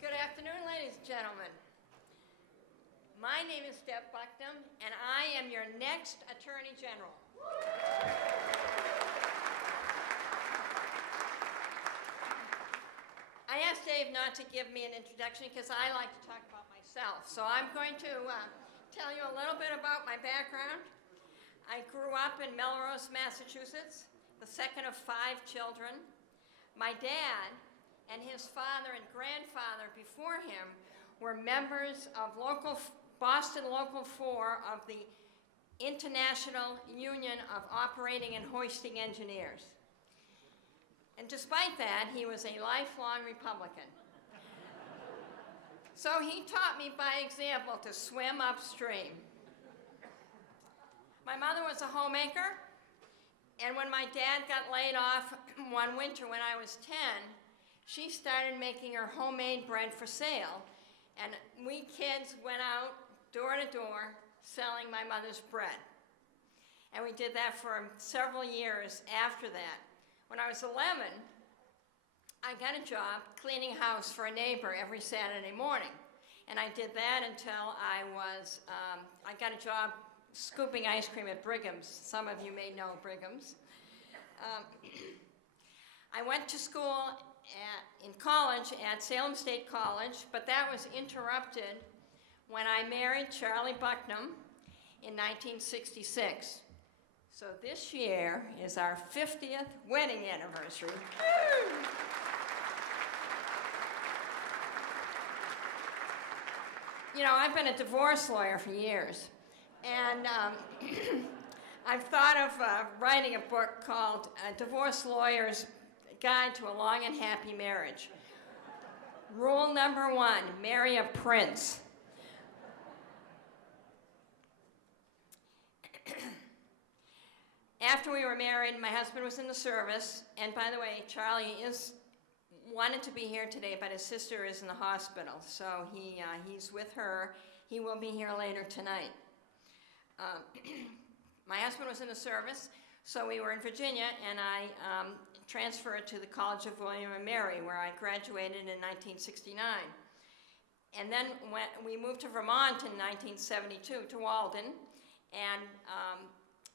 Good afternoon, ladies and gentlemen. My name is Deb Bucknam, and I am your next Attorney General. I asked Dave not to give me an introduction because I like to talk about myself. So I'm going to tell you a little bit about my background. I grew up in Melrose, Massachusetts, the second of 5 children. My dad and his father and grandfather before him were members of Boston Local 4 of the International Union of Operating and Hoisting Engineers. And despite that, he was a lifelong Republican. So he taught me by example to swim upstream. My mother was a homemaker, and when my dad got laid off one winter when I was 10, she started making her homemade bread for sale, and we kids went out door to door selling my mother's bread. And we did that for several years after that. When I was 11, I got a job cleaning house for a neighbor every Saturday morning. And I did that until I got a job scooping ice cream at Brigham's. Some of you may know Brigham's. I went to school in college at Salem State College, but that was interrupted when I married Charlie Bucknam in 1966. So this year is our 50th wedding anniversary. Woo! You know, I've been a divorce lawyer for years, and I've thought of writing a book called Divorce Lawyer's Guide to a Long and Happy Marriage. Rule number 1, marry a prince. After we were married, my husband was in the service, and by the way, Charlie wanted to be here today, but his sister is in the hospital, so he's with her. He will be here later tonight. My husband was in the service, so we were in Virginia, and I transferred to the College of William and Mary, where I graduated in 1969. And then we moved to Vermont in 1972, to Walden, and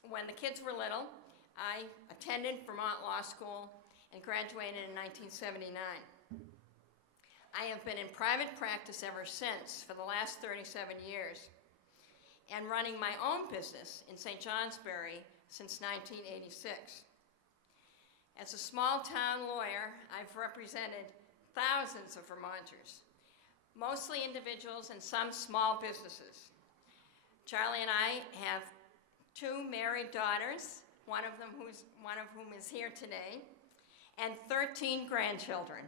when the kids were little, I attended Vermont Law School and graduated in 1979. I have been in private practice ever since for the last 37 years and running my own business in St. Johnsbury since 1986. As a small-town lawyer, I've represented thousands of Vermonters, mostly individuals and some small businesses. Charlie and I have 2 married daughters, one of whom is here today, and 13 grandchildren.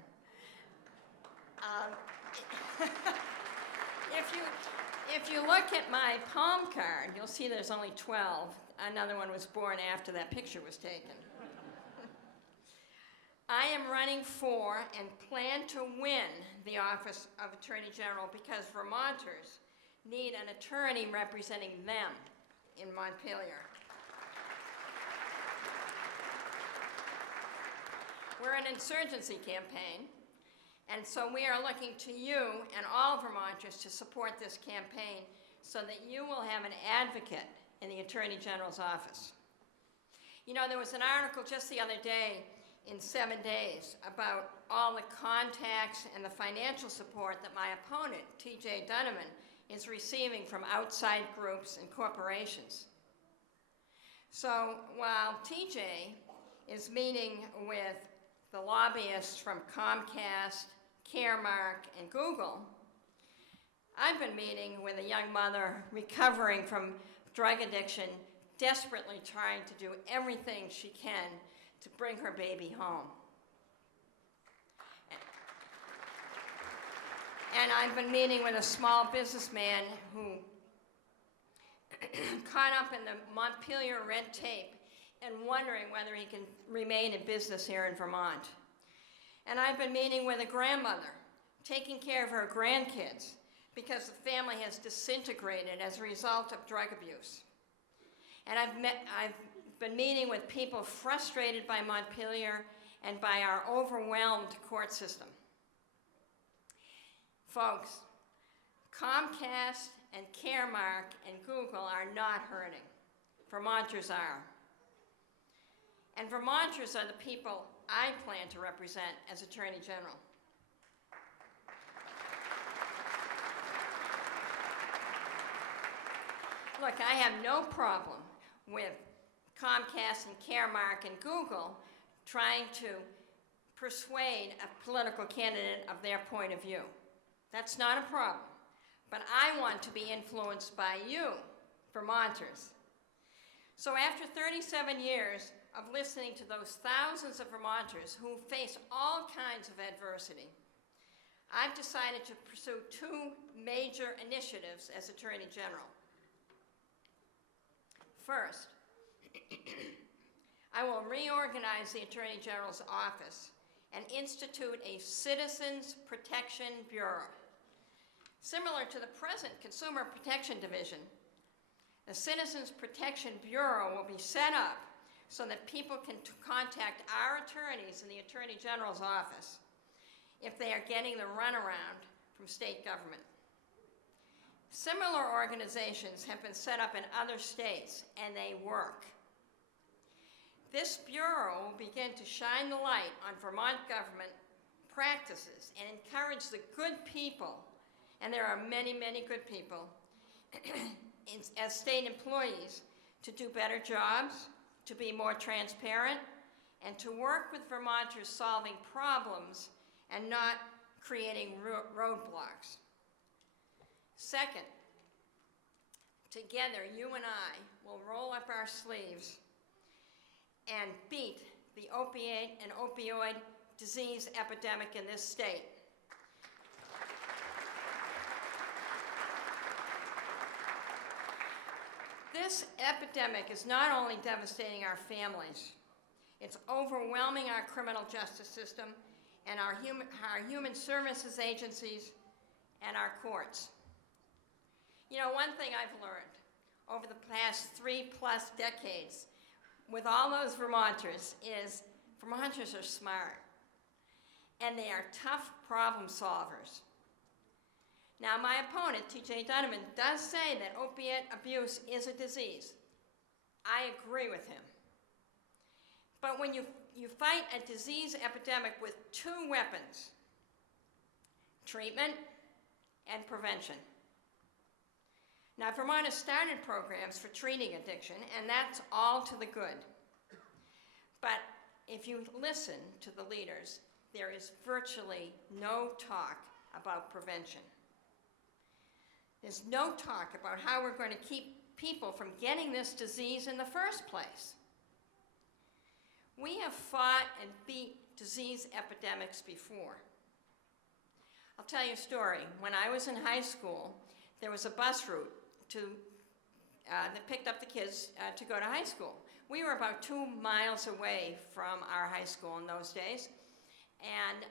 If you look at my palm card, you'll see there's only 12. Another one was born after that picture was taken. I am running for and plan to win the office of Attorney General because Vermonters need an attorney representing them in Montpelier. We're an insurgency campaign, and so we are looking to you and all Vermonters to support this campaign so that you will have an advocate in the Attorney General's office. You know, there was an article just the other day in 7 Days about all the contacts and the financial support that my opponent, Tiegen, is receiving from outside groups and corporations. So while TJ is meeting with the lobbyists from Comcast, Caremark, and Google, I've been meeting with a young mother recovering from drug addiction, desperately trying to do everything she can to bring her baby home. And I've been meeting with a small businessman who caught up in the Montpelier red tape and wondering whether he can remain in business here in Vermont. And I've been meeting with a grandmother, taking care of her grandkids, because the family has disintegrated as a result of drug abuse. And I've been meeting with people frustrated by Montpelier and by our overwhelmed court system. Folks, Comcast and Caremark and Google are not hurting. Vermonters are. And Vermonters are the people I plan to represent as Attorney General. Look, I have no problem with Comcast and Caremark and Google trying to persuade a political candidate of their point of view. That's not a problem. But I want to be influenced by you, Vermonters. So after 37 years of listening to those thousands of Vermonters who face all kinds of adversity, I've decided to pursue two major initiatives as Attorney General. First, I will reorganize the Attorney General's office and institute a Citizens Protection Bureau. Similar to the present Consumer Protection Division, the Citizens Protection Bureau will be set up so that people can contact our attorneys in the Attorney General's office if they are getting the runaround from state government. Similar organizations have been set up in other states, and they work. This bureau will begin to shine the light on Vermont government practices and encourage the good people, and there are many, many good people, as state employees, to do better jobs, to be more transparent, and to work with Vermonters solving problems and not creating roadblocks. Second, together you and I will roll up our sleeves and beat the opiate and opioid disease epidemic in this state. This epidemic is not only devastating our families, it's overwhelming our criminal justice system and our human services agencies and our courts. You know, one thing I've learned over the past 3+ decades with all those Vermonters is Vermonters are smart and they are tough problem solvers. Now, my opponent, T.J. Donovan, does say that opiate abuse is a disease. I agree with him. But when you fight a disease epidemic with two weapons, treatment and prevention. Now, Vermont has started programs for treating addiction, and that's all to the good. But if you listen to the leaders, there is virtually no talk about prevention. There's no talk about how we're going to keep people from getting this disease in the first place. We have fought and beat disease epidemics before. I'll tell you a story. When I was in high school, there was a bus route that picked up the kids to go to high school. We were about 2 miles away from our high school in those days, and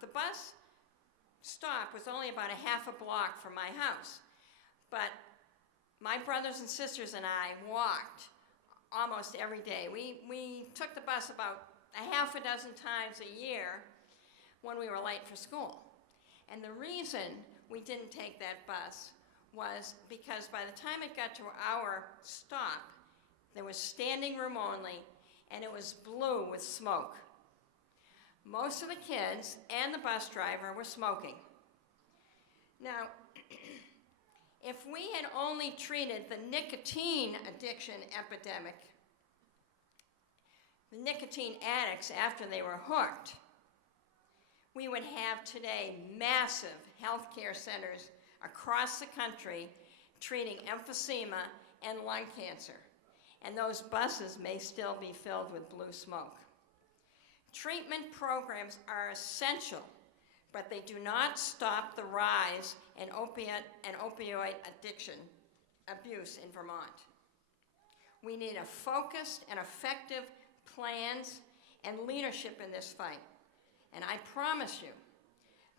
the bus stop was only about a half a block from my house. But my brothers and sisters and I walked almost every day. We took the bus about a half a dozen times a year when we were late for school. And the reason we didn't take that bus was because by the time it got to our stop, there was standing room only, and it was blue with smoke. Most of the kids and the bus driver were smoking. Now, if we had only treated the nicotine addiction epidemic nicotine addicts after they were hooked, we would have today massive healthcare centers across the country treating emphysema and lung cancer. And those buses may still be filled with blue smoke. Treatment programs are essential, but they do not stop the rise in opioid addiction abuse in Vermont. We need a focused and effective plans and leadership in this fight. And I promise you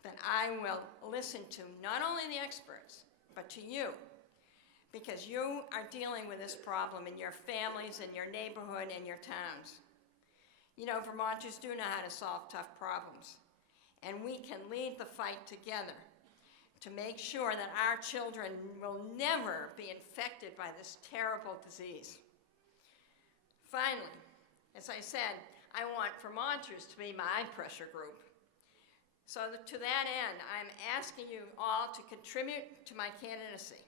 that I will listen to not only the experts, but to you, because you are dealing with this problem in your families, in your neighborhood, in your towns. You know, Vermonters do know how to solve tough problems, and we can lead the fight together to make sure that our children will never be infected by this terrible disease. Finally, as I said, I want Vermonters to be my pressure group. So to that end, I'm asking you all to contribute to my candidacy.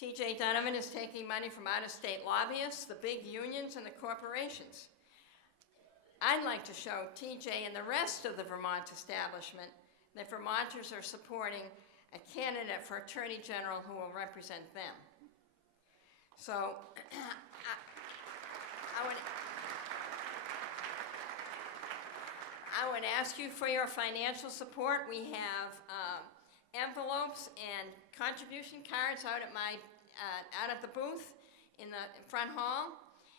TJ Donovan is taking money from out-of-state lobbyists, the big unions, and the corporations. I'd like to show TJ and the rest of the Vermont establishment that Vermonters are supporting a candidate for Attorney General who will represent them. So I would ask you for your financial support. We have envelopes and contribution cards out at the booth in the front hall.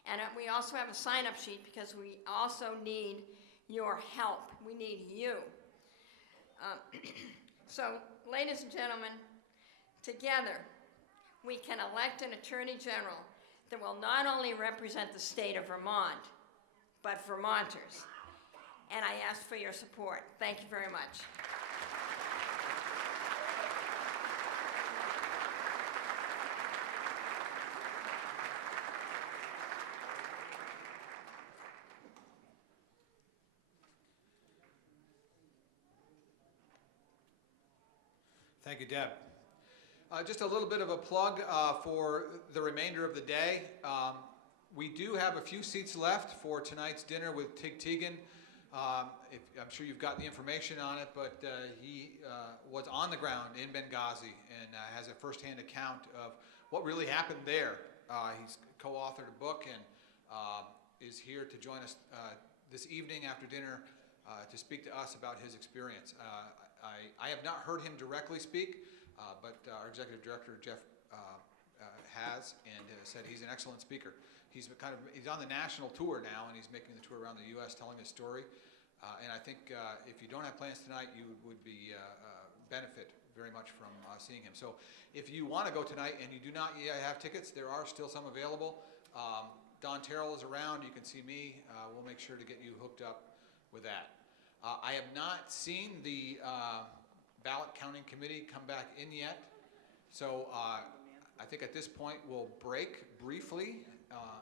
And we also have a sign-up sheet because we also need your help. We need you. So, ladies and gentlemen, together we can elect an Attorney General that will not only represent the state of Vermont, but Vermonters. And I ask for your support. Thank you very much. Thank you, Deb. Just a little bit of a plug for the remainder of the day. We do have a few seats left for tonight's dinner with Tiegen. I'm sure you've got the information on it, but he was on the ground in Benghazi and has a firsthand account of what really happened there. He's co-authored a book and is here to join us this evening after dinner to speak to us about his experience. I have not heard him directly speak, but our executive director, Jeff, has, and said he's an excellent speaker. He's on the national tour now, and he's making the tour around the U.S. telling his story. And I think if you don't have plans tonight, you would benefit very much from seeing him. So if you want to go tonight and you do not yet have tickets, there are still some available. Don Terrell is around. You can see me. We'll make sure to get you hooked up with that. I have not seen the ballot counting committee come back in yet. So I think at this point we'll break briefly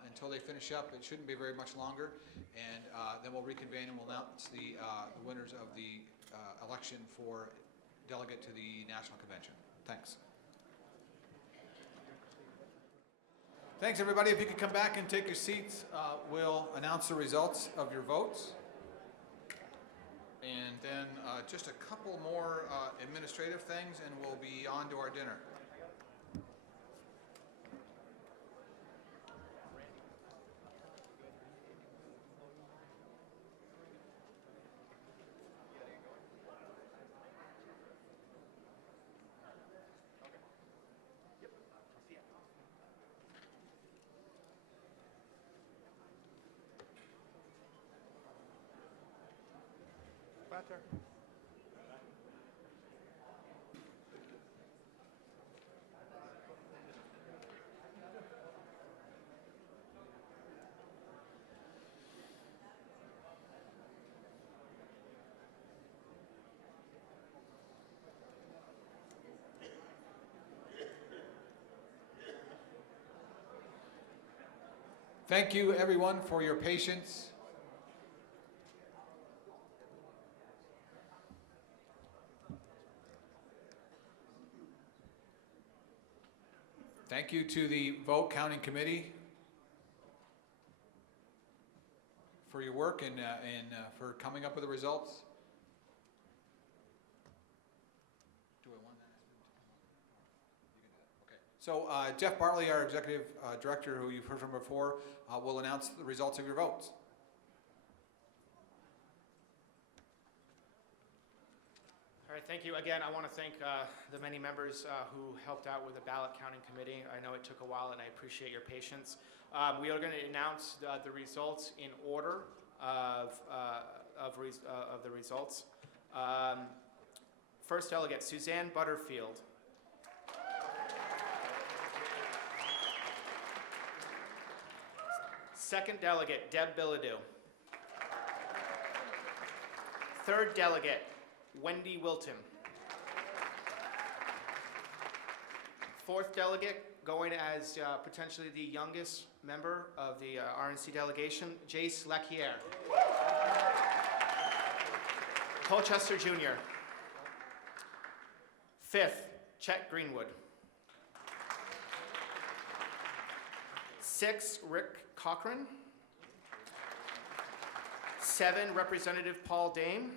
until they finish up. It shouldn't be very much longer. And then we'll reconvene and we'll announce the winners of the election for delegate to the National Convention. Thanks. Thanks, everybody. If you could come back and take your seats, we'll announce the results of your votes. And then just a couple more administrative things, and we'll be on to our dinner. Thank you, everyone, for your patience. Thank you to the vote counting committee. your work and for coming up with the results. Do I want that? Okay. So Jeff Bartley, our executive director, who you've heard from before, will announce the results of your votes. All right, thank you. Again, I want to thank the many members who helped out with the ballot counting committee. I know it took a while, and I appreciate your patience. We are going to announce the results in order of the results. First delegate, Suzanne Butterfield. Second delegate, Deb Bilodeau. Third delegate, Wendy Wilton. Fourth delegate, going as potentially the youngest member of the RNC delegation, Jace Lacquiere. Colchester Jr. Fifth, Chet Greenwood. Sixth, Rick Cochran. 7, Representative Paul Dame.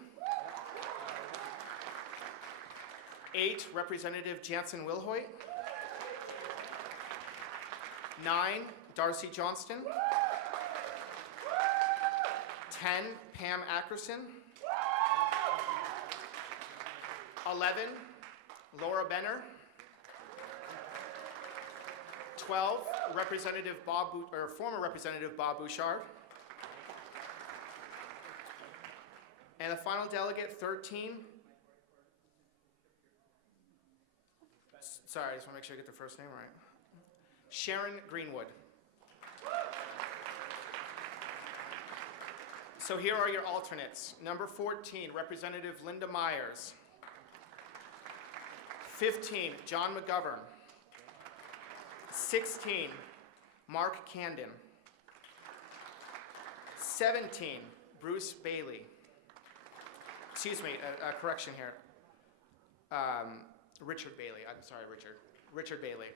8, Representative Jansen Wilhoit. 9, Darcy Johnston. 10, Pam Ackerson. 11, Laura Benner. 12, Representative former Representative Bob Bouchard. And the final delegate, 13. Sorry, I just want to make sure I get the first name right. Sharon Greenwood. So here are your alternates. Number 14, Representative Linda Myers. 15, John McGovern. 16, Mark Candon. 17, Bruce Bailey. Excuse me, correction here. Richard Bailey. I'm sorry, Richard. Richard Bailey.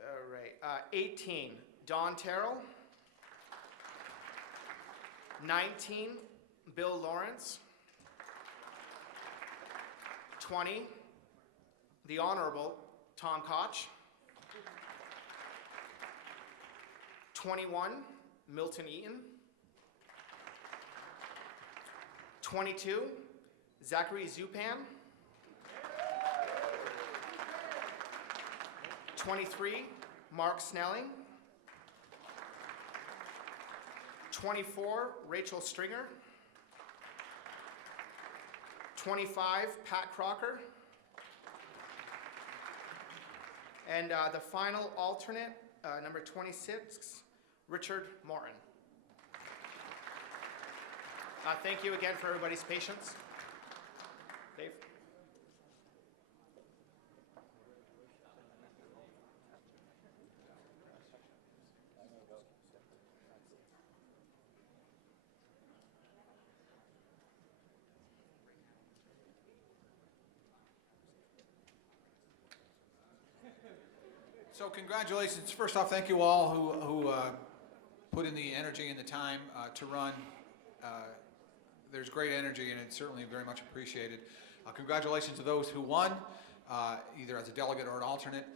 All right. 18, Don Terrell. 19, Bill Lawrence. 20, the Honorable Tom Koch. 21, Milton Eaton. 22, Zachary Zupan. 23, Mark Snelling. 24, Rachel Stringer. 25, Pat Crocker. And the final alternate, number 26, Richard Morton. Thank you again for everybody's patience. Dave? So congratulations. First off, thank you all who put in the energy and the time to run. There's great energy, and it's certainly very much appreciated. Congratulations to those who won, either as a delegate or an alternate.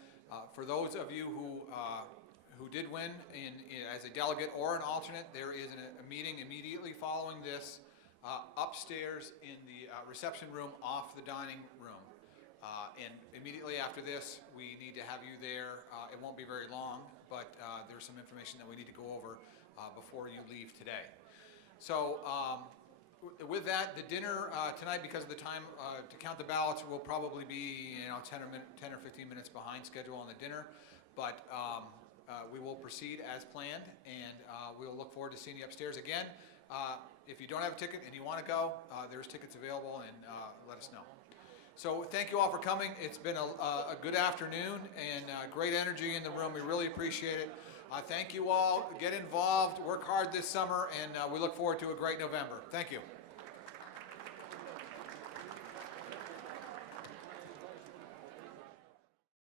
For those of you who did win as a delegate or an alternate, there is a meeting immediately following this upstairs in the reception room off the dining room. And immediately after this, we need to have you there. It won't be very long, but there's some information that we need to go over before you leave today. So with that, the dinner tonight, because of the time to count the ballots, will probably be 10 or 15 minutes behind schedule on the dinner. But we will proceed as planned, and we'll look forward to seeing you upstairs again. If you don't have a ticket and you want to go, there's tickets available, and let us know. So thank you all for coming. It's been a good afternoon and great energy in the room. We really appreciate it. Thank you all. Get involved. Work hard this summer, and we look forward to a great November. Thank you.